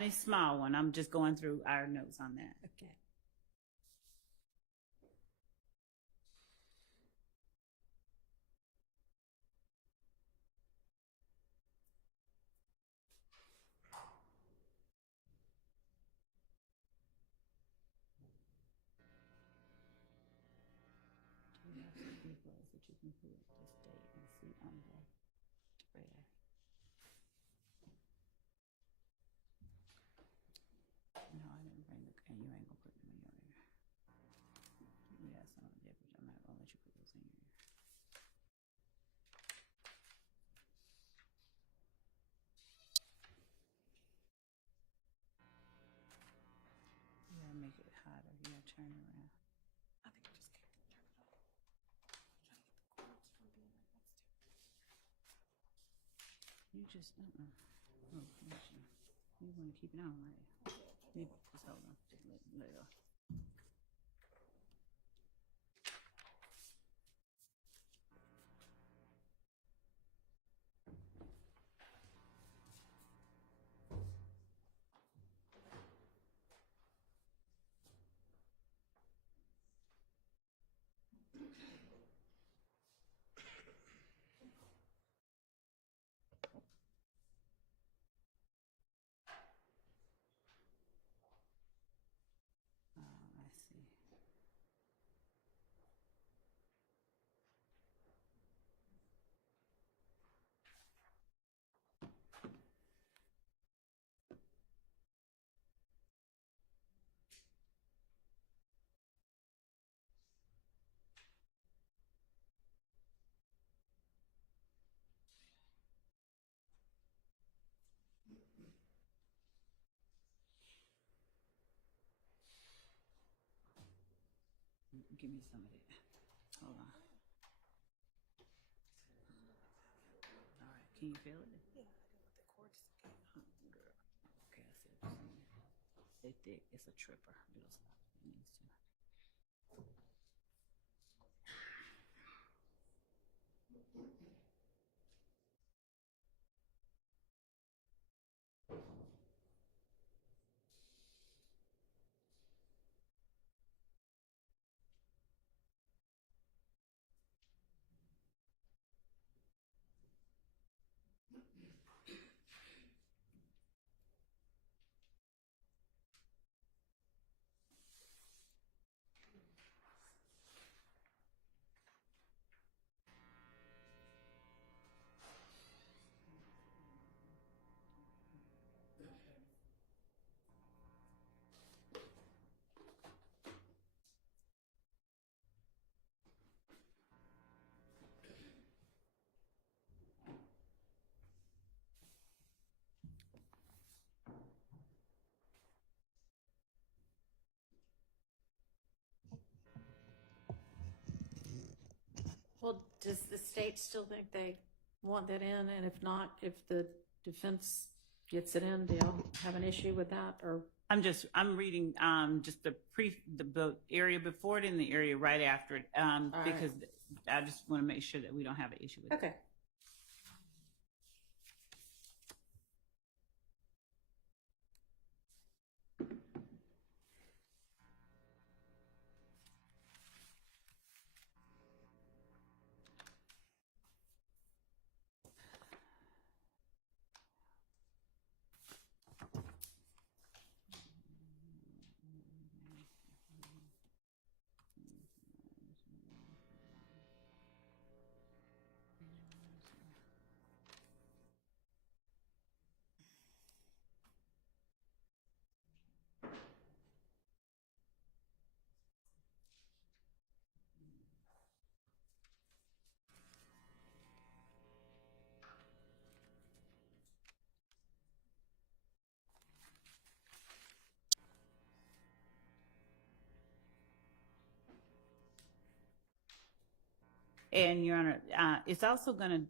A small one. I'm just going through our notes on that. Okay. Do you have some details that you can put this date and see on the radar? No, I didn't bring the, and you ain't gonna put them in your ear. We have some of that, but I'm not gonna let you put those in your ear. You gotta make it hotter. You gotta turn it around. I think I just can't turn it off. I'm trying to get the cords from being right next to it. You just, oh, gosh. You wanna keep it on, right? Maybe, just hold on. Just let it off. I see. Give me some of that. Hold on. All right, can you feel it? Yeah, I know what the cords Oh, girl. Okay, I see what you're saying. They thick. It's a tripper. It'll stop if it needs to. Does the state still think they want that in? And if not, if the defense gets it in, do y'all have an issue with that? Or I'm reading just the area before it and the area right after it because I just want to make sure that we don't have an issue with it. okay. And Your Honor, it's also going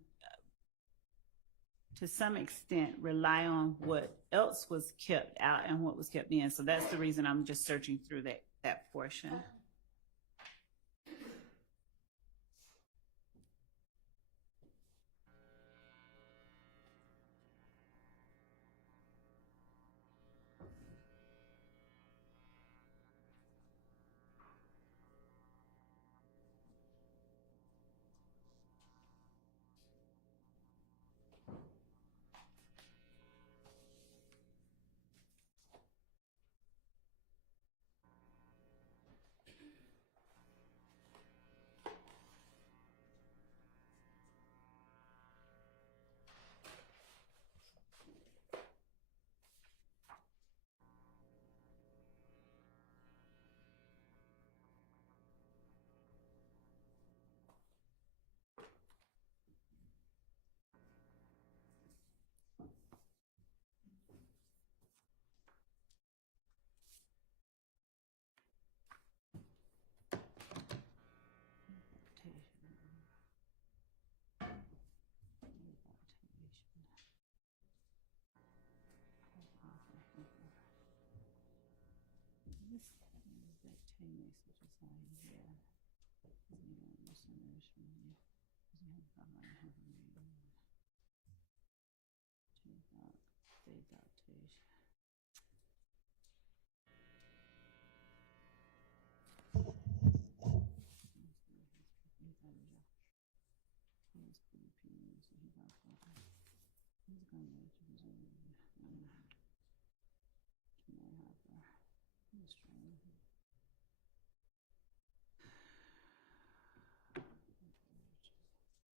to some extent, rely on what else was kept out and what was kept in. So that's the reason I'm just searching through that portion.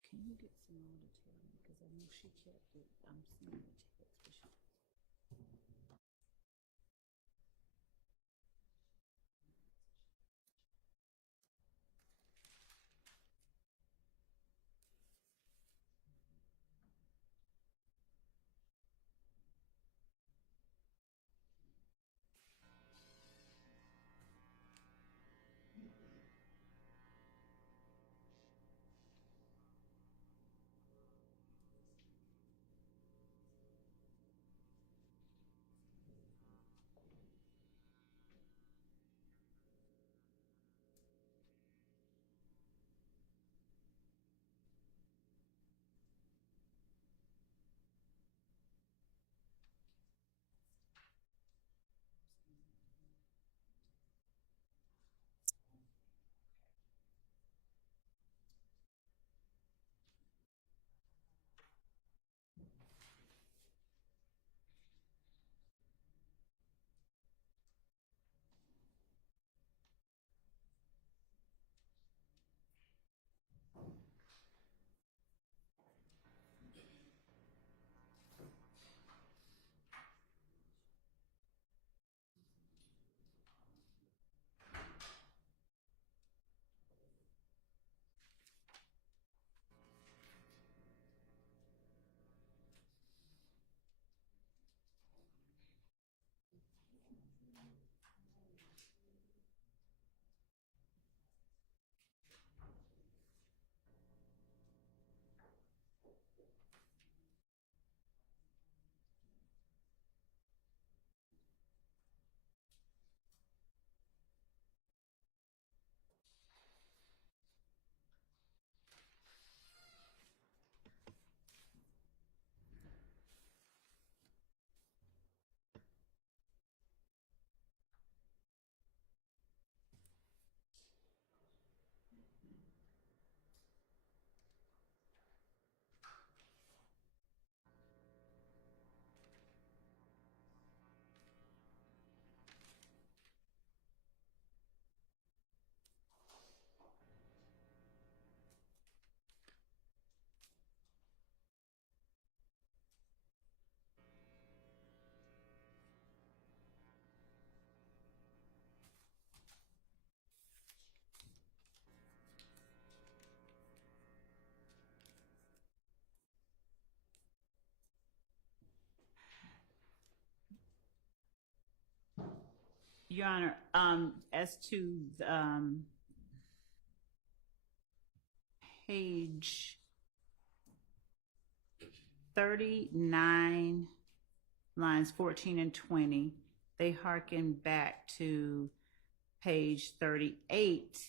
Can you get some more to tell me? Because I know she kept it. I'm seeing the text, but she. Your Honor, as to page 39, lines 14 and 20, they hearken back to page 38,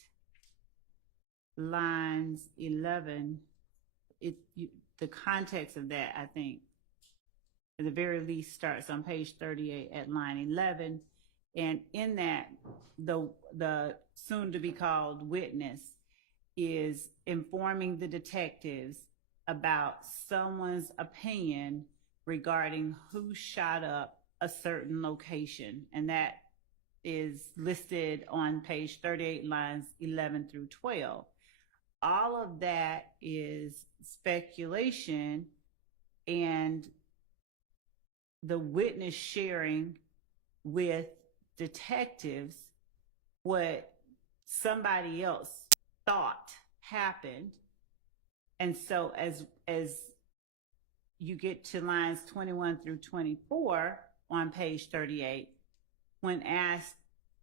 lines 11. The context of that, I think, at the very least, starts on page 38 at line 11. And in that, the soon-to-be-called witness is informing the detectives about someone's opinion regarding who shot up a certain location. And that is listed on page 38, lines 11 through 12. All of that is speculation and the witness sharing with detectives what somebody else thought happened. And so as you get to lines 21 through 24 on page 38, when asked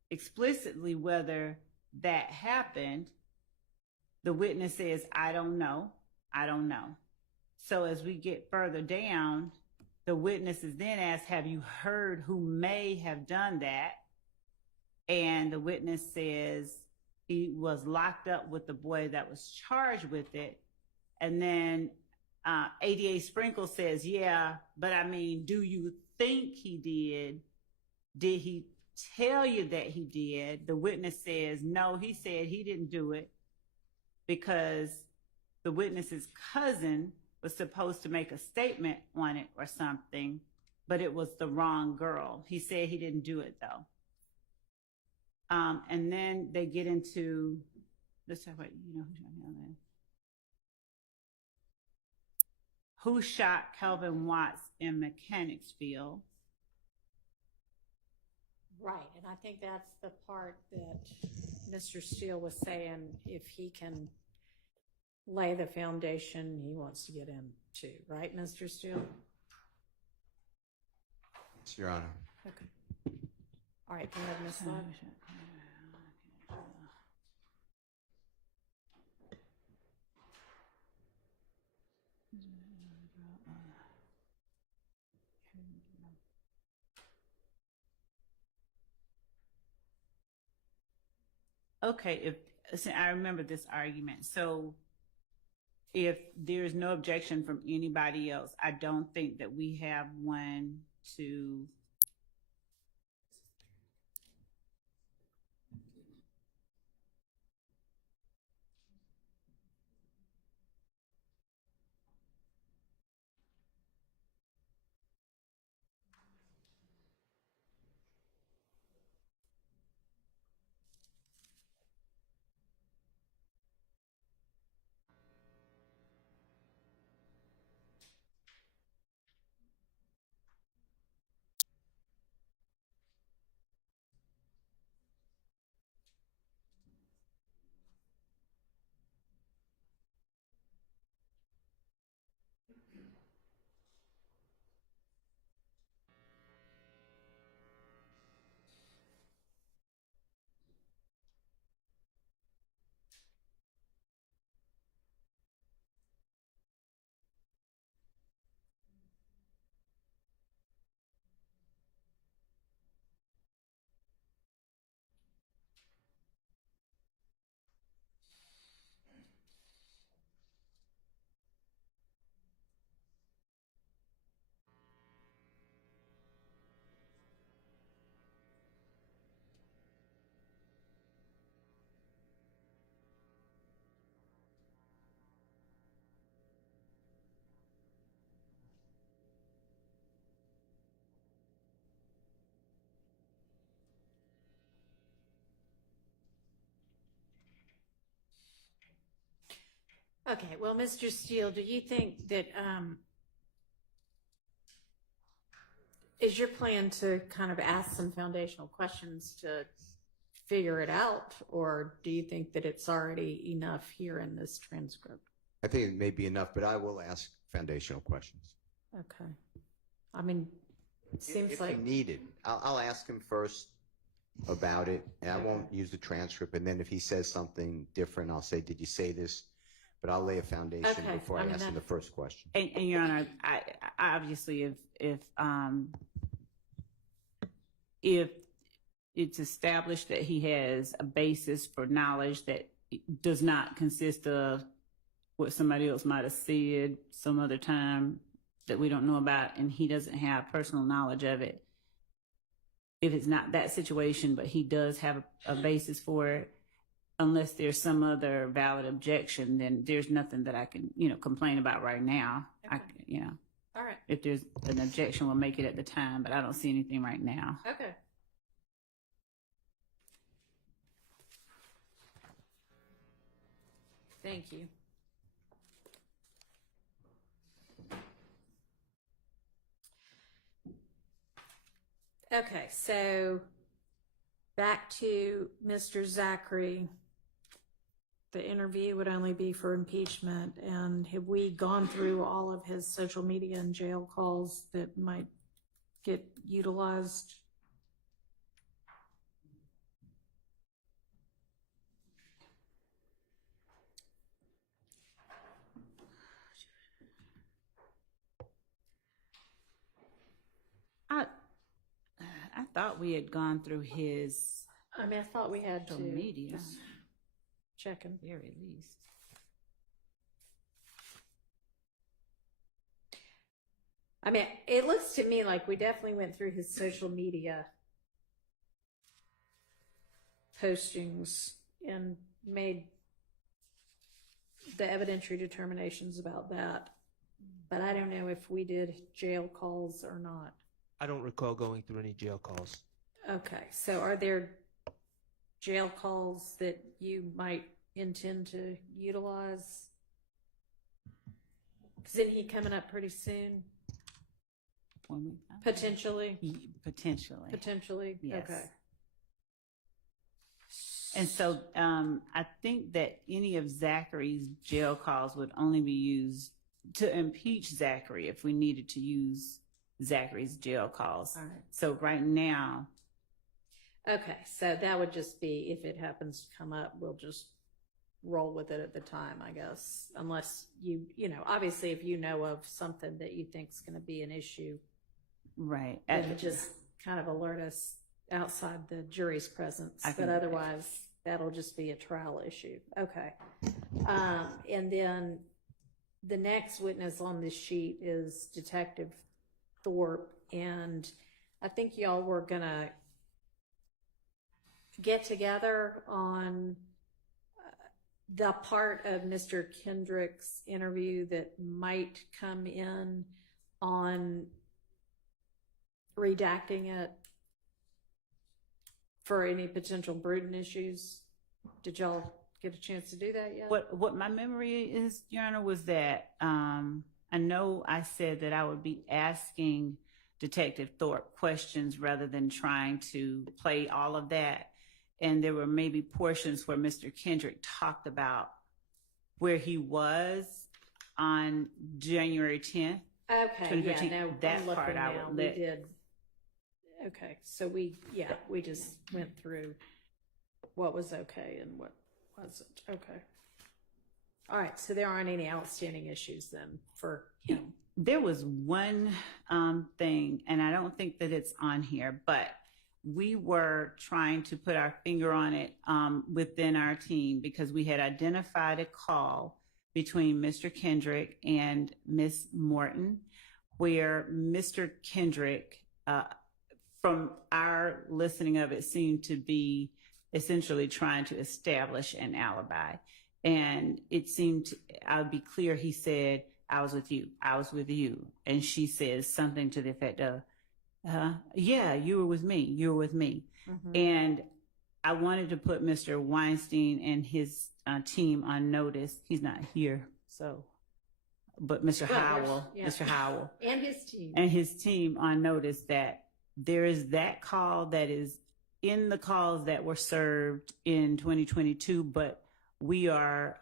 explicitly whether that happened, the witness says, I don't know. So as we get further down, the witness is then asked, have you heard who may have done that? And the witness says he was locked up with the boy that was charged with it. And then ADA Sprinkle says, yeah, but I mean, do you think he did? Did he tell you that he did? The witness says, no, he said he didn't do it because the witness's cousin was supposed to make a statement on it or something, but it was the wrong girl. He said he didn't do it though. And then they get into, let's talk about, who shot Kelvin Watts in Mechanicsville. Right, and I think that's the part that Mr. Steele was saying, if he can lay the foundation, he wants to get into, right, Mr. Steele? Yes, Your Honor. Okay. All right, can we have Ms. Love? Okay, I remember this argument. So if there's no objection from anybody else, I don't think that we have one to Okay, well, Mr. Steele, do you think that, is your plan to kind of ask some foundational questions to figure it out, or do you think that it's already enough here in this transcript? I think it may be enough, but I will ask foundational questions. Okay. I mean, it seems if like. needed. I'll ask him first, about it, and I won't use the transcript, and then if he says something different, I'll say, did you say this? But I'll lay a foundation Okay, before I I mean, ask him that- the first question. And Your Honor, I obviously, if it's established that he has a basis for knowledge that does not consist of what somebody else might have said some other time that we don't know about, and he doesn't have personal knowledge of it, if it's not that situation, but he does have a basis for it, unless there's some other valid objection, then there's nothing that I can, complain about right now. All right. If there's an objection, we'll make it at the time, but I don't see anything right now. Okay. Thank you. Okay, so back to Mr. Zachary. The interview would only be for impeachment, and have we gone through all of his social media and jail calls that might get utilized? I thought we had gone through his I mean, I thought we had to social media. just check him. Very least. I mean, it looks to me like we definitely went through his social media postings and made the evidentiary determinations about that. But I don't know if we did jail calls or not. I don't recall going through any jail calls. Okay, so are there jail calls that you might intend to utilize? Isn't he coming up pretty soon? Potentially? Potentially. Potentially? Yes. Okay. And so I think that any of Zachary's jail calls would only be used to impeach Zachary if we needed to use Zachary's jail calls. All right. So right now, Okay, so that would just be, if it happens to come up, we'll just roll with it at the time, I guess. Unless obviously if you know of something that you think is going to be an issue, right. then just kind of alert us outside the jury's presence. I But can- otherwise, that'll just be a trial issue. Okay. And then the next witness on this sheet is Detective Thorpe. And I think y'all were going to get together on the part of Mr. Kendrick's interview that might come in on redacting it for any potential Bruton issues. Did y'all get a chance to do that yet? what my memory is, Your Honor, was that I know I said that I would be asking Detective Thorpe questions rather than trying to play all of that. And there were maybe portions where Mr. Kendrick talked about where he was on January 10th. Okay, yeah, 2015. no, That I'm looking part I now. would We let. did. Okay, so we just went through what was okay and what wasn't. Okay. All right, so there aren't any outstanding issues then for him. There was one thing, and I don't think that it's on here, but we were trying to put our finger on it within our team because we had identified a call between Mr. Kendrick and Miss Morton, where Mr. Kendrick, from our listening of it, seemed to be essentially trying to establish an alibi. And it seemed, I'll be clear, he said, I was with you. I was with you. And she says something to the effect of, yeah, you were with me. You were with me. Mhm. And I wanted to put Mr. Weinstein and his team on notice. He's not here, so. But Mr. Well, Howell, yeah. Mr. Howell. And his team. And his team on notice that there is that call that is in the calls that were served in 2022, but we are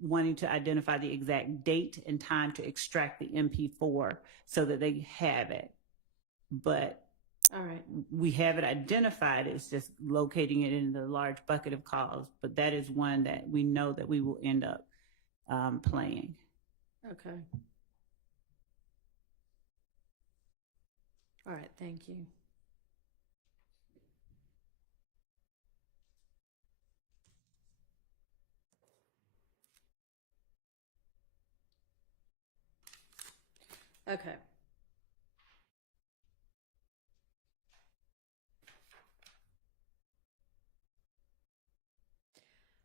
wanting to identify the exact date and time to extract the MP4 so that they have it. But All right. We have it identified. It's just locating it in the large bucket of calls. But that is one that we know that we will end up playing. Okay. All right. Thank you. Okay.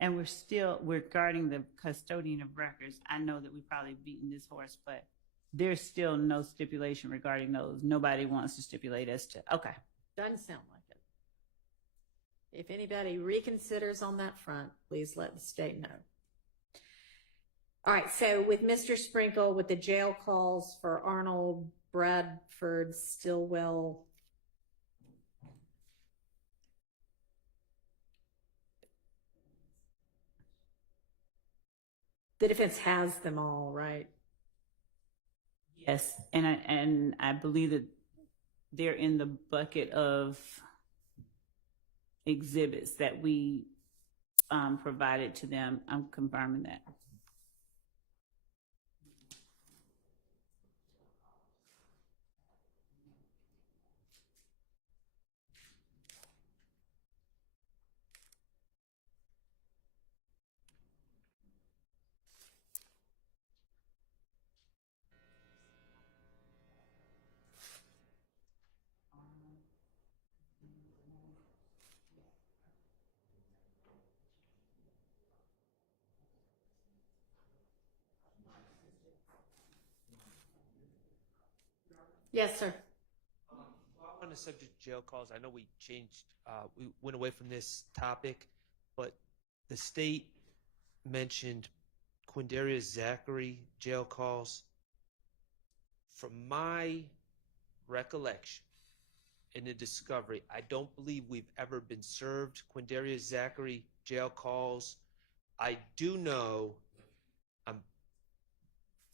And we're guarding the custodian of records. I know that we've probably beaten this horse, but there's still no stipulation regarding those. Nobody wants to stipulate as to, okay. Doesn't sound like it. If anybody reconsiders on that front, please let the state know. All right, so with Mr. Sprinkle, with the jail calls for Arnold, Bradford, Stillwell, the defense has them all, right? Yes, and I believe that they're in the bucket of exhibits that we provided to them. I'm confirming that. Yes, sir. On the subject of jail calls, I know we went away from this topic, but the state mentioned Quindarius Zachary jail calls. From my recollection in the discovery, I don't believe we've ever been served Quindarius Zachary jail calls. I do know, I'm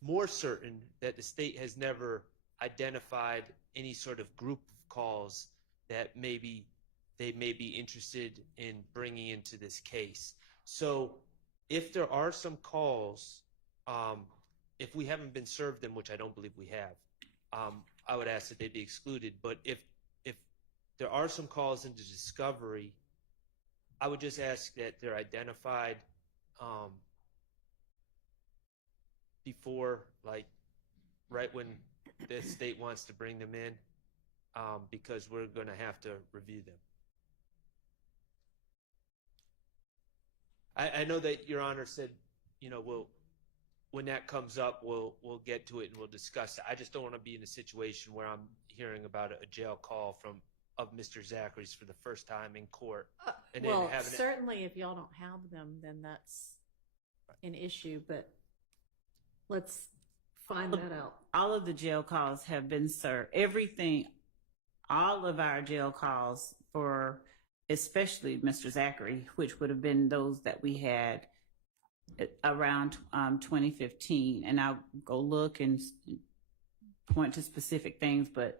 more certain that the state has never identified any sort of group of calls that maybe they may be interested in bringing into this case. So if there are some calls, if we haven't been served them, which I don't believe we have, I would ask that they be excluded. But if there are some calls into discovery, I would just ask that they're identified before, like, right when the state wants to bring them in, because we're going to have to review them. I know that Your Honor said, when that comes up, we'll get to it and we'll discuss it. I just don't want to be in a situation where I'm hearing about a jail call of Mr. Zachary's for the first time in court. And Well, then having certainly if y'all don't have them, then that's an issue, but let's find that out. All of the jail calls have been served. Everything, all of our jail calls for especially Mr. Zachary, which would have been those that we had around 2015. And I'll go look and point to specific things, but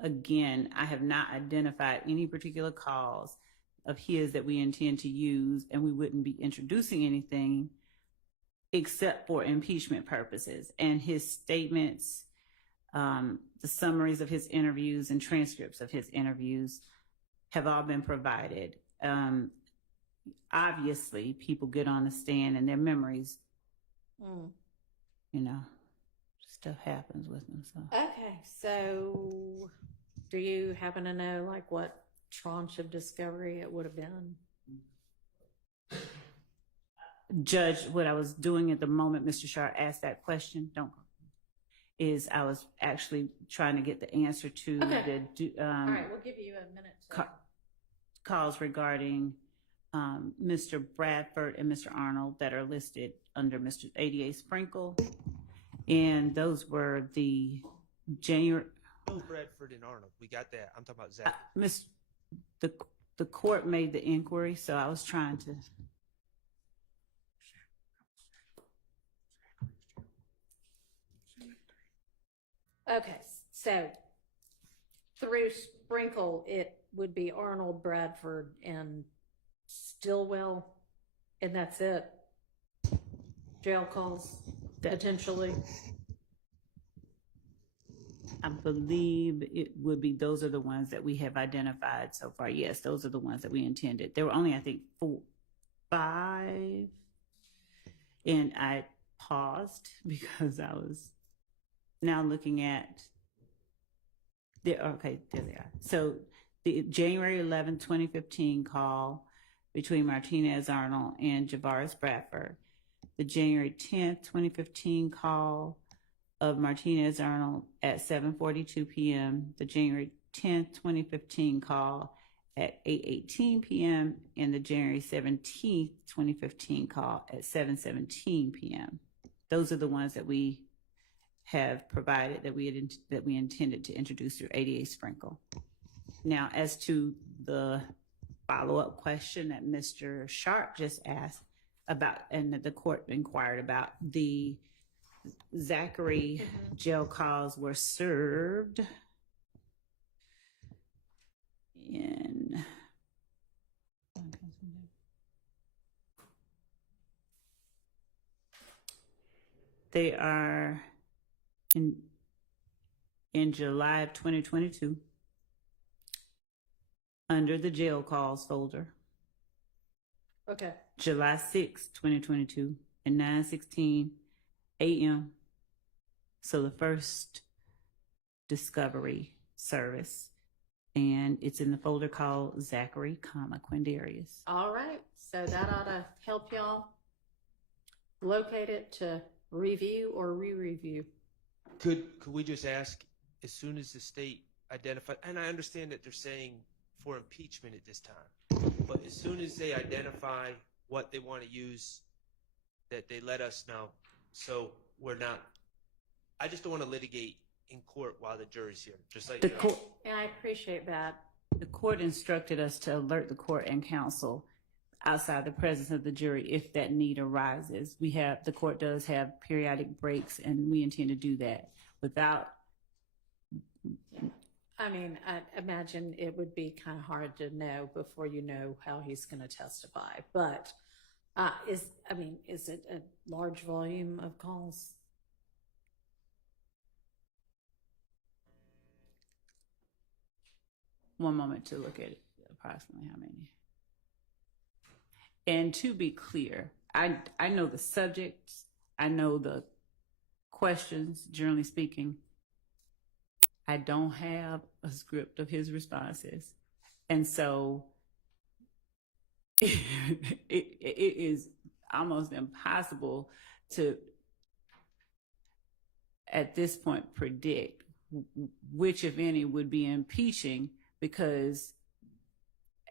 again, I have not identified any particular calls of his that we intend to use, and we wouldn't be introducing anything except for impeachment purposes. And his statements, the summaries of his interviews and transcripts of his interviews have all been provided. Obviously, people get on the stand and their memories, stuff happens with them. So. Okay, so do you happen to know like what tranche of discovery it would have been? Judge, what I was doing at the moment Mr. Sharp asked that question, is I was actually trying to get the answer to All right, we'll give you a minute to... calls regarding Mr. Bradford and Mr. Arnold that are listed under Mr. ADA Sprinkle. And those were the January... No, Bradford and Arnold. We got that. I'm talking about Zach. The court made the inquiry, so I was trying to... Okay, so through Sprinkle, it would be Arnold, Bradford, and Stillwell, and that's it. Jail calls, potentially. I believe it would be, those are the ones that we have identified so far. Yes, those are the ones that we intended. There were only, I think, 5. And I paused because I was now looking at okay, there they are. So the January 11th, 2015 call between Martinez Arnold and Javaris Bradford. The January 10th, 2015 call of Martinez Arnold at 7:42 p.m., the January 10th, 2015 call at 8:18 p.m., and the January 17th, 2015 call at 7:17 p.m. Those are the ones that we have provided that we intended to introduce through ADA Sprinkle. Now, as to the follow-up question that Mr. Sharp just asked about, and that the court inquired about, the Zachary jail calls were served in they are in July of 2022 under the jail calls folder. Okay. July 6, 2022 at 9:16 a.m. So the first discovery service, and it's in the folder called Zachary, Quindarius. All right. So that ought to help y'all locate it to review or re-review. Could we just ask, as soon as the state identified, and I understand that they're saying for impeachment at this time, but as soon as they identify what they want to use, that they let us know, so we're not, I just don't want to litigate in court while the jury's here, just like, And I appreciate that. The court instructed us to alert the court and counsel outside the presence of the jury if that need arises. The court does have periodic breaks, and we intend to do that without. I mean, I imagine it would be kind of hard to know before you know how he's going to testify. But is it a large volume of calls? One moment to look at approximately how many. And to be clear, I know the subjects, I know the questions, generally speaking. I don't have a script of his responses. And so it is almost impossible to, at this point, predict which, if any, would be impeaching, because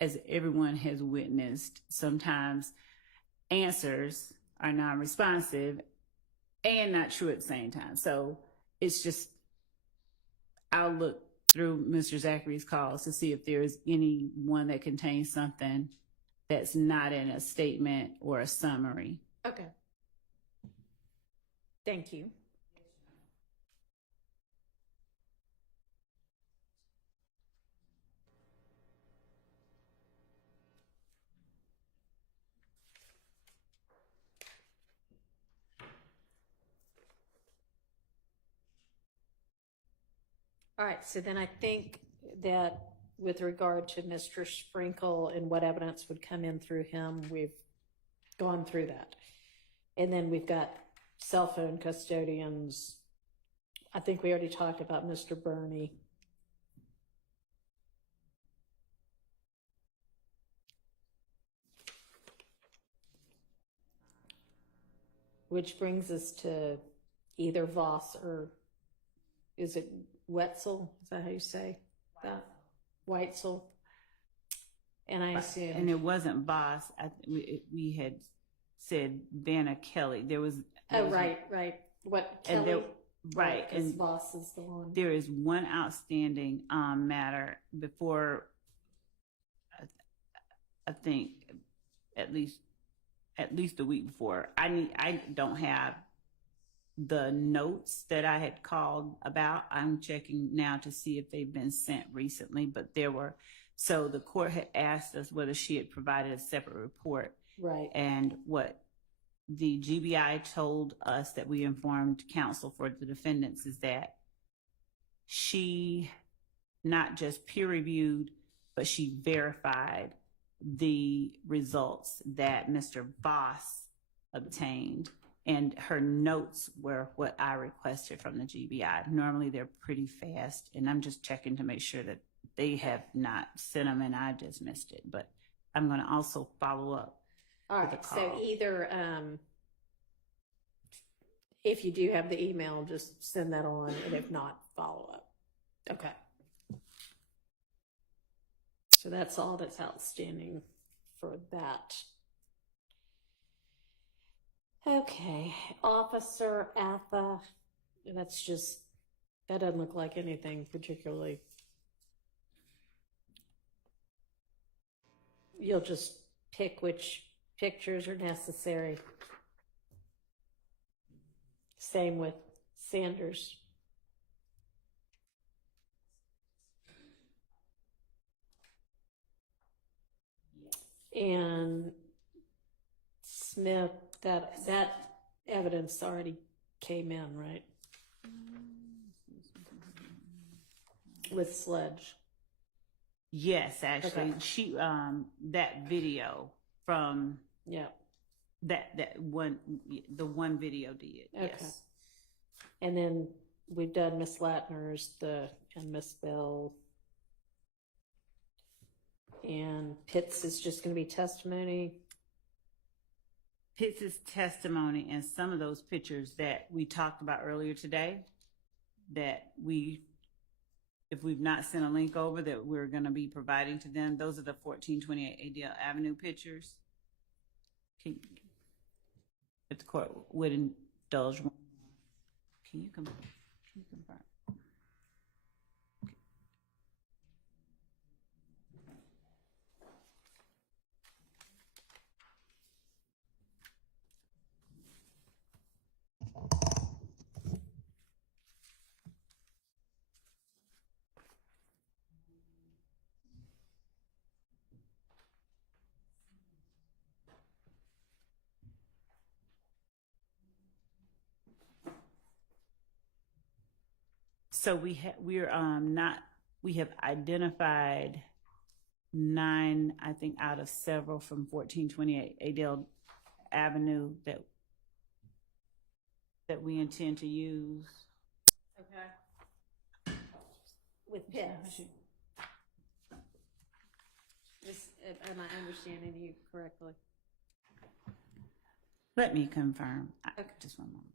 as everyone has witnessed, sometimes answers are non-responsive and not true at the same time. So it's just, I'll look through Mr. Zachary's calls to see if there's any one that contains something that's not in a statement or a summary. Okay. Thank you. All right, so then I think that with regard to Mr. Sprinkle and what evidence would come in through him, we've gone through that. And then we've got cell phone custodians. I think we already talked about Mr. Burney. Which brings us to either Voss or, is it Wetzel? Is that how you say that? Weitzel. And I assume. And it wasn't Voss. We had said Vanna Kelly. There was. Right. What Kelly? Right. And Voss is the one. There is one outstanding matter before, I think, at least a week before. I don't have the notes that I had called about. I'm checking now to see if they've been sent recently, but so the court had asked us whether she had provided a separate report. Right. And what the GBI told us that we informed counsel for the defendants is that she not just peer reviewed, but she verified the results that Mr. Voss obtained, and her notes were what I requested from the GBI. Normally they're pretty fast, and I'm just checking to make sure that they have not sent them and I just missed it, but I'm going to also follow up. All right, so either, if you do have the email, just send that on, and if not, follow up. Okay. So that's all that's outstanding for that. Okay, Officer Atha, that doesn't look like anything particularly. You'll just pick which pictures are necessary. Same with Sanders. And Smith, that evidence already came in, right? With Sledge. Yes, actually, Okay. she that video from that one, the one video did. Okay. Yes. And then we've done Miss Latner's and Miss Bell. And Pitts is just going to be testimony. Pitts' testimony and some of those pictures that we talked about earlier today, that if we've not sent a link over, that we're going to be providing to them. Those are the 1428 ADL Avenue pictures. If the court would indulge, can you confirm? So we have identified 9, I think, out of several from 1428 Adele Avenue that we intend to use. Okay. With Pitts. Am I understanding you correctly? Let me confirm. Okay. Just one moment.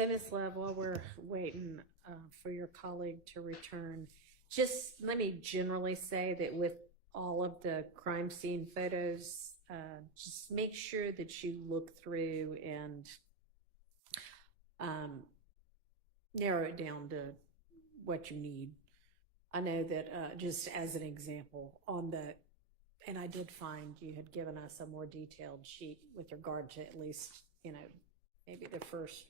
So, Ms. Love, while we're waiting for your colleague to return, just let me generally say that with all of the crime scene photos, just make sure that you look through and narrow it down to what you need. I know that just as an example, and I did find you had given us a more detailed sheet with regard to at least, maybe the first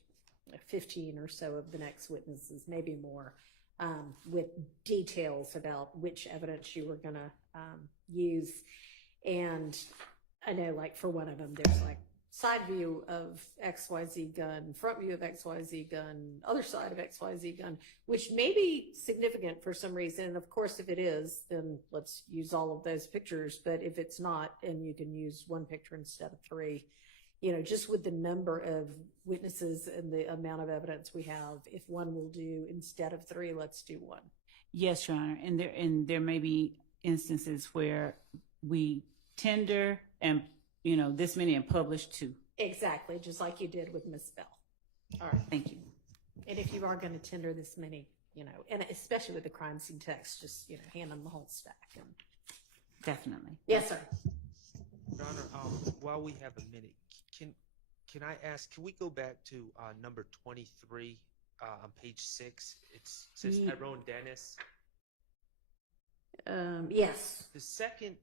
15 or so of the next witnesses, maybe more, with details about which evidence you were going to use. And I know, like, for one of them, there's like side view of XYZ gun, front view of XYZ gun, other side of XYZ gun, which may be significant for some reason. And of course, if it is, then let's use all of those pictures. But if it's not, and you can use one picture instead of three, just with the number of witnesses and the amount of evidence we have, if one will do instead of three, let's do one. Yes, Your Honor. And there may be instances where we tender and this many and publish two. Exactly, just like you did with Miss Bell. All right. Thank you. And if you are going to tender this many, and especially with the crime scene text, just, hand them the whole stack. Definitely. Yes, sir. Your Honor, while we have a minute, can I ask, can we go back to number 23 on page 6? It says Tyrone Dennis. Yes. The second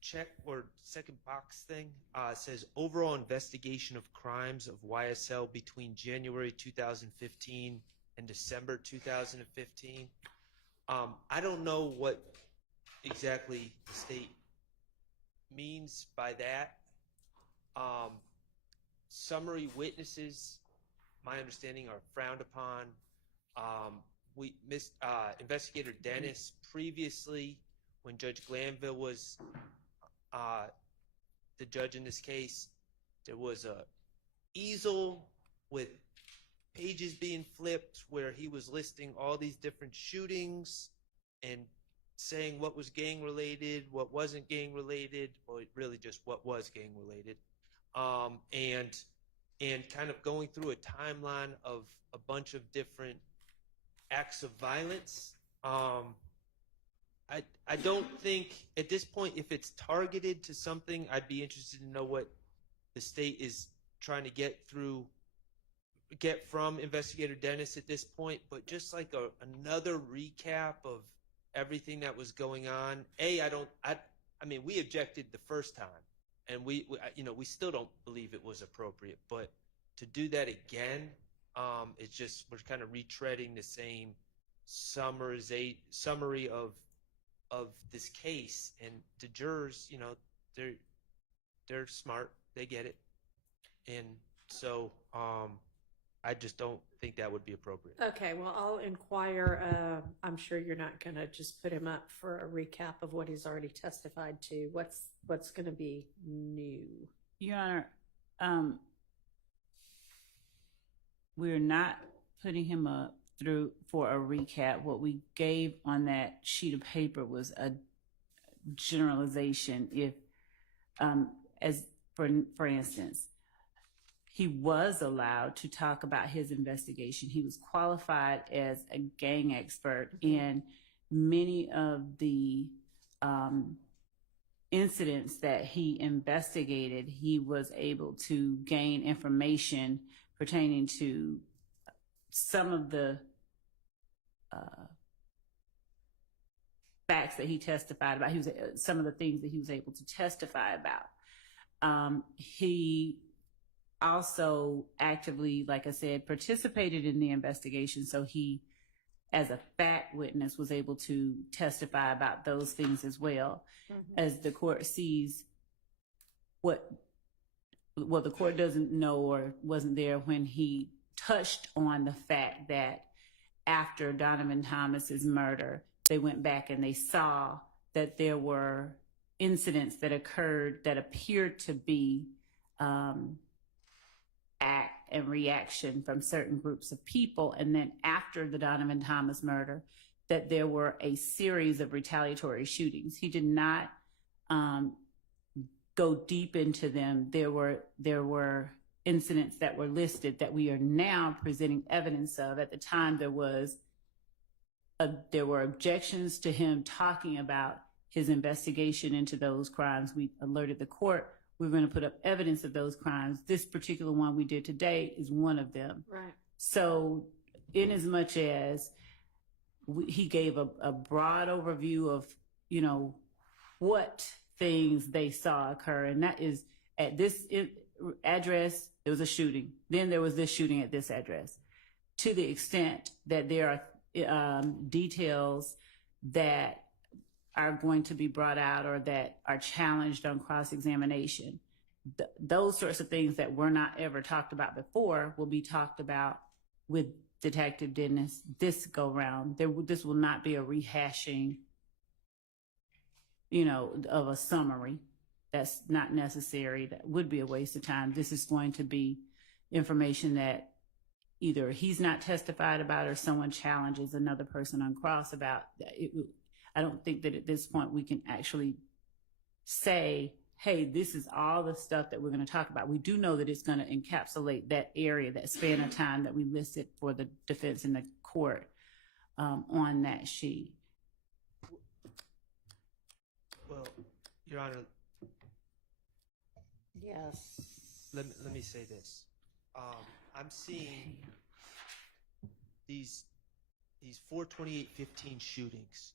check or second box thing says overall investigation of crimes of YSL between January 2015 and December 2015. I don't know what exactly the state means by that. Summary witnesses, my understanding, are frowned upon. Investigator Dennis previously, when Judge Glanville was the judge in this case, there was a easel with pages being flipped where he was listing all these different shootings and saying what was gang related, what wasn't gang related, or really just what was gang related, and kind of going through a timeline of a bunch of different acts of violence. I don't think at this point, if it's targeted to something, I'd be interested to know what the state is trying to get from Investigator Dennis at this point. But just like another recap of everything that was going on. I mean, we objected the first time, and we still don't believe it was appropriate. But to do that again, it's just we're kind of retreading the same summary of this case, and the jurors, they're smart, they get it, and so I just don't think that would be appropriate. Okay, well, I'll inquire. I'm sure you're not going to just put him up for a recap of what he's already testified to. What's going to be new? Your Honor, we're not putting him up for a recap. What we gave on that sheet of paper was a generalization. If, as for instance, he was allowed to talk about his investigation. He was qualified as a gang expert, and many of the incidents that he investigated, he was able to gain information pertaining to some of the facts that he testified about. Some of the things that he was able to testify about. He also actively, like I said, participated in the investigation. So he, as a fact witness, was able to testify about those things as well. Mm-hmm. As the court sees what the court doesn't know or wasn't there when he touched on the fact that after Donovan Thomas's murder, they went back and they saw that there were incidents that occurred that appeared to be act and reaction from certain groups of people. And then after the Donovan Thomas murder, that there were a series of retaliatory shootings. He did not go deep into them. There were incidents that were listed that we are now presenting evidence of. At the time, there were objections to him talking about his investigation into those crimes. We alerted the court. We're going to put up evidence of those crimes. This particular one we did today is one of them. Right. So in as much as he gave a broad overview of, what things they saw occur, and that is at this address, there was a shooting. Then there was this shooting at this address. To the extent that there are details that are going to be brought out or that are challenged on cross-examination, those sorts of things that were not ever talked about before will be talked about with Detective Dennis this go round. This will not be a rehashing, of a summary. That's not necessary. That would be a waste of time. This is going to be information that either he's not testified about or someone challenges another person on cross about. I don't think that at this point we can actually say, hey, this is all the stuff that we're going to talk about. We do know that it's going to encapsulate that area, that span of time that we listed for the defense in the court on that sheet. Well, Your Honor, Yes. let me say this. I'm seeing these 4/28/15 shootings.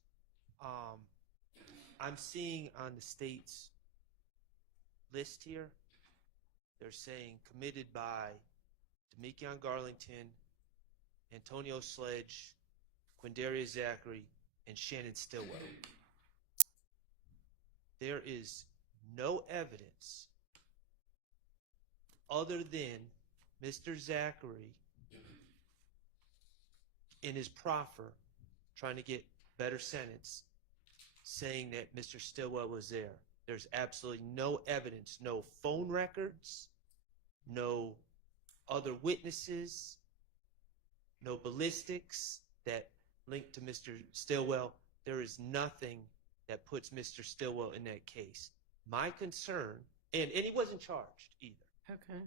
I'm seeing on the state's list here, they're saying committed by Demekion Garlington, Antonio Sledge, Quindaria Zachary, and Shannon Stillwell. There is no evidence other than Mr. Zachary in his proffer trying to get better sentence saying that Mr. Stillwell was there. There's absolutely no evidence, no phone records, no other witnesses, no ballistics that link to Mr. Stillwell. There is nothing that puts Mr. Stillwell in that case. My concern, and he wasn't charged either. Okay.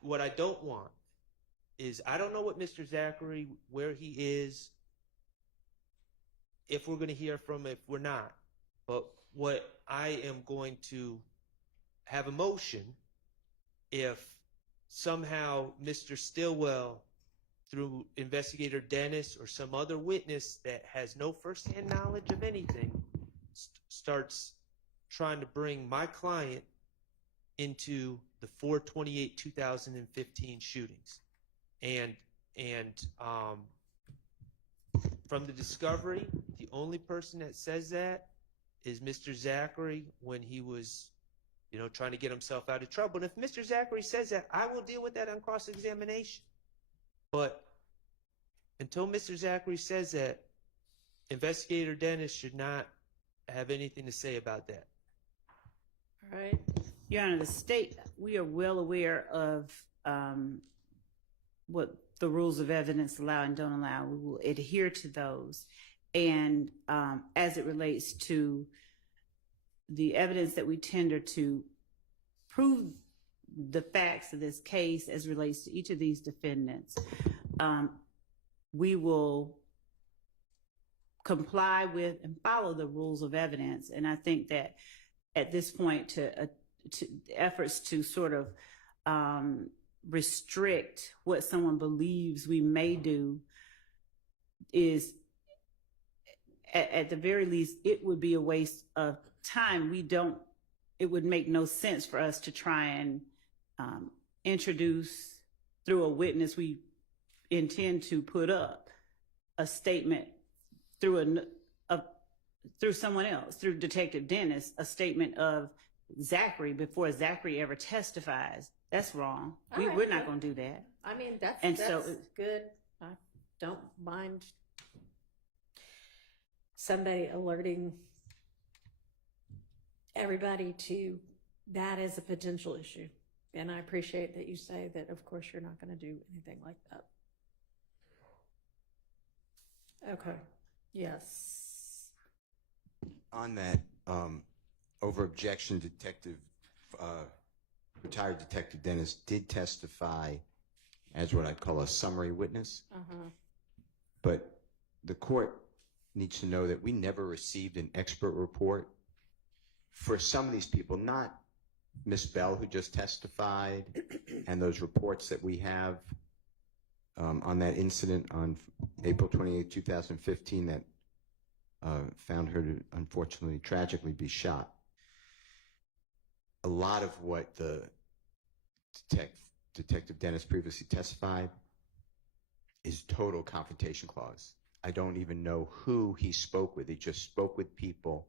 What I don't want is, I don't know what Mr. Zachary, where he is, if we're going to hear from him, if we're not. But what I am going to have a motion if somehow Mr. Stillwell, through Investigator Dennis or some other witness that has no firsthand knowledge of anything, starts trying to bring my client into the 4/28/2015 shootings. And from the discovery, the only person that says that is Mr. Zachary when he was, trying to get himself out of trouble. And if Mr. Zachary says that, I will deal with that on cross-examination. But until Mr. Zachary says that, Investigator Dennis should not have anything to say about that. All right. Your Honor, the state, we are well aware of what the rules of evidence allow and don't allow. We will adhere to those. And as it relates to the evidence that we tender to prove the facts of this case as relates to each of these defendants, we will comply with and follow the rules of evidence. And I think that at this point, to efforts to sort of restrict what someone believes we may do is, at the very least, it would be a waste of time. It would make no sense for us to try and introduce through a witness we intend to put up a statement through someone else, through Detective Dennis, a statement of Zachary before Zachary ever testifies. That's wrong. We're not going to do that. I mean, that's good. I don't mind somebody alerting everybody to that as a potential issue. And I appreciate that you say that, of course, you're not going to do anything like that. Okay. Yes. On that, over objection, Detective retired Detective Dennis did testify as what I'd call a summary witness. But the court needs to know that we never received an expert report for some of these people, not Miss Bell, who just testified, and those reports that we have on that incident on April 28, 2015 that found her to unfortunately, tragically be shot. A lot of what the Detective Dennis previously testified is total confrontation clause. I don't even know who he spoke with. He just spoke with people,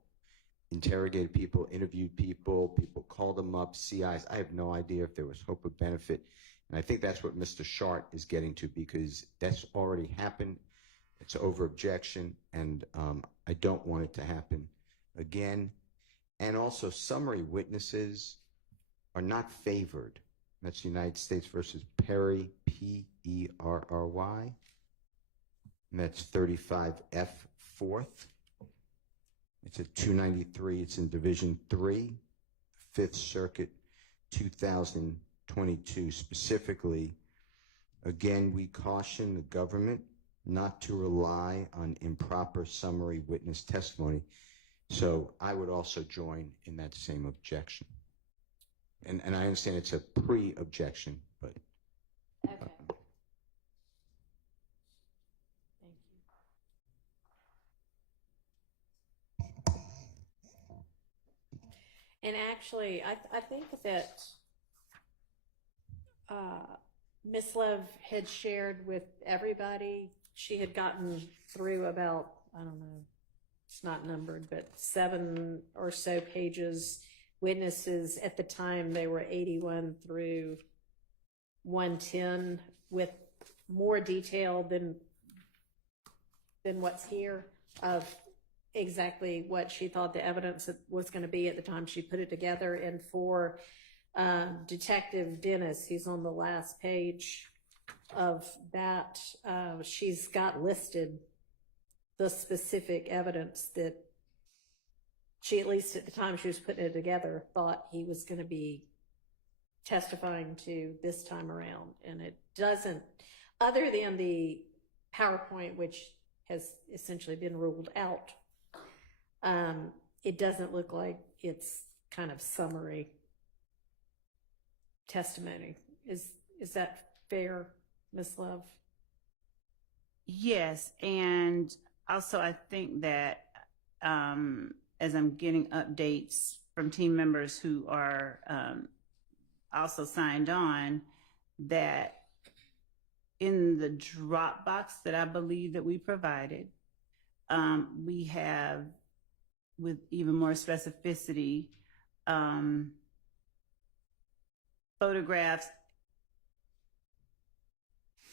interrogated people, interviewed people, people called him up, CIs. I have no idea if there was hope of benefit. And I think that's what Mr. Shart is getting to, because that's already happened. It's over objection, and I don't want it to happen again. And also, summary witnesses are not favored. That's United States versus Perry, P-E-R-R-Y. And that's 35F 4th. It's at 293. It's in Division 3, 5th Circuit, 2022. Specifically, again, we caution the government not to rely on improper summary witness testimony. So I would also join in that same objection. And I understand it's a pre-objection, but. Okay. Thank you. And actually, I think that Ms. Love had shared with everybody, she had gotten through about, I don't know, it's not numbered, but 7 or so pages. Witnesses at the time, they were 81 through 110, with more detail than what's here of exactly what she thought the evidence was going to be at the time she put it together. And for Detective Dennis, he's on the last page of that, she's got listed the specific evidence that she, at least at the time she was putting it together, thought he was going to be testifying to this time around. And it doesn't, other than the PowerPoint, which has essentially been ruled out, it doesn't look like it's kind of summary testimony. Is that fair, Ms. Love? Yes, and also I think that as I'm getting updates from team members who are also signed on, that in the Dropbox that I believe that we provided, we have, with even more specificity, photographs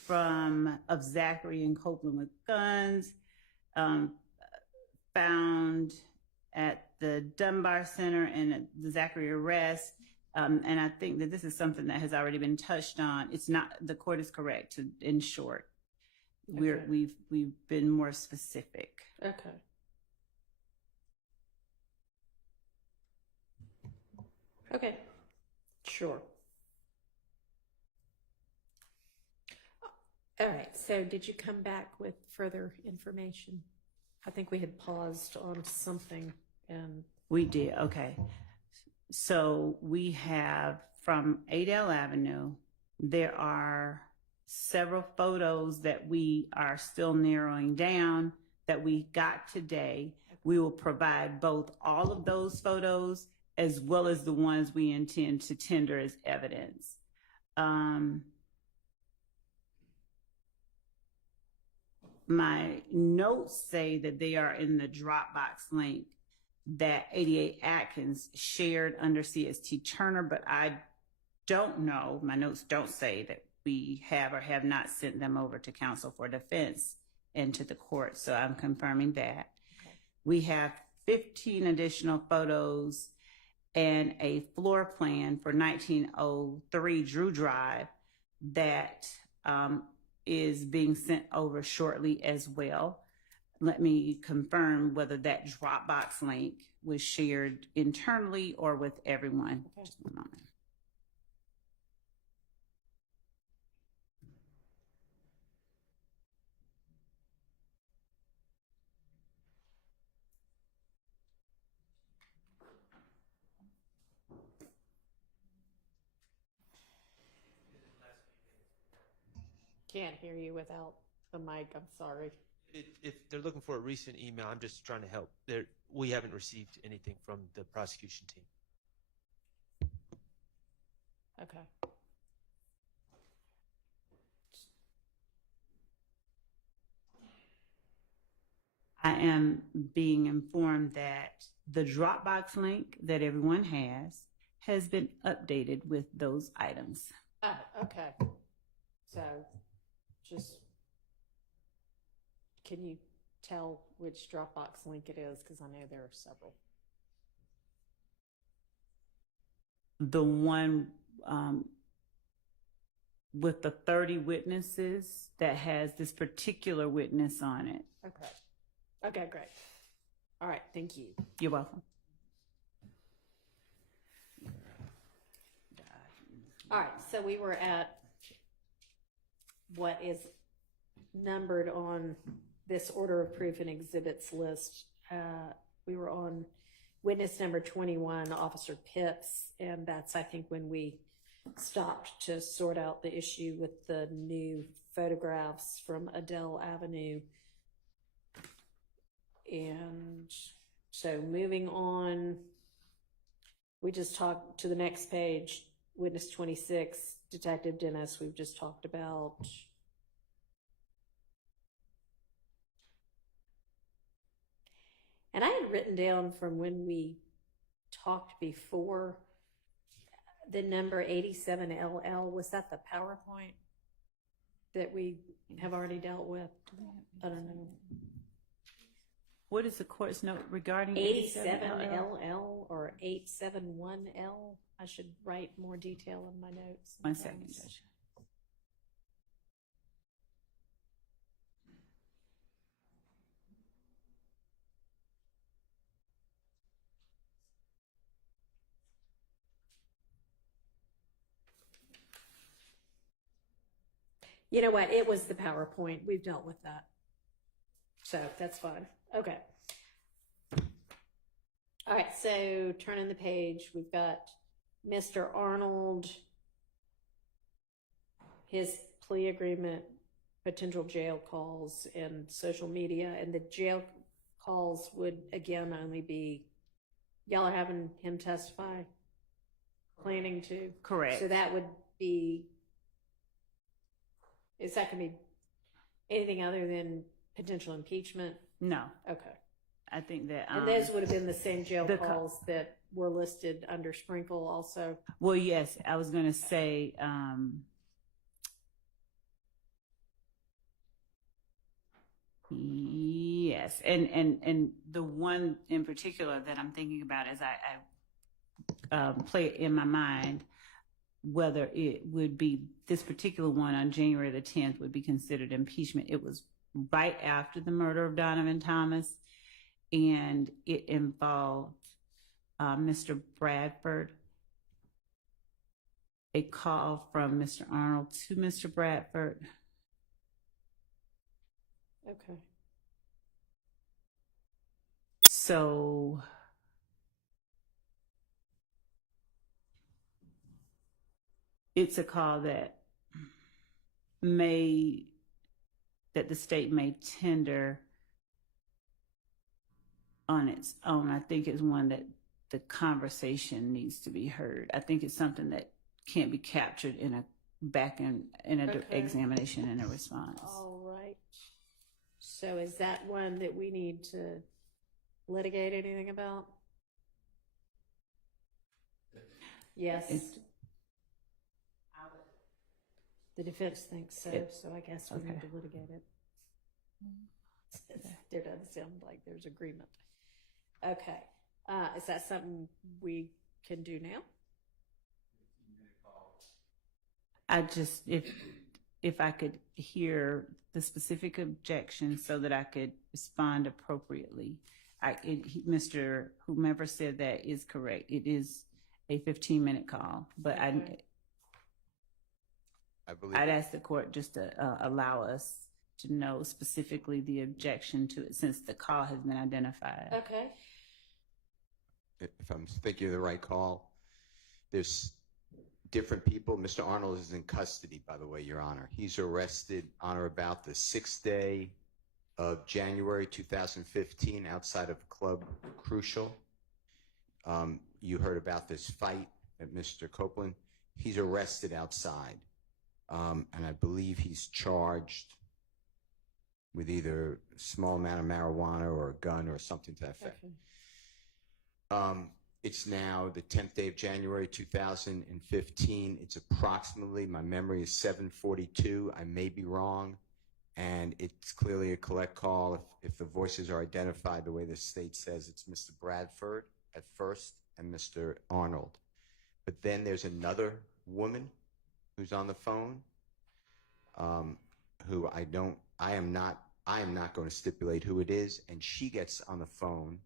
of Zachary and Copeland with guns, found at the Dunbar Center and at the Zachary arrest. And I think that this is something that has already been touched on. It's not, the court is correct, in short. Okay. We've been more specific. Okay. Okay. Sure. All right. So did you come back with further information? I think we had paused on something and. We did. Okay. So we have from Adele Avenue, there are several photos that we are still narrowing down that we got today. We will provide both all of those photos as well as the ones we intend to tender as evidence. My notes say that they are in the Dropbox link that 88 Atkins shared under CST Turner, but I don't know. My notes don't say that we have or have not sent them over to counsel for defense and to the court. So I'm confirming that. Okay. We have 15 additional photos and a floor plan for 1903 Drew Drive that is being sent over shortly as well. Let me confirm whether that Dropbox link was shared internally or with everyone. Okay. Just one moment. Can't hear you without the mic, I'm sorry. If they're looking for a recent email, I'm just trying to help. We haven't received anything from the prosecution team. Okay. I am being informed that the Dropbox link that everyone has been updated with those items. Oh, okay. So, just, can you tell which Dropbox link it is? Because I know there are several. The one with the 30 witnesses that has this particular witness on it. Okay. Okay, great. All right, thank you. You're welcome. All right, so we were at what is numbered on this order of proof and exhibits list. We were on witness number 21, Officer Pitts, and that's, I think, when we stopped to sort out the issue with the new photographs from Adele Avenue. And so moving on, we just talked to the next page, witness 26, Detective Dennis, we've just talked about. And I had written down from when we talked before, the number 87LL, was that the PowerPoint that we have already dealt with? I don't know. What is the court's note regarding 87LL or 871L? I should write more detail in my notes. One second, Judge. You know what? It was the PowerPoint. We've dealt with that. So that's fine. Okay. All right, so turning the page, we've got Mr. Arnold, his plea agreement, potential jail calls, and social media. And the jail calls would, again, only be, y'all are having him testify, planning to? Correct. So that would be, is that going to be anything other than potential impeachment? No. Okay. I think that. And those would have been the same jail calls that were listed under Sprinkle also? Well, yes, I was going to say, yes. And the one in particular that I'm thinking about as I play it in my mind, whether it would be this particular one on January the 10th would be considered impeachment. It was right after the murder of Donovan Thomas, and it involved Mr. Bradford, a call from Mr. Arnold to Mr. Bradford. Okay. So it's a call that the state may tender on its own. I think it's one that the conversation needs to be heard. I think it's something that can't be captured in a examination and a response. All right. So is that one that we need to litigate anything about? Yes. The defense thinks so, so I guess we need to litigate it. There doesn't sound like there's agreement. Okay. Is that something we can do now? I just, if I could hear the specific objection so that I could respond appropriately. Mr. Whomever said that is correct. It is a 15-minute call, but Okay. I'd ask the court just to allow us to know specifically the objection to it since the call has been identified. Okay. If I'm thinking of the right call, there's different people. Mr. Arnold is in custody, by the way, Your Honor. He's arrested on or about the 6th day of January 2015 outside of Club Crucial. You heard about this fight at Mr. Copeland. He's arrested outside, and I believe he's charged with either a small amount of marijuana or a gun or something to that effect. It's now the 10th day of January 2015. It's approximately, my memory is 7:42. I may be wrong, and it's clearly a collect call. If the voices are identified the way the state says, it's Mr. Bradford at first and Mr. Arnold. But then there's another woman who's on the phone, who I am not going to stipulate who it is, and she gets on the phone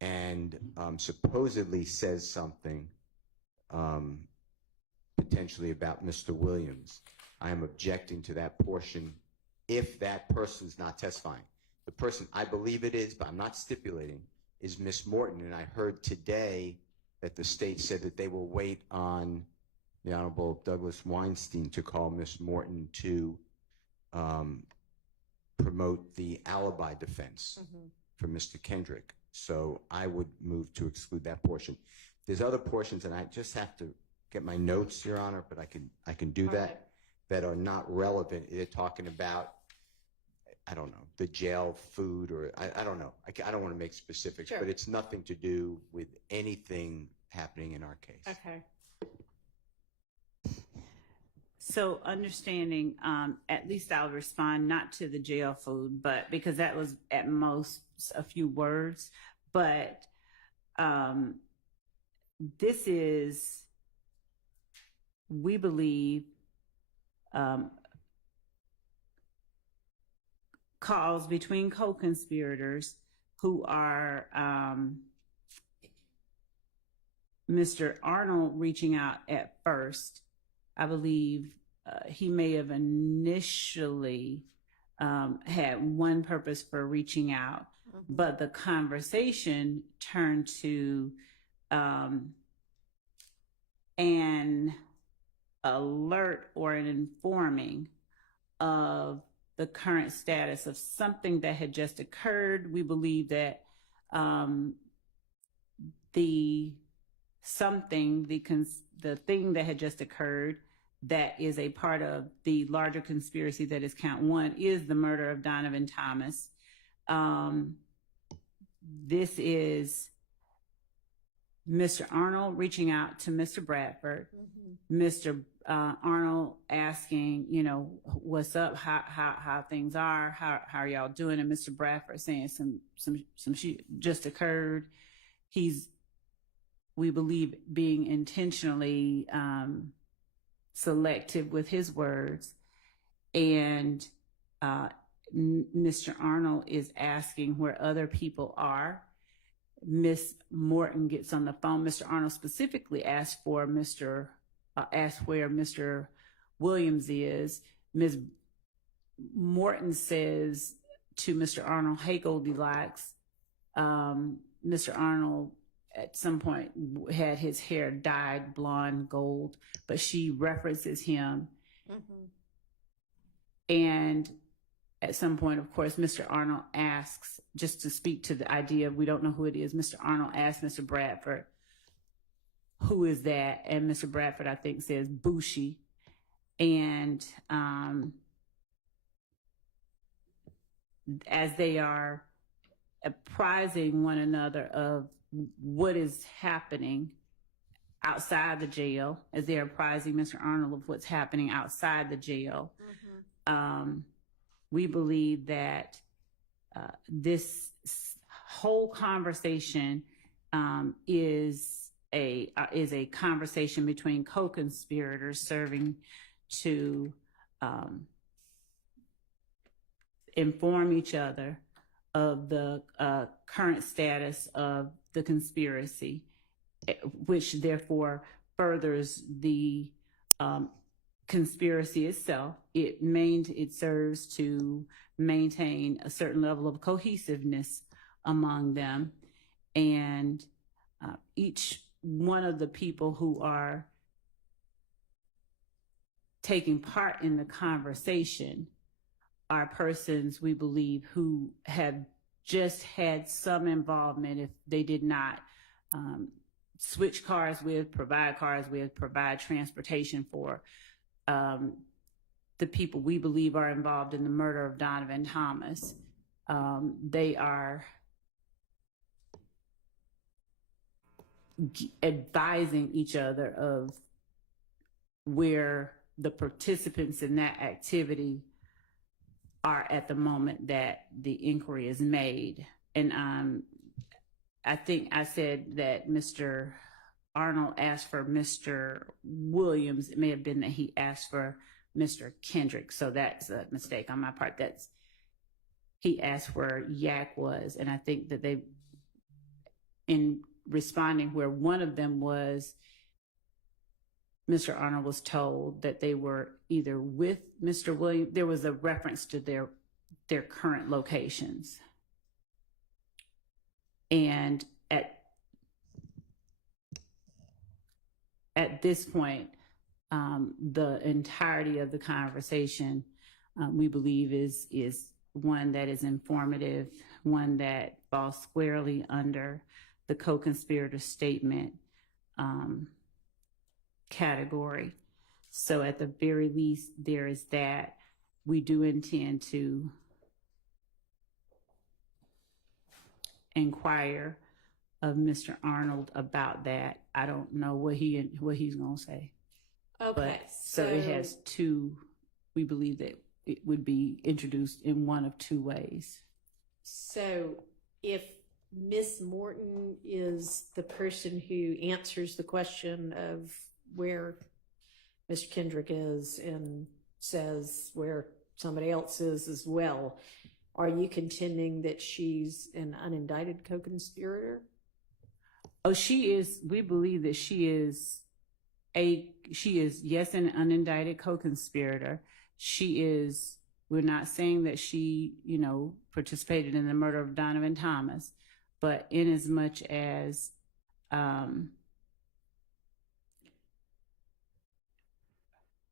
and supposedly says something potentially about Mr. Williams. I am objecting to that portion if that person's not testifying. The person, I believe it is, but I'm not stipulating, is Miss Morton, and I heard today that the state said that they will wait on the Honorable Douglas Weinstein to call Miss Morton to promote the alibi defense for Mr. Kendrick. So I would move to exclude that portion. There's other portions, and I just have to get my notes, Your Honor, but I can do that, that are not relevant. They're talking about, I don't know, the jail food, or I don't know. I don't want to make specifics, Sure. but it's nothing to do with anything happening in our case. Okay. So understanding, at least I'll respond not to the jail food, but because that was at most a few words, but this is, we believe, calls between co-conspirators who are Mr. Arnold reaching out at first. I believe he may have initially had one purpose for reaching out, but the conversation turned to an alert or an informing of the current status of something that had just occurred. We believe that the thing that had just occurred that is a part of the larger conspiracy that is count one is the murder of Donovan Thomas. This is Mr. Arnold reaching out to Mr. Bradford, Mr. Arnold asking, what's up, how things are, how are y'all doing, and Mr. Bradford saying some shit just occurred. He's, we believe, being intentionally selective with his words, and Mr. Arnold is asking where other people are. Miss Morton gets on the phone. Mr. Arnold specifically asked where Mr. Williams is. Ms. Morton says to Mr. Arnold, "Hey, Goldilocks." Mr. Arnold at some point had his hair dyed blonde gold, but she references him. And at some point, of course, Mr. Arnold asks, just to speak to the idea of we don't know who it is, Mr. Arnold asks Mr. Bradford, who is that? And Mr. Bradford, I think, says Bushi. And as they are apprising one another of what is happening outside the jail, as they're apprising Mr. Arnold of what's happening outside the jail, we believe that this whole conversation is a conversation between co-conspirators serving to inform each other of the current status of the conspiracy, which therefore furthers the conspiracy itself. It serves to maintain a certain level of cohesiveness among them, and each one of the people who are taking part in the conversation are persons we believe who have just had some involvement, if they did not switch cars with, provide transportation for the people we believe are involved in the murder of Donovan Thomas. They are advising each other of where the participants in that activity are at the moment that the inquiry is made. And I think I said that Mr. Arnold asked for Mr. Williams. It may have been that he asked for Mr. Kendrick. So that's a mistake on my part. He asked where Yak was. And I think that they, in responding where one of them was, Mr. Arnold was told that they were either with Mr. Williams. There was a reference to their current locations. And at this point, the entirety of the conversation, we believe is one that is informative, one that falls squarely under the co-conspirator statement category. So at the very least, there is that. We do intend to inquire of Mr. Arnold about that. I don't know what he's going to say. Okay. But, so it has two, we believe that it would be introduced in one of two ways. So if Miss Morton is the person who answers the question of where Mr. Kendrick is and says where somebody else is as well, are you contending that she's an unindicted co-conspirator? Oh, she is. We believe that she is, yes, an unindicted co-conspirator. We're not saying that she, participated in the murder of Donovan Thomas, but in as much as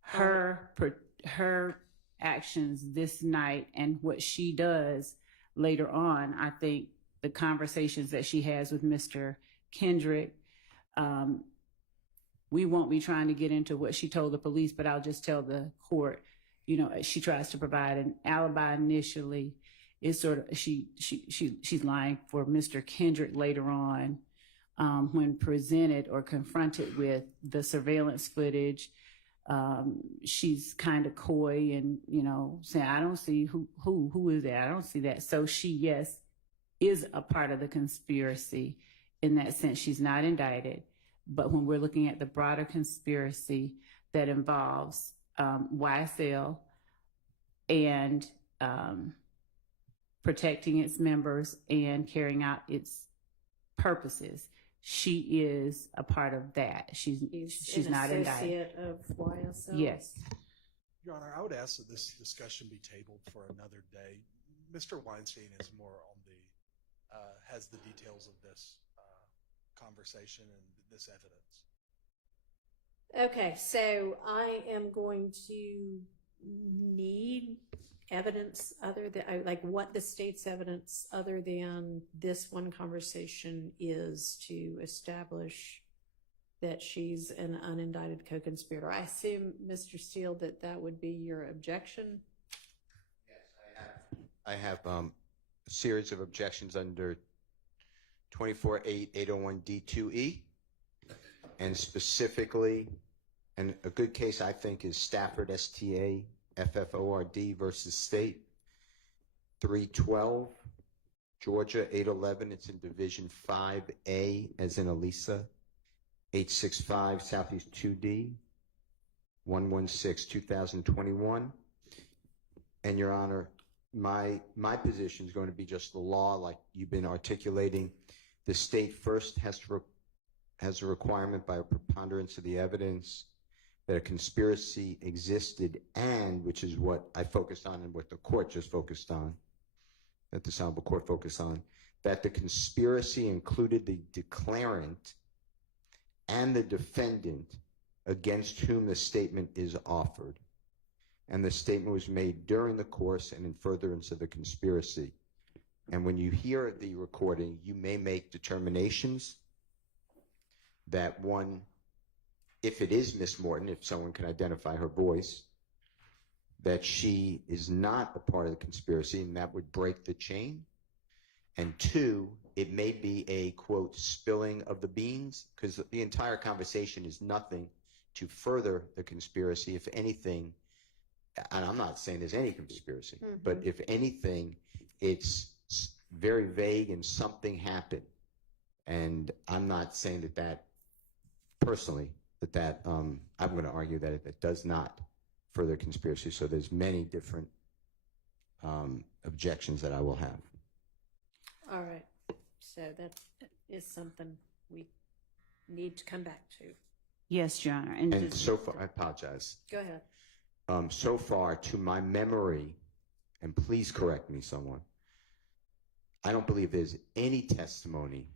her actions this night and what she does later on, I think the conversations that she has with Mr. Kendrick, we won't be trying to get into what she told the police, but I'll just tell the court, she tries to provide an alibi initially. It's sort of, she's lying for Mr. Kendrick later on, when presented or confronted with the surveillance footage. She's kind of coy and, saying, I don't see who is that? I don't see that. So she, yes, is a part of the conspiracy in that sense. She's not indicted. But when we're looking at the broader conspiracy that involves YSL and protecting its members and carrying out its purposes, she is a part of that. She's not indicted. Associate of YSL? Yes. Your Honor, I would ask that this discussion be tabled for another day. Mr. Weinstein is more on has the details of this conversation and this evidence. Okay, so I am going to need evidence other than, like, what the state's evidence other than this one conversation is to establish that she's an unindicted co-conspirator. I assume, Mr. Steele, that would be your objection? Yes, I have a series of objections under 24-801D2E, and specifically, and a good case I think is Stafford, STAFFORD versus State, 312, Georgia, 811, it's in Division 5A, as in Elisa, 865 Southeast 2D, 116, 2021. And Your Honor, my position is going to be just the law, like you've been articulating. The state first has a requirement by a preponderance of the evidence that a conspiracy existed, and, which is what I focused on and what the court just focused on, that the Honorable Court focused on, that the conspiracy included the declarant and the defendant against whom the statement is offered, and the statement was made during the course and in furtherance of the conspiracy. And when you hear the recording, you may make determinations that one, if it is Miss Morton, if someone can identify her voice, that she is not a part of the conspiracy, and that would break the chain. And two, it may be a, quote, spilling of the beans, because the entire conversation is nothing to further the conspiracy. If anything, and I'm not saying there's any conspiracy, but if anything, it's very vague and something happened. And I'm not saying that personally, I'm going to argue that it does not further conspiracy. So there's many different objections that I will have. All right. So that is something we need to come back to. Yes, Your Honor. And so far, I apologize. Go ahead. So far, to my memory, and please correct me, someone, I don't believe there's any testimony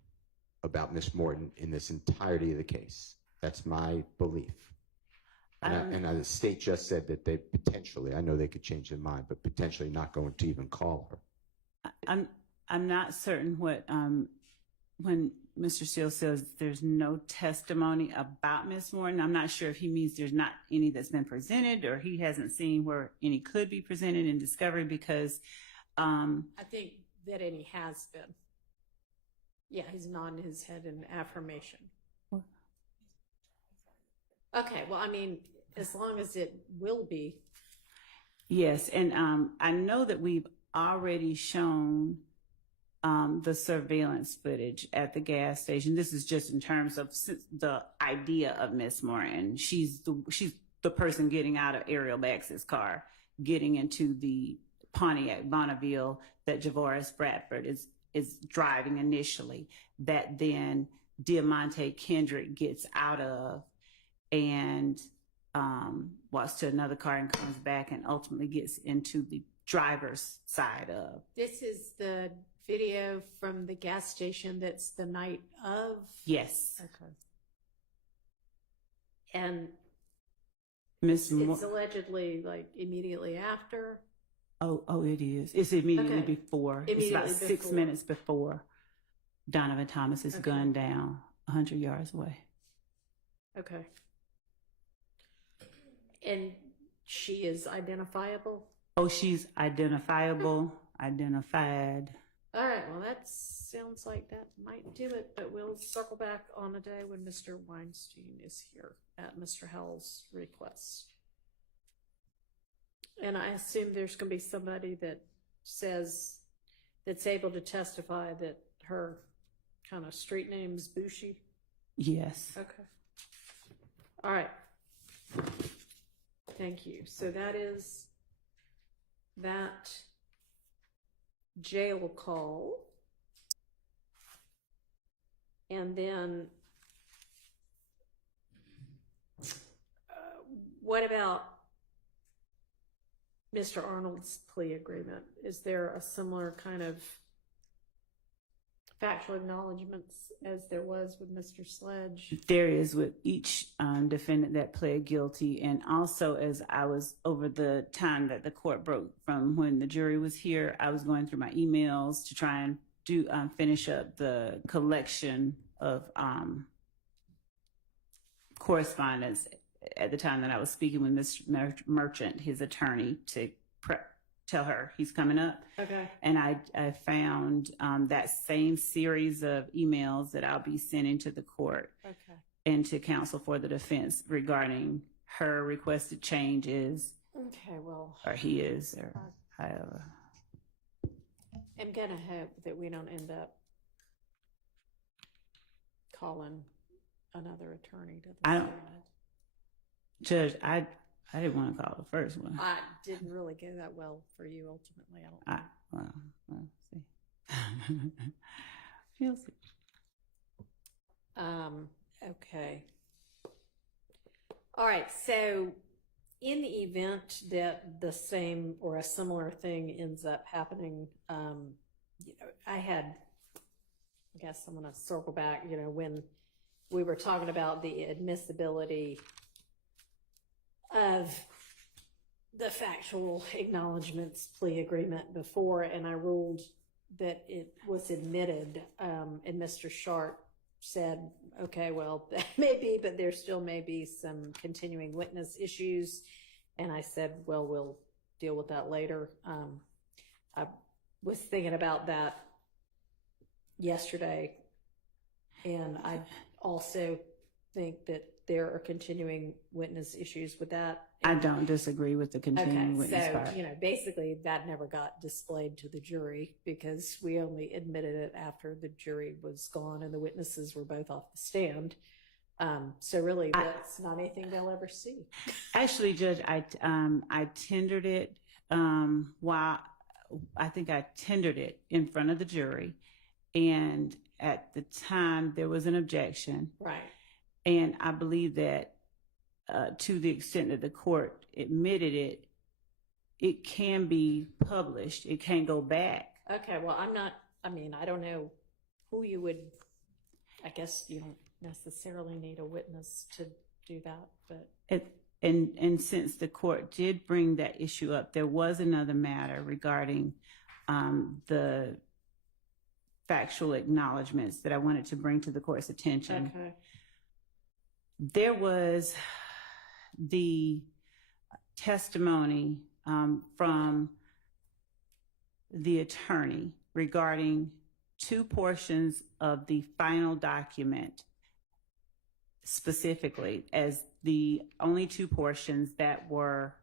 about Miss Morton in this entirety of the case. That's my belief. And the state just said that they potentially, I know they could change their mind, but potentially not going to even call her. I'm not certain what when Mr. Steele says there's no testimony about Miss Morton. I'm not sure if he means there's not any that's been presented, or he hasn't seen where any could be presented in discovery, because I think that any has been. Yeah, he's nodding his head in affirmation. Okay, well, I mean, as long as it will be. Yes, and I know that we've already shown the surveillance footage at the gas station. This is just in terms of the idea of Miss Morton. She's the person getting out of Ariel Bax's car, getting into the Pontiac Bonneville that Javoris Bradford is driving initially, that then Diamante Kendrick gets out of and walks to another car and comes back and ultimately gets into the driver's side of. This is the video from the gas station that's the night of? Yes. Okay. And Miss it's allegedly like immediately after? Oh, it is. It's immediately before. It's about 6 minutes before Donovan Thomas is gunned down 100 yards away. Okay. And she is identifiable? Oh, she's identifiable, identified. All right, well, that sounds like that might do it, but we'll circle back on a day when Mr. Weinstein is here at Mr. Howell's request. And I assume there's going to be somebody that says, that's able to testify that her kind of street name's Bushi? Yes. Okay. All right. Thank you. So that is that jail call. And then what about Mr. Arnold's plea agreement? Is there a similar kind of factual acknowledgments as there was with Mr. Sledge? There is with each defendant that pled guilty, and also as I was over the time that the court broke from when the jury was here, I was going through my emails to try and do finish up the collection of correspondence at the time that I was speaking with Mr. Merchant, his attorney, to tell her he's coming up. Okay. And I found that same series of emails that I'll be sending to the court and to counsel for the defense regarding her requested changes. Okay, well. Or he is, or however. I'm going to hope that we don't end up calling another attorney to the court. Judge, I didn't want to call the first one. I didn't really go that well for you ultimately. I don't know. Well, see. You'll see. Okay. All right. So in the event that the same or a similar thing ends up happening, I guess I'm going to circle back, when we were talking about the admissibility of the factual acknowledgments plea agreement before, and I ruled that it was admitted, and Mr. Sharp said, okay, well, that may be, but there still may be some continuing witness issues. And I said, well, we'll deal with that later. I was thinking about that yesterday, and I also think that there are continuing witness issues with that. I don't disagree with the continuing witness so, part. Basically that never got displayed to the jury because we only admitted it after the jury was gone and the witnesses were both off the stand. So really that's not anything they'll ever see. Actually, Judge, I tendered it I think I tendered it in front of the jury, and at the time there was an objection. Right. And I believe that to the extent that the court admitted it, it can be published. It can't go back. Okay, well, I don't know who you would, I guess you don't necessarily need a witness to do that, but. And since the court did bring that issue up, there was another matter regarding the factual acknowledgments that I wanted to bring to the court's attention. Okay. There was the testimony from the attorney regarding two portions of the final document, specifically as the only two portions that were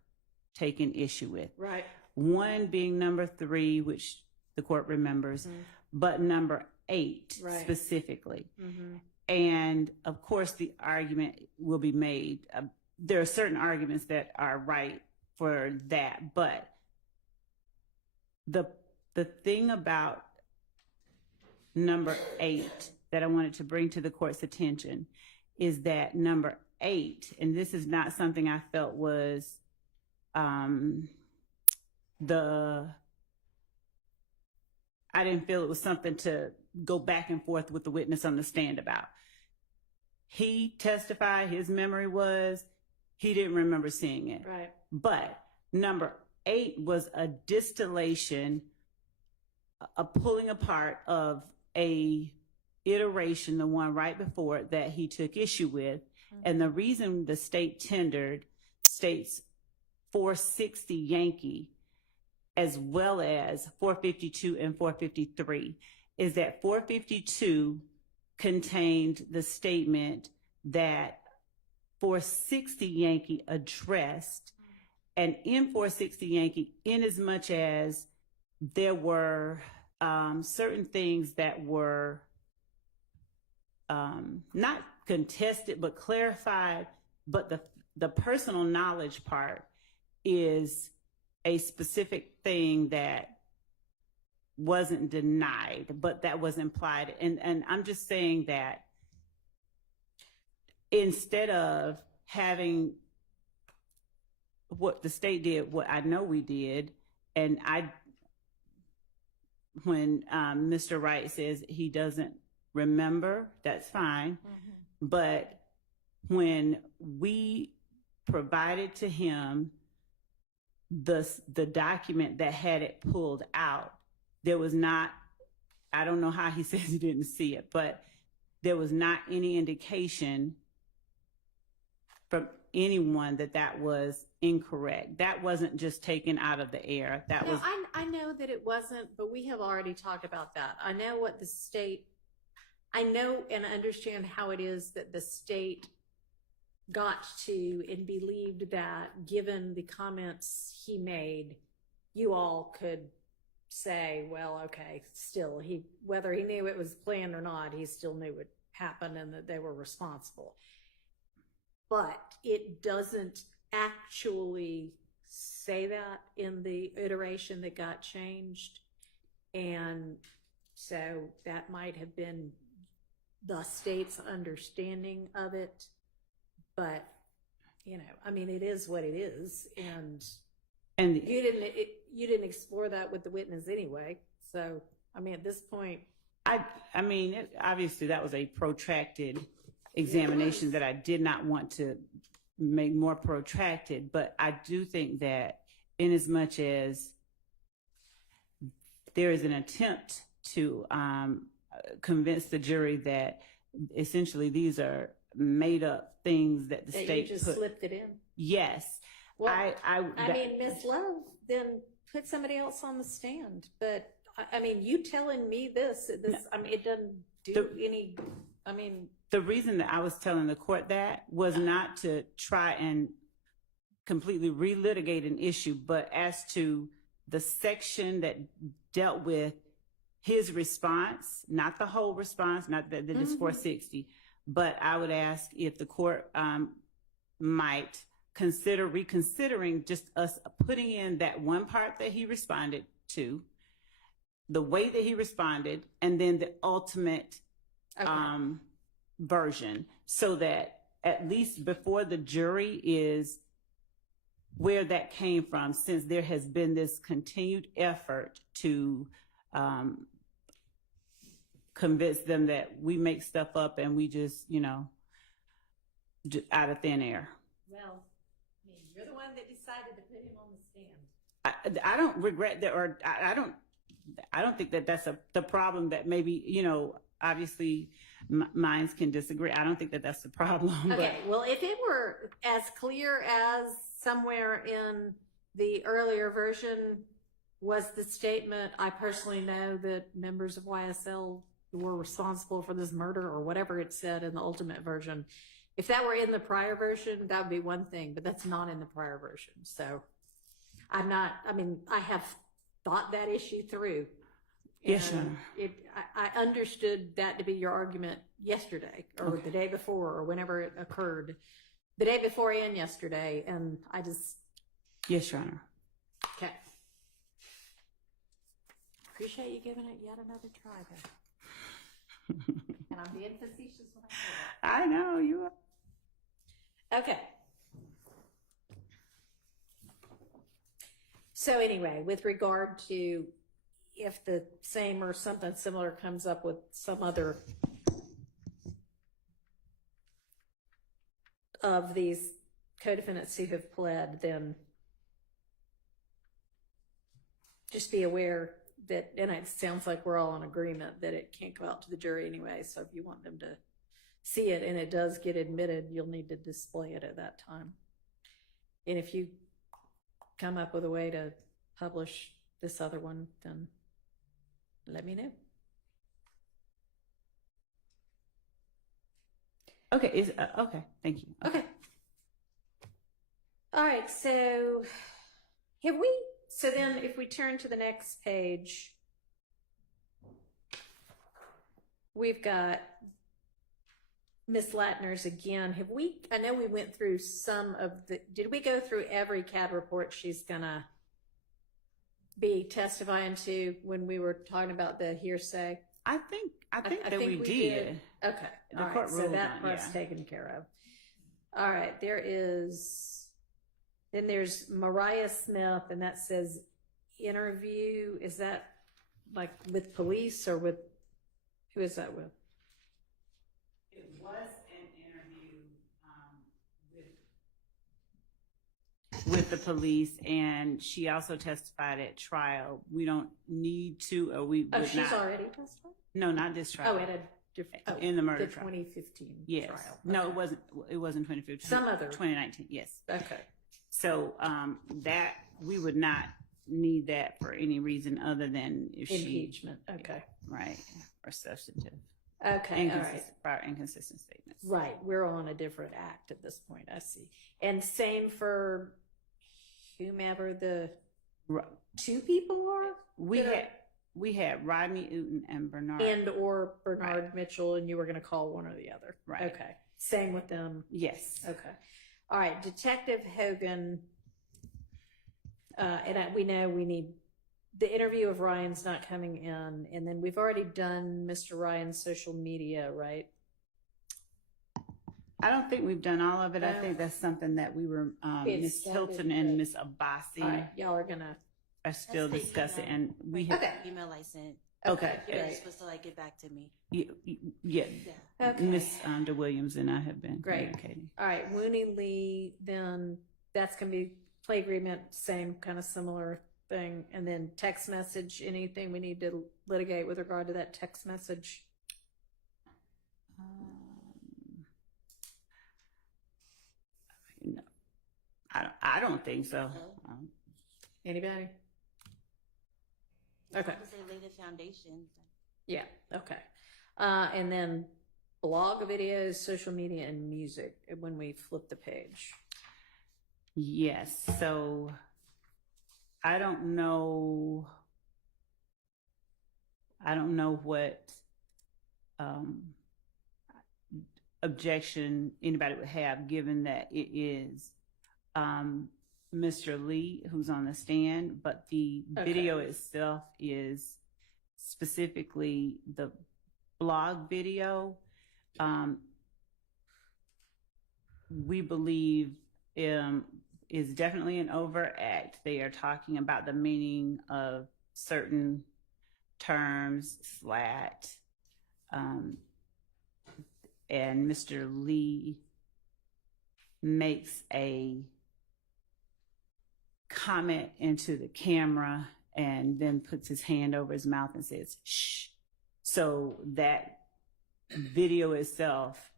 taken issue with. Right. One being number 3, which the court remembers, but number 8 specifically. Mm-hmm. And of course, the argument will be made. There are certain arguments that are right for that, but the thing about number 8 that I wanted to bring to the court's attention is that number 8, and this is not something I felt was I didn't feel it was something to go back and forth with the witness on the stand about. He testified, his memory was, he didn't remember seeing it. Right. But number 8 was a distillation, a pulling apart of a iteration, the one right before it, that he took issue with. And the reason the state tendered states 460 Yankee as well as 452 and 453 is that 452 contained the statement that 460 Yankee addressed, and in 460 Yankee, in as much as there were certain things that were not contested but clarified, but the personal knowledge part is a specific thing that wasn't denied, but that was implied. And I'm just saying that instead of having what the state did, what I know we did, and when Mr. Wright says he doesn't remember, that's fine. Mm-hmm. But when we provided to him the document that had it pulled out, there was not, I don't know how he says he didn't see it, but there was not any indication from anyone that was incorrect. That wasn't just taken out of the air. That was. I know that it wasn't, but we have already talked about that. I know what the state, I know and understand how it is that the state got to and believed that given the comments he made, you all could say, well, okay, still, whether he knew it was planned or not, he still knew it happened and that they were responsible. But it doesn't actually say that in the iteration that got changed. And so that might have been the state's understanding of it. But, it is what it is. And you didn't explore that with the witness anyway. So, at this point. Obviously that was a protracted examination that I did not want to make more protracted. But I do think that in as much as there is an attempt to convince the jury that essentially these are made up things that the That state you just put. slipped it in. Yes. Well, I mean, Miss Love, then put somebody else on the stand. But I mean, you telling me this, I mean, it doesn't do any. I mean, the reason that I was telling the court that was not to try and completely relitigate an issue, but as to the section that dealt with his response, not the whole response, not that it's 460, but I would ask if the court might consider reconsidering just us putting in that one part that he responded to, the way that he responded, and then the ultimate version, so that at least before the jury is where that came from, since there has been this continued effort to convince them that we make stuff up and we just, out of thin air. well, I mean, you're the one that decided to put him on the stand. I don't regret that, or I don't think that that's the problem. That maybe, obviously minds can disagree. I don't think that that's the problem. Okay, well, if it were as clear as somewhere in the earlier version was the statement, I personally know that members of YSL were responsible for this murder, or whatever it said in the ultimate version. If that were in the prior version, that would be one thing, but that's not in the prior version. So I have thought that issue through. Yes, and I understood that to be your argument yesterday, or the day before, or whenever it occurred. The day before and yesterday, and I just... Yes, Your Honor. Okay. Appreciate you giving it yet another try there. And I'm being facetious when I say that. I know, you are. Okay. So anyway, with regard to if the same or something similar comes up with some other of these co-defendants who have pled, then just be aware that, and it sounds like we're all in agreement that it can't go out to the jury anyway, so if you want them to see it and it does get admitted, you'll need to display it at that time. And if you come up with a way to publish this other one, then let me know. Okay, okay, thank you. Okay. All right, so then if we turn to the next page, we've got Miss Latner's again. I know we went through did we go through every CAD report she's gonna be testifying to when we were talking about the hearsay? I think that we did. Okay. The All court right. So ruled that on, part's yeah. taken care of. All right. Then there's Mariah Smith, and that says interview. Is that like with police or with, who is that with? It was an interview with the police, and she also testified at trial. We don't need to, or we would not. Oh, she's already testified? No, not this trial. Oh, at a different, in the murder the trial. 2015 yes. trial. No, Okay. it wasn't 2015. Some other. 2019, yes. Okay. So that we would not need that for any reason other than if Impeachment. Okay. Right, or substantive. Okay. All right. Prior inconsistent statements. Right. We're on a different act at this point. I see. And same for whomever the two people are? We had Rodney Uten and Bernard. Or Bernard Mitchell, and you were going to call one or the other. Right. Okay. Same with them? Yes. Okay. All right. Detective Hogan, we know we need the interview of Ryan's not coming in, and then we've already done Mr. Ryan's social media, right? I don't think we've done all of it. I think that's something that we were, Ms. Hilton and Ms. Abbasi All right, y'all are still discussing, and we have. Email I sent Okay. You're great. supposed to like get back to me. Yeah. Okay. Miss Williams and I have been Great. communicating. All right, Wooney Lee, then that's gonna be play agreement, same kind of similar thing, and then text message, anything we need to litigate with regard to that text message? No, I don't think so. Anybody? Okay. I would say lay the foundation. Yeah, okay. And then blog videos, social media, and music when we flip the page. Yes. So I don't know what objection anybody would have, given that it is Mr. Lee who's on the stand, but the video itself is specifically the blog video. We believe is definitely an overact. They are talking about the meaning of certain terms, slat, and Mr. Lee makes a comment into the camera and then puts his hand over his mouth and says, shh. So that video itself,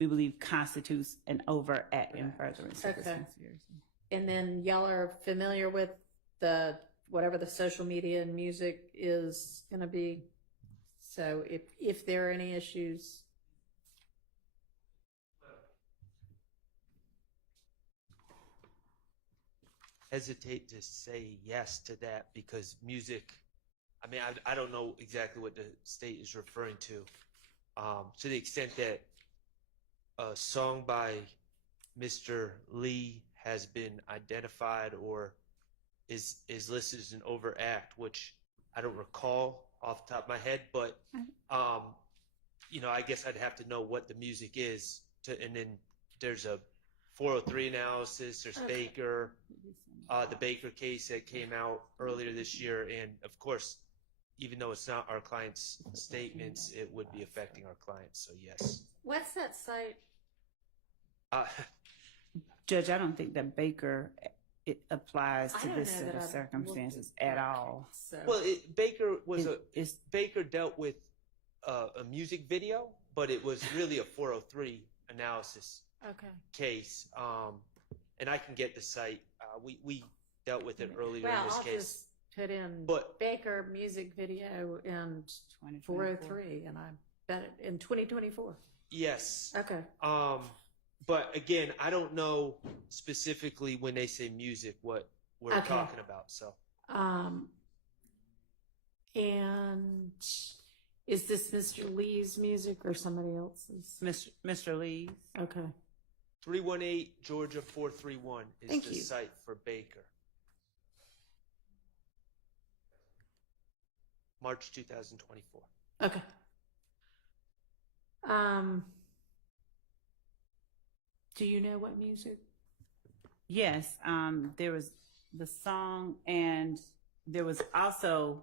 we believe, constitutes an overact in furtherance of this conspiracy. And then y'all are familiar with the whatever the social media and music is going to be. So if there are any issues. Hesitate to say yes to that because music, I mean, I don't know exactly what the state is referring to the extent that a song by Mr. Lee has been identified or is listed as an overact, which I don't recall off the top of my head, but I guess I'd have to know what the music is and then there's a 403 analysis, there's Baker, the Baker case that came out earlier this year, and of course, even though it's not our client's statements, it would be affecting our clients, so yes. What's that site? Judge, I don't think that Baker it applies to don't this know set that of I've circumstances looked at at all. So. Well, Baker dealt with a music video, but it was really a 403 analysis case. And I can get the site. We dealt with it earlier in this I'll case. just put in But- Baker music video and 403, and I bet it in 2024. Yes. Okay. But again, I don't know specifically when they say music what we're talking about. So. And is this Mr. Lee's music or somebody else's? Mr. Lee's. Okay. 318 Georgia 431 is Thank the you. site for Baker. March 2024. Okay. Do you know what music? Yes, there was the song, and there was also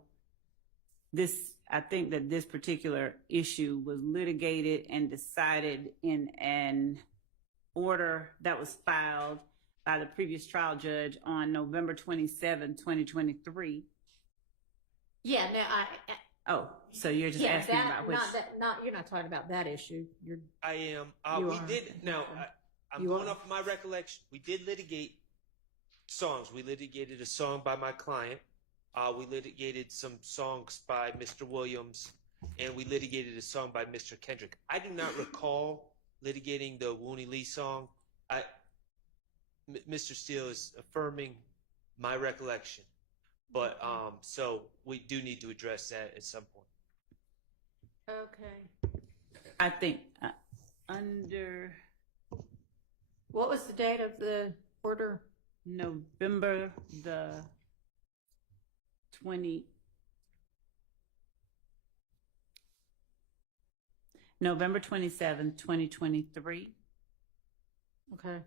this. I think that this particular issue was litigated and decided in an order that was filed by the previous trial judge on November 27, 2023. Yeah, no, Oh, so you're just asking about which? You're not talking about that issue. I am. You We are. did. Now, I'm You going are. off of my recollection. We did litigate songs. We litigated a song by my client. We litigated some songs by Mr. Williams, and we litigated a song by Mr. Kendrick. I do not recall litigating the Wooney Lee song. Mr. Steele is affirming my recollection, but so we do need to address that at some point. Okay. I think under What was the date of the order? November the 20. November 27, 2023. Okay.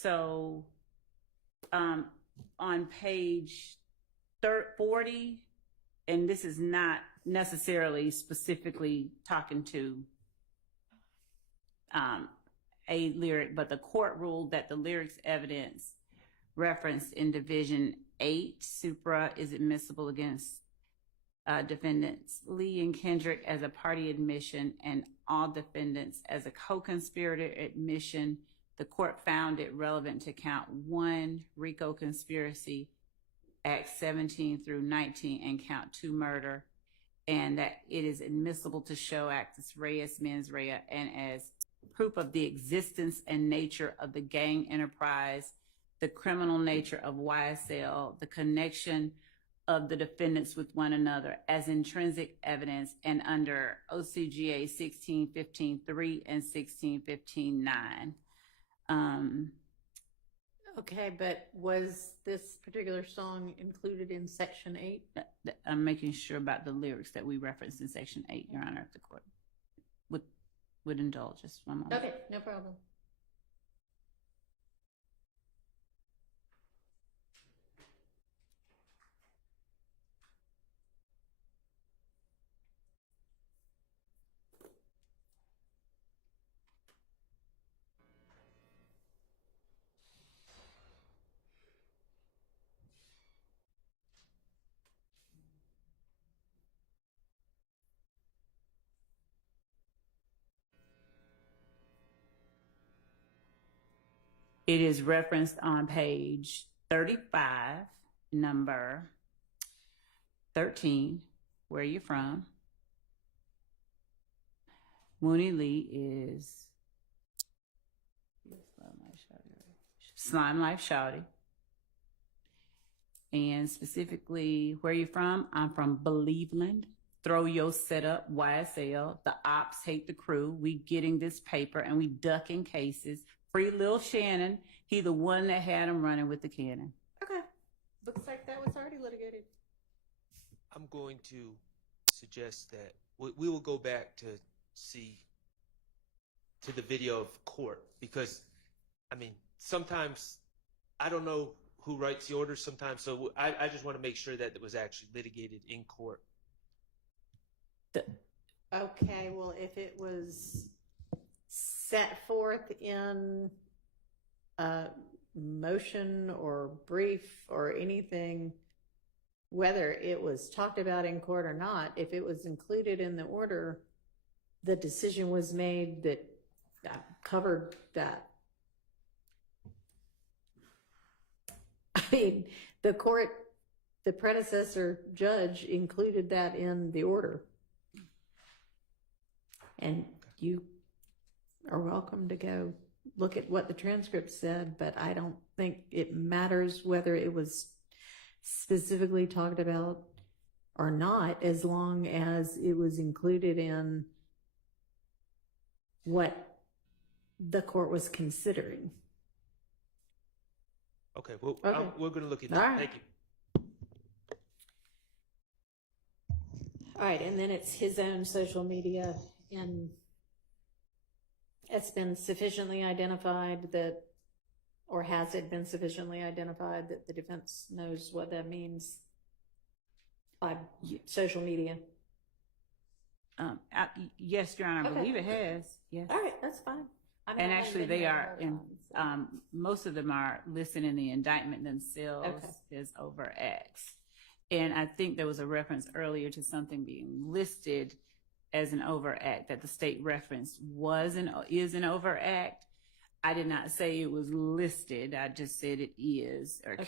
So, on page 40, and this is not necessarily specifically talking to a lyric, but the court ruled that the lyrics evidence referenced in Division 8, supra, is admissible against defendants Lee and Kendrick as a party admission and all defendants as a co-conspirator admission. The court found it relevant to count 1, RICO conspiracy, Acts 17 through 19, and count 2, murder, and that it is admissible to show actus reus, mens rea, and as proof of the existence and nature of the gang enterprise, the criminal nature of YSL, the connection of the defendants with one another as intrinsic evidence, and under OCGA 1615.3 and 1615.9. Okay, but was this particular song included in Section 8? I'm making sure about the lyrics that we referenced in Section 8, Your Honor, if the court would indulge us one moment. Okay, no problem. It is referenced on page 35, number 13. Where are you from? Mooney Lee is Slime Life Shawty. And specifically, where are you from? I'm from Believeland. Throw your setup, YSL. The ops hate the crew. We getting this paper and we ducking cases. Free Lil Shannon. He the one that had him running with the cannon. Okay. Looks like that was already litigated. I'm going to suggest that we will go back to the video of court, because, I mean, sometimes I don't know who writes the orders sometimes, so I just want to make sure that it was actually litigated in court. Okay, well, if it was set forth in a motion or brief or anything, whether it was talked about in court or not, if it was included in the order, the decision was made that covered that. I mean, the court, the predecessor judge included that in the order. And you are welcome to go look at what the transcript said, but I don't think it matters whether it was specifically talked about or not, as long as it was included in what the court was considering. Okay, well, Okay. we're going to look at that. All right. Thank you. All right, and then it's his own social media, and it's been sufficiently identified that, or has it been sufficiently identified that the defense knows what that means by social media? Yes, Your Honor, I Okay. believe it has. Yes. All right, that's fine. I mean, And I actually, haven't been they there are the whole in. time, Most of them are listed in the indictment themselves as overacts. And I think there was a reference earlier to something being listed as an overact that the state reference is an overact. I did not say it was listed. I just said it is, or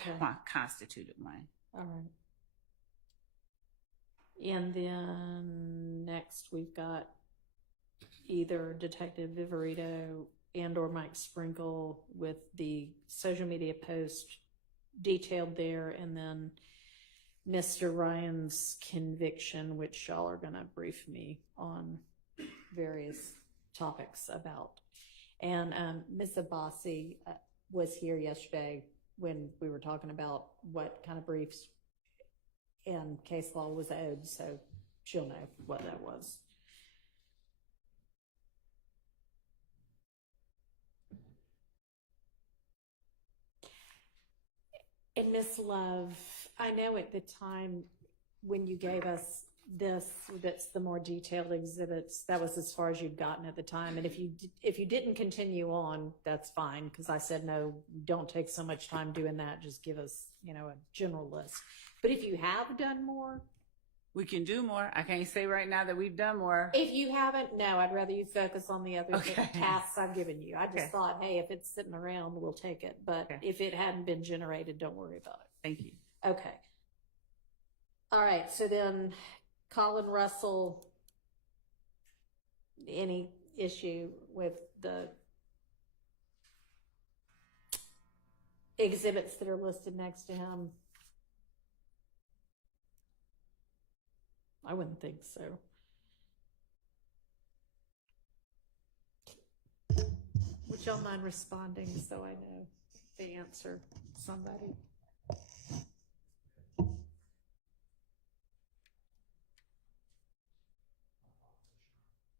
constituted one. All right. And then next we've got either Detective Viverito and or Mike Sprinkle with the social media post detailed there, and then Mr. Ryan's conviction, which y'all are going to brief me on various topics about. And Ms. Abbasi was here yesterday when we were talking about what kind of briefs and case law was owed, so she'll know what that was. And Miss Love, I know at the time when you gave us this, that's the more detailed exhibits, that was as far as you'd gotten at the time. And if you didn't continue on, that's fine, because I said, no, don't take so much time doing that. Just give us, a general list. But if you have done more, We can do more. I can't say right now that we've done more. if you haven't, no, I'd rather you focus on the other Okay. tasks I've given you. I just Okay. thought, hey, if it's sitting around, we'll take it. But if it hadn't been generated, don't worry about it. Thank you. Okay. All right. So then, Colin Russell, any issue with the exhibits that are listed next to him? I wouldn't think so. Would y'all mind responding so I know the answer? Somebody.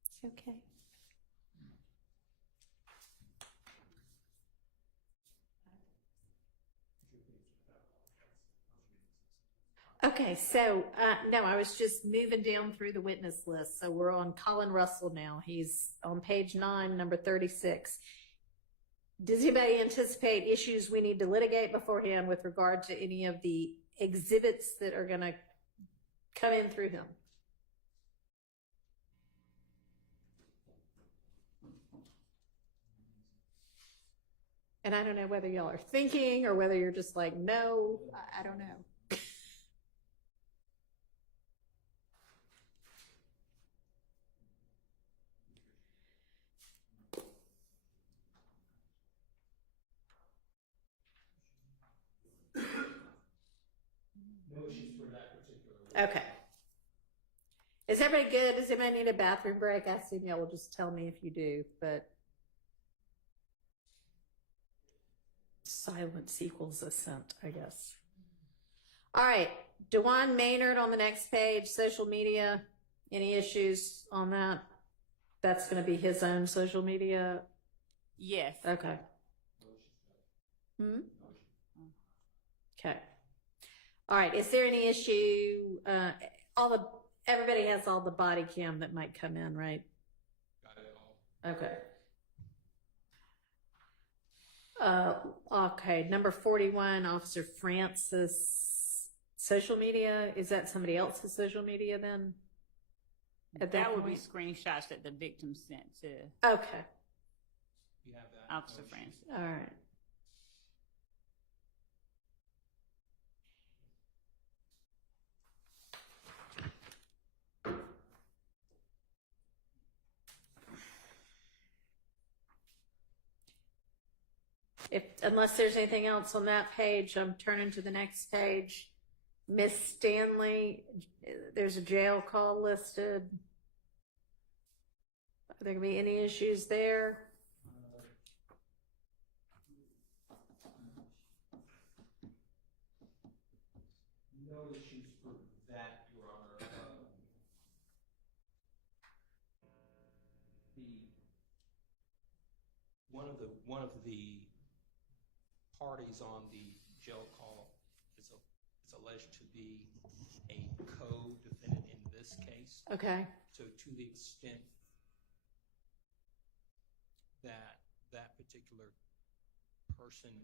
It's okay. Okay, so no, I was just moving down through the witness list. So we're on Colin Russell now. He's on page 9, number 36. Does anybody anticipate issues we need to litigate beforehand with regard to any of the exhibits that are going to come in through him? And I don't know whether y'all are thinking or whether you're just like, no, I don't know. No issues for that particular. Okay. Is everybody good? Does anybody need a bathroom break? I assume y'all will just tell me if you do, but silence equals assent, I guess. All right. DeJuan Maynard on the next page, social media. Any issues on that? That's going to be his own social media? Yes. Okay. Okay. All right. Is there any issue? Everybody has all the body cam that might come in, right? Got it all. Okay. Okay. Number 41, Officer Francis. Social media. Is that somebody else's social media then? That would be screenshots that the victim sent to Okay. You have that. Officer Francis. All right. Unless there's anything else on that page, I'm turning to the next page. Miss Stanley, there's a jail call listed. Are there going to be any issues there? No issues for that, Your Honor. One of the parties on the jail call is alleged to be a co-defendant in this case. Okay. So to the extent that that particular person,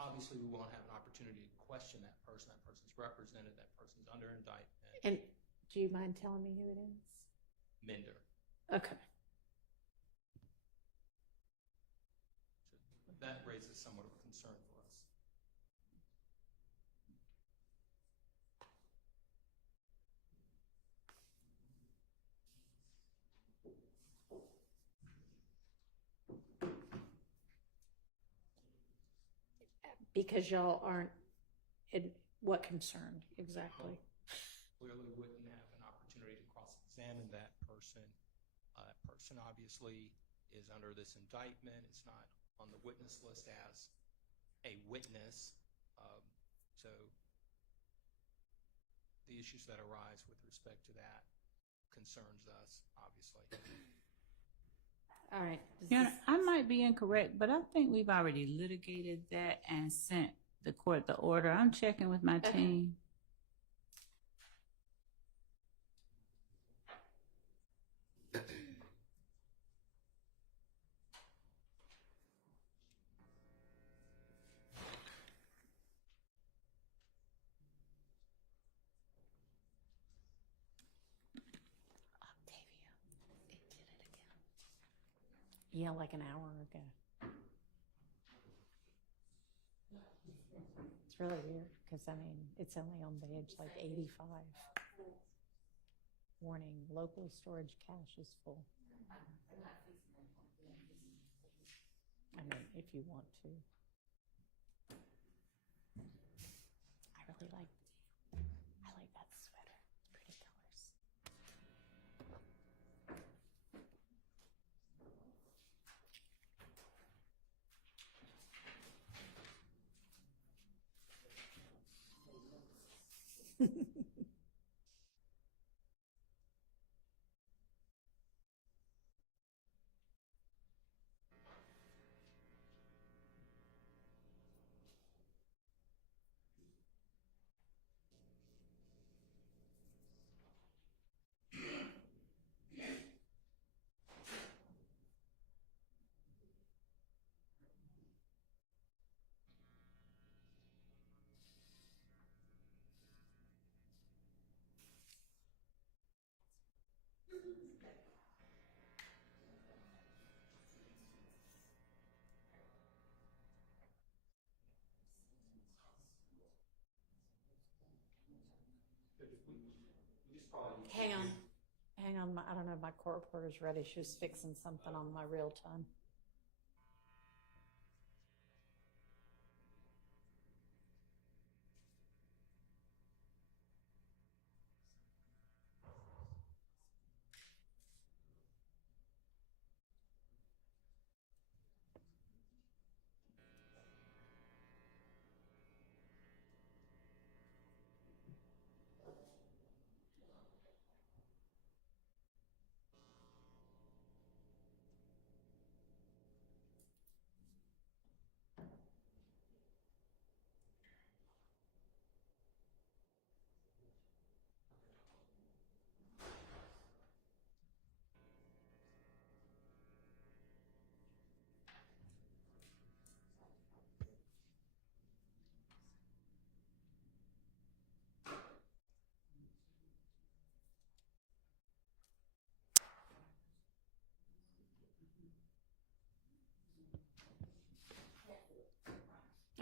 obviously we won't have an opportunity to question that person. That person's represented. That person's under indictment. And do you mind telling me who it is? Mender. Okay. That raises somewhat of a concern for us. Because y'all aren't, what concern exactly? Clearly wouldn't have an opportunity to cross-examine that person. That person obviously is under this indictment. It's not on the witness list as a witness. So the issues that arise with respect to that concerns us, obviously. All right. Your Honor, I might be incorrect, but I think we've already litigated that and sent the court the order. I'm checking with my team. Yeah, like an hour ago. It's really weird because, I mean, it's only on page like 85. Warning, local storage cache is full. I mean, if you want to. I really like that sweater. Pretty colors. Hang on. I don't know if my court reporter's ready. She was fixing something on my real time.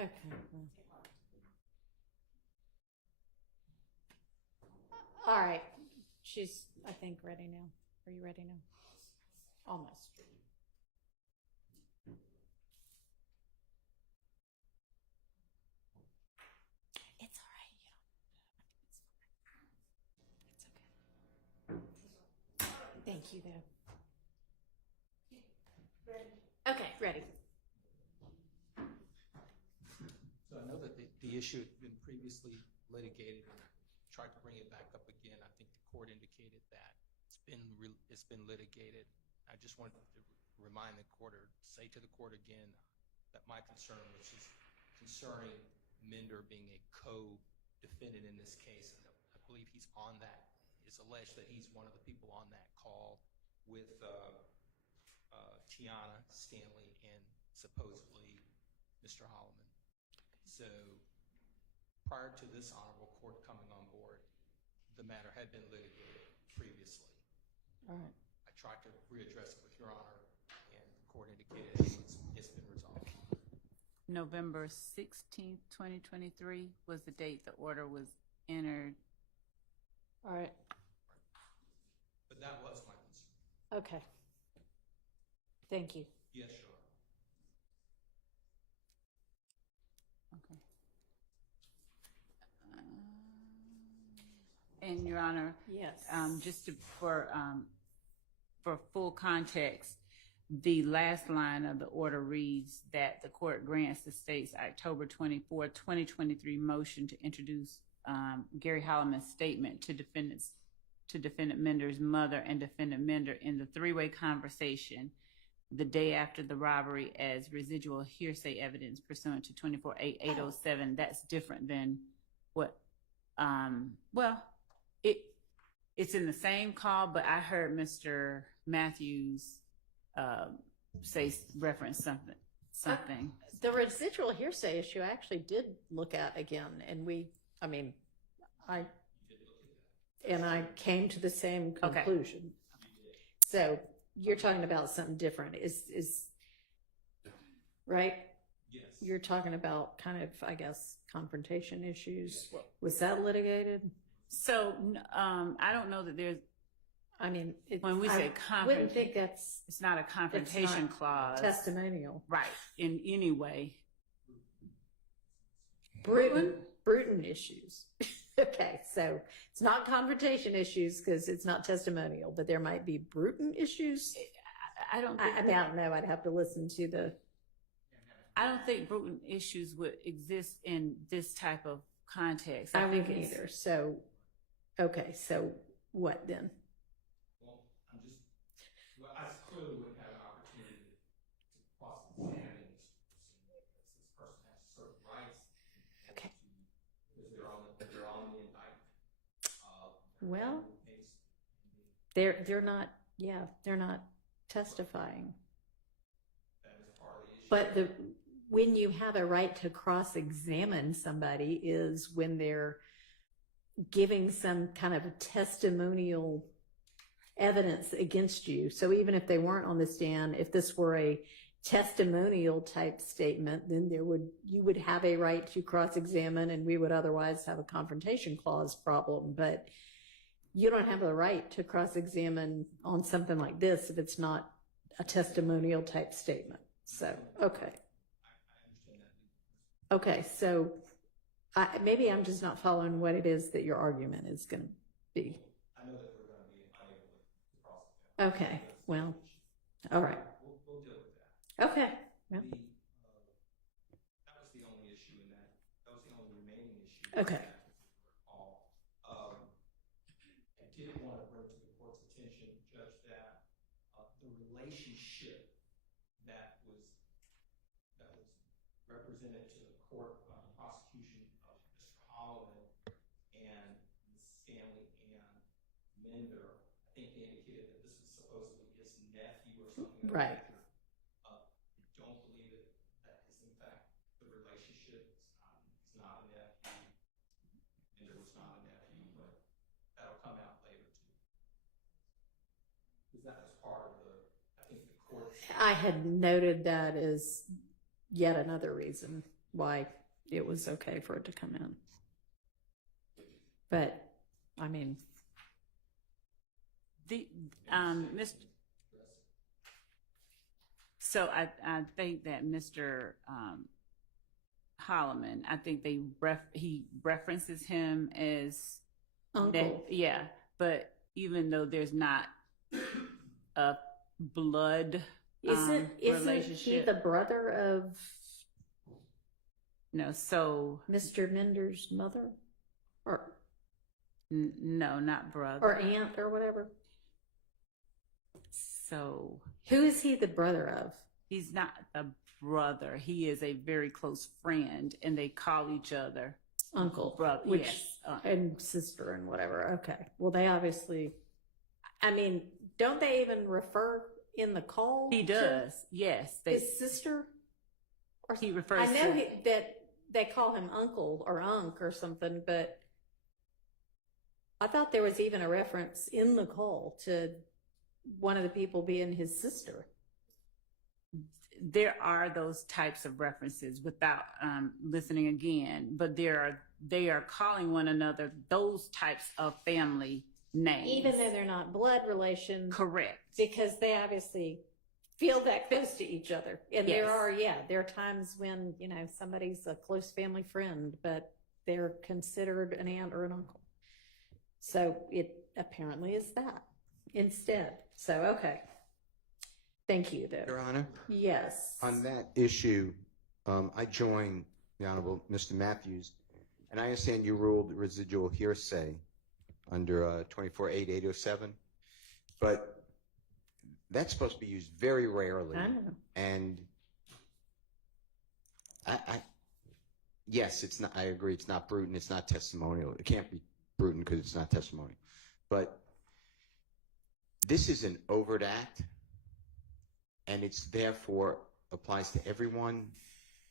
Okay. All right. She's, I think, ready now. Are you ready now? Almost. It's all right. It's okay. Thank you, though. Okay, ready. So I know that the issue had been previously litigated, and I tried to bring it back up again. I think the court indicated that it's been litigated. I just wanted to remind the court, or say to the court again, that my concern, which is concerning Minder being a co-defendant in this case, and I believe he's on that. It's alleged that he's one of the people on that call with Tiana Stanley and supposedly Mr. Holloman. So prior to this honorable court coming on board, the matter had been litigated previously. All right. I tried to readdress it with Your Honor, and the court indicated it's been resolved. November 16th, 2023 was the date the order was entered. All right. But that was my concern. Okay. Thank you. Yes, Your Honor. Okay. And Your Honor, yes. Just for full context, the last line of the order reads that the court grants the state's October 24, 2023 motion to introduce Gary Holloman's statement to defendant Minder's mother and defendant Minder in the three-way conversation the day after the robbery as residual hearsay evidence pursuant to 24-807, that's different than what, well, it's in the same call, but I heard Mr. Matthews reference something. The residual hearsay issue I actually did look at again, and I came to the same conclusion. Okay. So you're talking about something different. Is right? Yes. You're talking about kind of, I guess, confrontation issues. Was that litigated? So I don't know that there's. I mean, when we say confrontation, wouldn't think that's. It's not a confrontation clause. Testimonial, right? In any way. Bruton issues. Okay, so it's not confrontation issues because it's not testimonial, but there might be Bruton issues. I don't know. I'd have to listen to the. I don't think Bruton issues would exist in this type of context. I wouldn't either. So, okay, so what then? Well, I clearly wouldn't have an opportunity to cross-examine this person has certain rights. Okay. Because they're on the indictment. Well, they're not. Yeah, they're not testifying. That is part of the issue. But when you have a right to cross-examine somebody is when they're giving some kind of testimonial evidence against you. So even if they weren't on the stand, if this were a testimonial type statement, then you would have a right to cross-examine, and we would otherwise have a confrontation clause problem. But you don't have a right to cross-examine on something like this if it's not a testimonial type statement. So, okay. Okay, so maybe I'm just not following what it is that your argument is going to be. I know that we're going to be unable to cross-examine. Okay, well, all right. We'll deal with that. Okay. Yep. That was the only issue in that. That was the only remaining issue. Okay. I did want to bring to the court's attention, Judge, that the relationship that was represented to the court on the prosecution of Mr. Holloman and Ms. Stanley and Mender, I think they indicated that this was supposedly his nephew or something like Right. that. I don't believe it. That is, in fact, the relationship. It's not a nephew. Mender was not a nephew, but that'll come out later, too. Because that was part of I think the court. I had noted that as yet another reason why it was okay for it to come in. But, I mean. So I think that Mr. Holloman, I think he references him as uncle. Yeah, but even though there's not a blood Isn't relationship, he the brother of? No, so Mr. Mender's mother, or no, not brother or aunt or whatever. So who is he the brother of? He's not a brother. He is a very close friend, and they call each other uncle, brother, yes, and sister and whatever. Okay, well, they obviously. I mean, don't they even refer in the call? He does, yes. His sister. Or he refers. I know that they call him uncle or unc or something, but I thought there was even a reference in the call to one of the people being his sister. There are those types of references without listening again, but they are calling one another those types of family names, even though they're not blood relation. Correct, because they obviously feel that close to each other. And yes. there are times when somebody's a close family friend, but they're considered an aunt or an uncle. So it apparently is that instead. So okay. Thank you, though. Your Honor? Yes. On that issue, I join the Honorable Mr. Matthews, and I understand you ruled residual hearsay under 24-8-807, but that's supposed to be used very rarely. I know. And yes, it's not, I agree, it's not brutal, it's not testimonial. It can't be brutal because it's not testimonial. But this is an overt act, and it's therefore applies to everyone.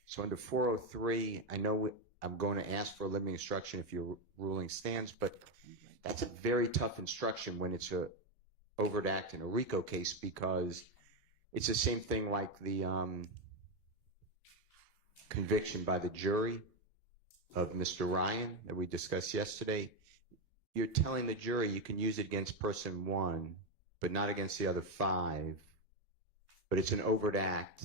So under 403, I know I'm going to ask for a limiting instruction if your ruling stands, but that's a very tough instruction when it's a overt act in a RICO case, because it's the same thing like the conviction by the jury of Mr. Ryan that we discussed yesterday. You're telling the jury you can use it against person 1, but not against the other 5. But it's an overt act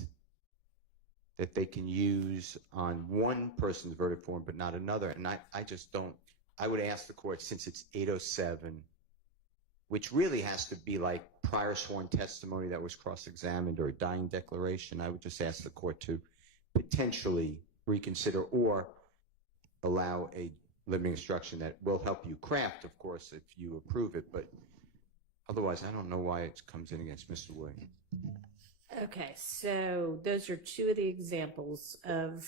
that they can use on one person's verdict form, but not another. And I just don't, I would ask the court, since it's 807, which really has to be like prior sworn testimony that was cross-examined or a dying declaration, I would just ask the court to potentially reconsider or allow a limiting instruction that will help you craft, of course, if you approve it. But otherwise, I don't know why it comes in against Mr. Williams. Okay, so those are 2 of the examples of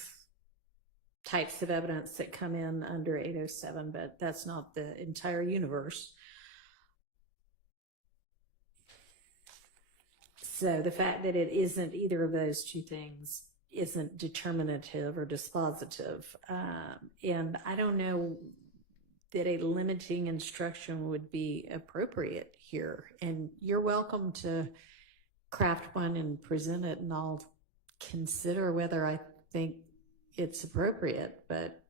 types of evidence that come in under 807, but that's not the entire universe. So the fact that it isn't either of those 2 things isn't determinative or dispositive. And I don't know that a limiting instruction would be appropriate here. And you're welcome to craft one and present it, and I'll consider whether I think it's appropriate. But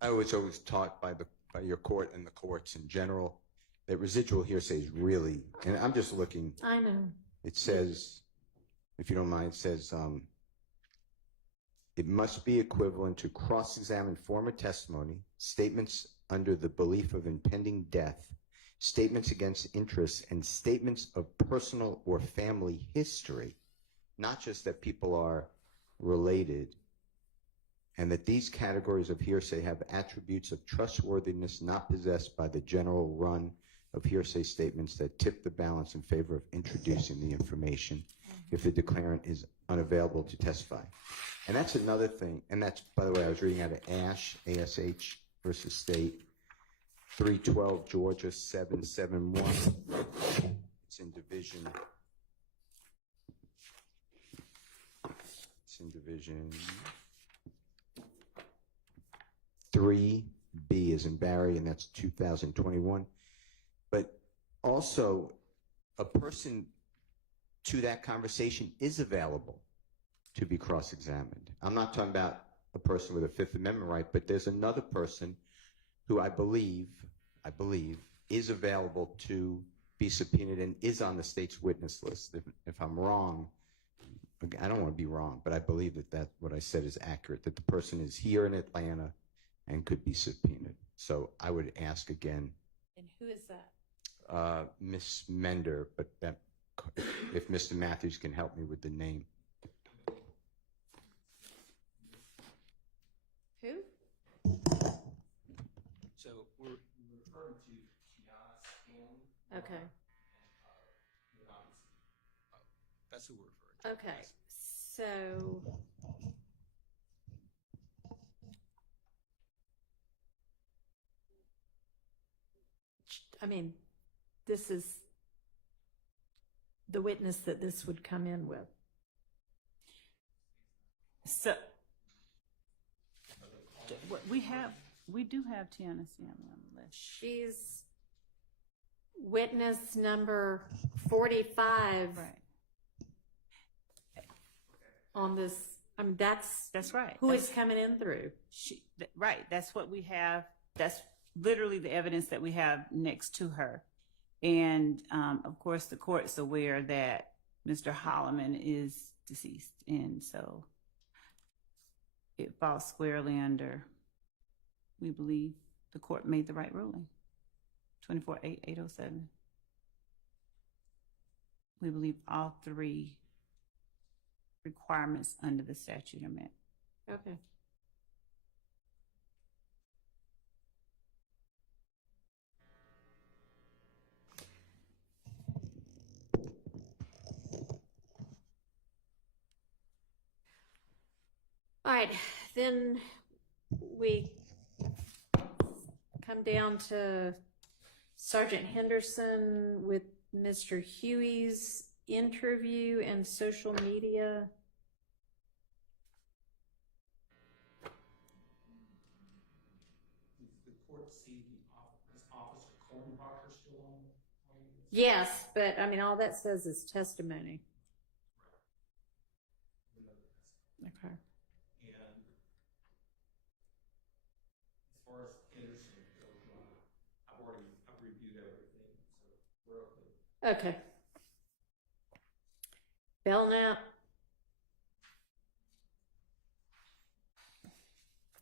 I was always taught by your court and the courts in general that residual hearsay is really, and I'm just looking. I know. It says, if you don't mind, it says it must be equivalent to cross-examine former testimony, statements under the belief of impending death, statements against interest, and statements of personal or family history, not just that people are related, and that these categories of hearsay have attributes of trustworthiness not possessed by the general run of hearsay statements that tip the balance in favor of introducing the information if the declarant is unavailable to testify. And that's another thing, and that's, by the way, I was reading out of Ash, ASH versus State, 312 Georgia 771. It's in division. It's in division 3B as in Barry, and that's 2021. But also, a person to that conversation is available to be cross-examined. I'm not talking about a person with a Fifth Amendment right, but there's another person who I believe is available to be subpoenaed and is on the state's witness list. If I'm wrong, I don't want to be wrong, but I believe that what I said is accurate, that the person is here in Atlanta and could be subpoenaed. So I would ask again. And who is that? Miss Mender, but that if Mr. Matthews can help me with the name. Who? So we're referring to Kiana Stanley. Okay. That's who we're referring to. Okay, so I mean, this is the witness that this would come in with. So we do have Tiana Stanley on the list. She's witness number 45. Right. On this, I mean, that's right. Who is coming in through? Right. That's what we have. That's literally the evidence that we have next to her. And of course, the court's aware that Mr. Holloman is deceased, and so it falls squarely under. We believe the court made the right ruling. 24-8-807. We believe all 3 requirements under the statute are met. Okay. All right, then we come down to Sergeant Henderson with Mr. Huey's interview and social media. The court see this Officer Cornbacher still on? Yes, but I mean, all that says is testimony. Okay. And as far as Henderson goes, I've reviewed everything, so we're okay. Okay. Belknap.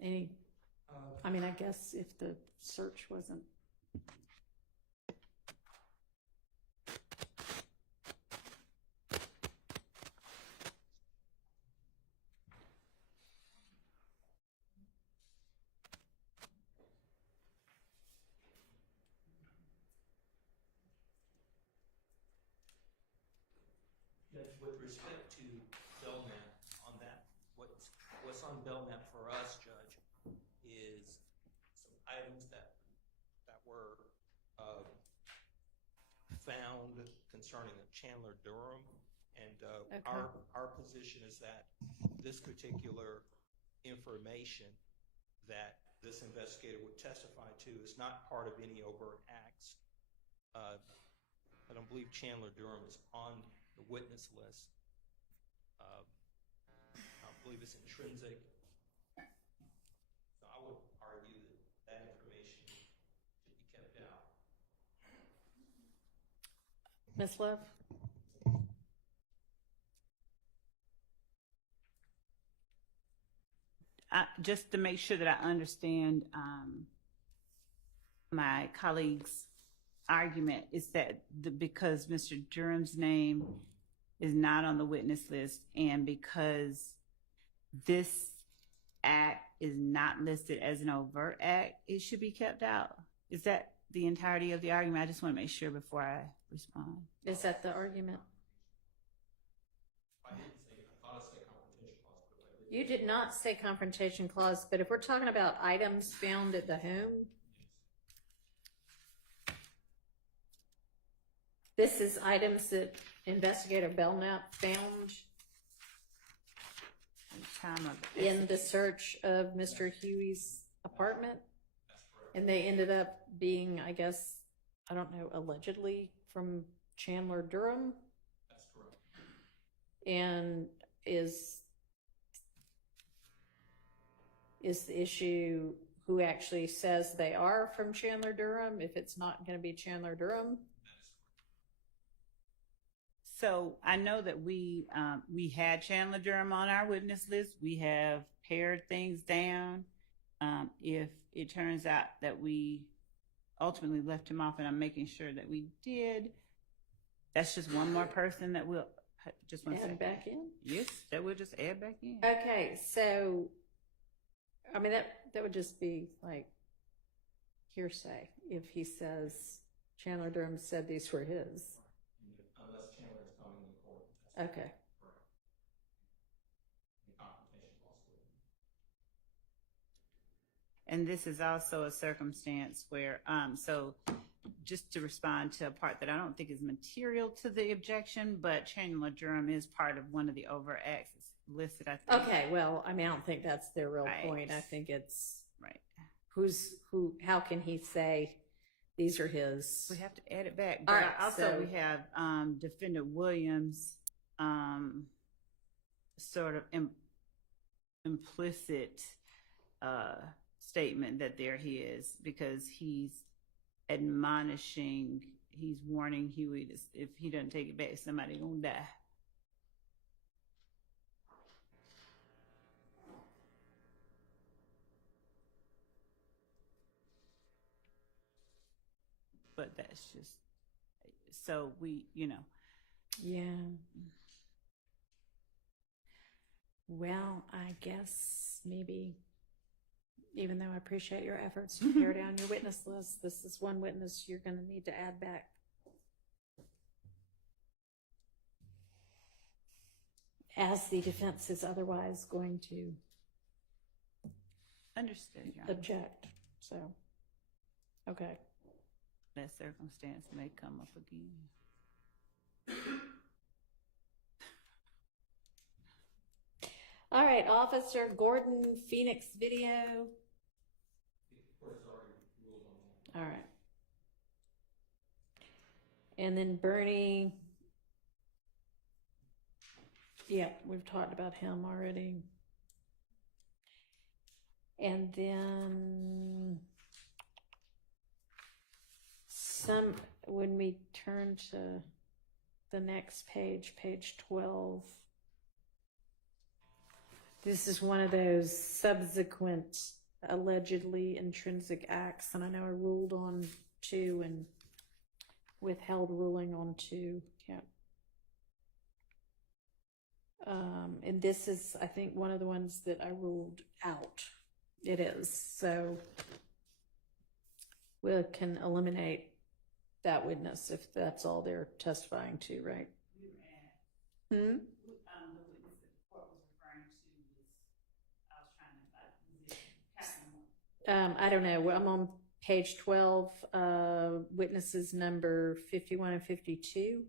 Any, I mean, I guess if the search wasn't. Judge, with respect to Belknap on that, what's on Belknap for us, Judge, is some items that were found concerning Chandler Durham, and Okay. our position is that this particular information that this investigator would testify to is not part of any overt acts. I don't believe Chandler Durham is on the witness list. I believe it's intrinsic. So I would argue that information should be kept out. Ms. Love? Just to make sure that I understand my colleague's argument is that because Mr. Durham's name is not on the witness list and because this act is not listed as an overt act, it should be kept out. Is that the entirety of the argument? I just want to make sure before I respond. Is that the argument? I didn't say, I thought I said confrontation clause, but I didn't. You did not say confrontation clause, but if we're talking about items found at the home, this is items that Investigator Belknap found in the search of Mr. Huey's apartment. And they ended up being, I guess, I don't know, allegedly from Chandler Durham. That's correct. And is the issue who actually says they are from Chandler Durham, if it's not going to be Chandler Durham? So I know that we had Chandler Durham on our witness list. We have pared things down. If it turns out that we ultimately left him off, and I'm making sure that we did, that's just one more person that we'll just want to add back in? Yes, that we'll just add back in. Okay, so I mean that would just be like hearsay if he says Chandler Durham said these were his. Unless Chandler is coming to court. Okay. And this is also a circumstance where, so just to respond to a part that I don't think is material to the objection, but Chandler Durham is part of one of the overt acts listed, I think. Okay, well, I mean, I don't think that's their real point. I think it's how can he say these are his? We have to add it back. All But right, also we have Defendant Williams' sort of implicit statement that they're his, because he's admonishing, he's warning Huey if he doesn't take it back, somebody gonna die. But that's just, so we, Yeah. Well, I guess maybe, even though I appreciate your efforts to pare down your witness list, this is one witness you're going to need to add back. As the defense is otherwise going to Understood, Your Honor. object, so, okay. That circumstance may come up again. All right, Officer Gordon Phoenix video. All right. And then Bernie. Yeah, we've talked about him already. And then when we turn to the next page, page 12, this is one of those subsequent allegedly intrinsic acts, and I know I ruled on 2 and withheld ruling on 2. Yeah. And this is, I think, one of the ones that I ruled out. It is. So we can eliminate that witness if that's all they're testifying to, right? Hmm? The witness that the court was referring to was, I was trying to find, I don't know. I'm on page 12, witnesses number 51 and 52.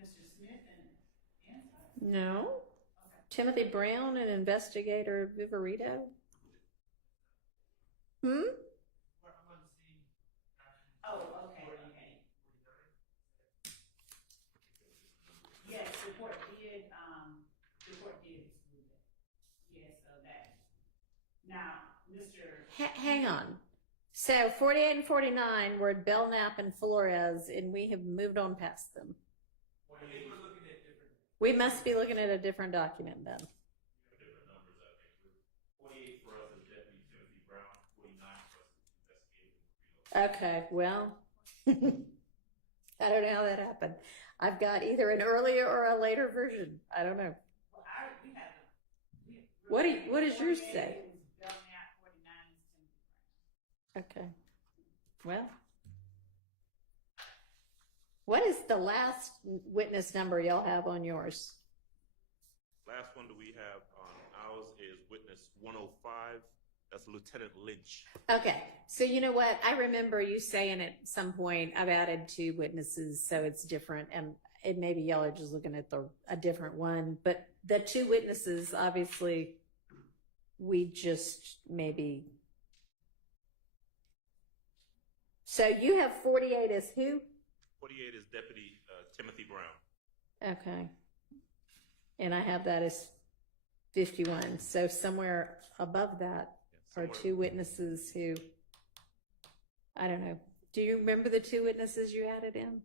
Mr. Smith and No. Okay. Timothy Brown and investigator Viverito. Hmm? Oh, okay. Yes, the court did exclude it. Yes, so that. Now, Mr. Hang on. So 48 and 49 were Belknap and Flores, and we have moved on past them. We must be looking at a different document then. Different numbers, I think. 48 for us is Deputy Timothy Brown, 49 for us is investigator. Okay, well, I don't know how that happened. I've got either an earlier or a later version. I don't know. Well, we have What does yours say? Okay. Well, what is the last witness number y'all have on yours? Last one that we have on ours is witness 105. That's Lieutenant Lynch. Okay, so you know what? I remember you saying at some point I've added 2 witnesses, so it's different, and it maybe y'all are just looking at a different one. But the 2 witnesses, obviously, we just maybe. So you have 48 as who? 48 is Deputy Timothy Brown. Okay. And I have that as 51. So somewhere above that are 2 witnesses who, I don't know. Do you remember the 2 witnesses you added in?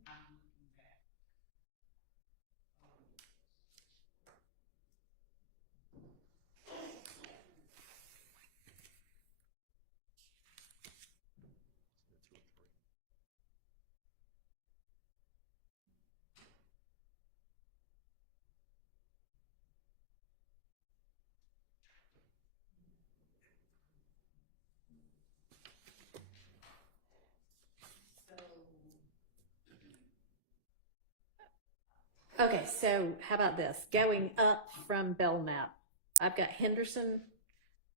Okay, so how about this? Going up from Belknap, I've got Henderson,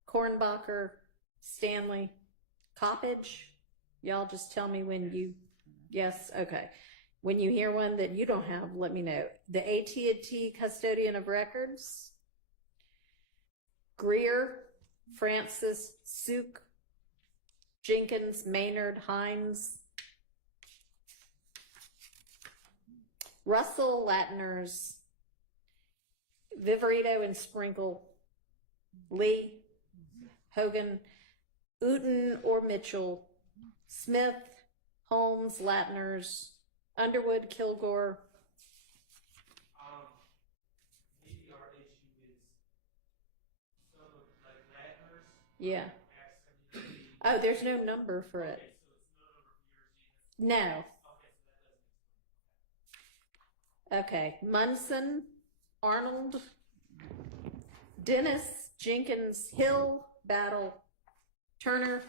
Kornbacher, Stanley, Coppage. Y'all just tell me when you, yes, okay. When you hear one that you don't have, let me know. The AT&T Custodian of Records, Greer, Francis, Suk, Jenkins, Maynard, Hines, Russell, Latners, Viverito and Sprinkle, Lee, Hogan, Uten or Mitchell, Smith, Holmes, Latners, Underwood, Kilgore. Maybe our issue is some of like Latners. Yeah. Oh, there's no number for it. Okay, so it's no number for yours either. No. Okay, Munson, Arnold, Dennis, Jenkins, Hill, Battle, Turner,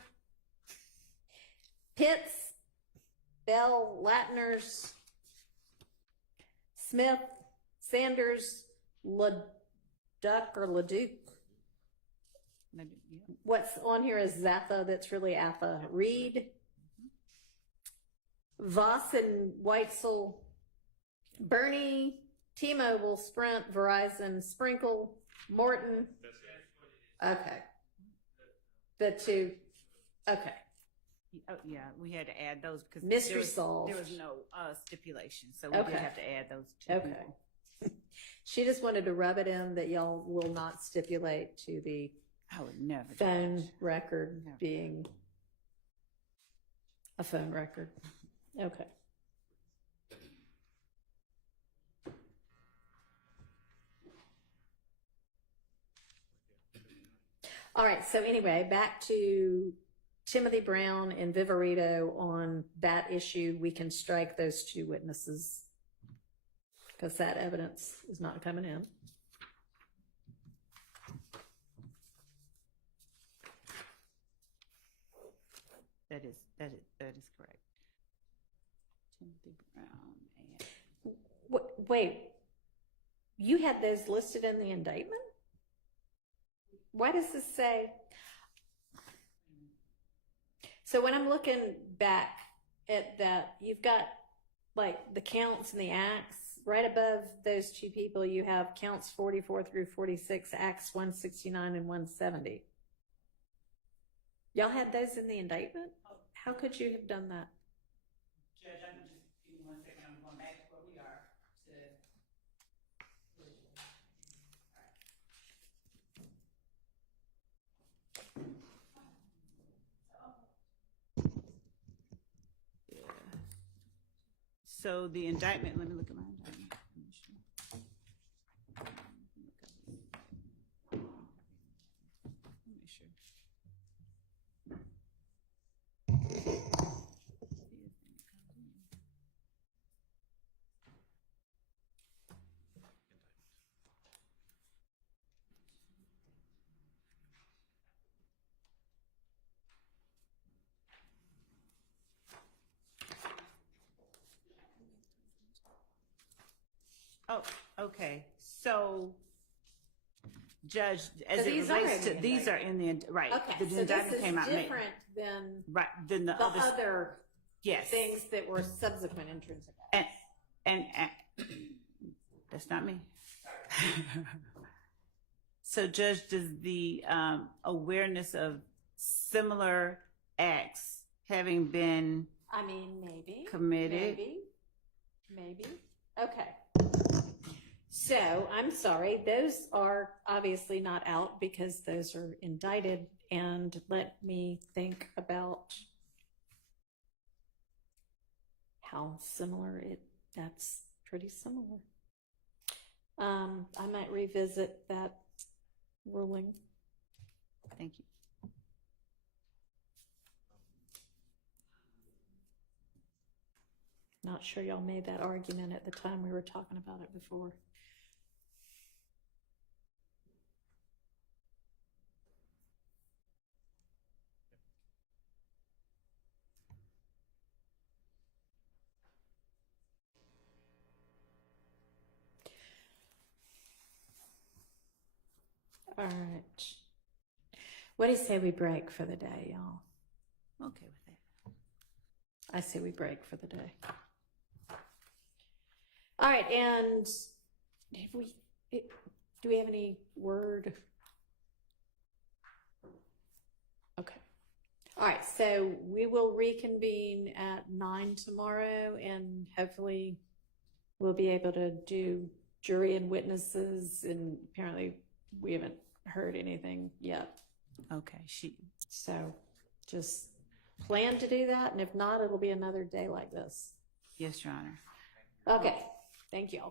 Pitts, Bell, Latners, Smith, Sanders, LeDuc or LeDuc. What's on here is Zatha, that's really Atha. Reed, Voss and Weitzel, Bernie, T-Mobile, Sprint, Verizon, Sprinkle, Morton. Okay. The two, okay. Oh, yeah, we had to add those because Mystery solved. There was no stipulation, so we did have to add those two people. She just wanted to rub it in that y'all will not stipulate to the I would never phone record being a phone record. Okay. All right, so anyway, back to Timothy Brown and Viverito on that issue. We can strike those two witnesses because that evidence is not coming in. That is correct. Timothy Brown and Wait, you had those listed in the indictment? Why does this say? So when I'm looking back at that, you've got like the counts and the acts. Right above those two people, you have counts 44 through 46, acts 169 and 170. Y'all had those in the indictment? How could you have done that? Judge, I'm just give me 1 second. I'm going back to where we are. So the indictment, let me look at my indictment. Make sure. Oh, okay. So, Judge, as it relates to these are in the right. Okay, The so indictment this is came out different than than the other yes things that were subsequent intrinsic. And that's not me. So, Judge, does the awareness of similar acts having been maybe committed? Maybe. Okay. So I'm sorry, those are obviously not out because those are indicted. And let me think about how similar that's pretty similar. I might revisit that ruling. Thank you. Not sure y'all made that argument at the time we were talking about it before. All right. What do you say we break for the day, y'all? Okay with that. I say we break for the day. All right, and do we have any word? Okay. All right, so we will reconvene at 9 tomorrow, and hopefully we'll be able to do jury and witnesses, and apparently we haven't heard anything yet. Okay, so just plan to do that, and if not, it'll be another day like this. Yes, Your Honor. Okay, thank you.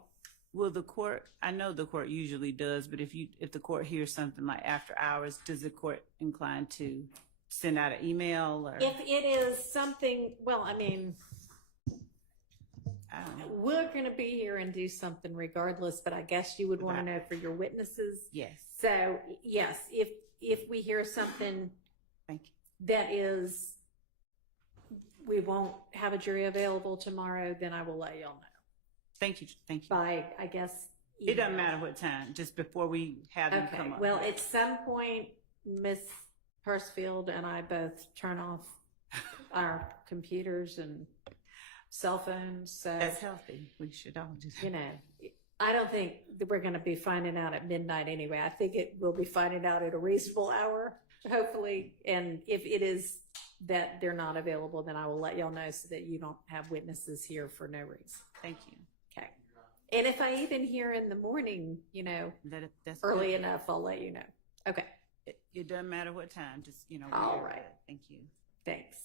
Will the court, I know the court usually does, but if the court hears something like after hours, does the court incline to send out an email? Or? If it is something, well, We're going to be here and do something regardless, but I guess you would want to know for your witnesses. Yes. So yes, if we hear something Thank you. that is, we won't have a jury available tomorrow, then I will let y'all know. Thank you. Thank you. By, I guess, It doesn't matter what time, just before we have them okay. come up. Well, at some point, Miss Persfield and I both turn off our computers and cell phones. So that's healthy. We should all do that. You know, I don't think that we're going to be finding out at midnight anyway. I think we'll be finding out at a reasonable hour, hopefully. And if it is that they're not available, then I will let y'all know so that you don't have witnesses here for no reason. Thank you. Okay. And if I even hear in the morning, you know, that's early good. enough, I'll let you know. Okay. It doesn't matter what time, just, All we're right. good. Thank you. Thanks.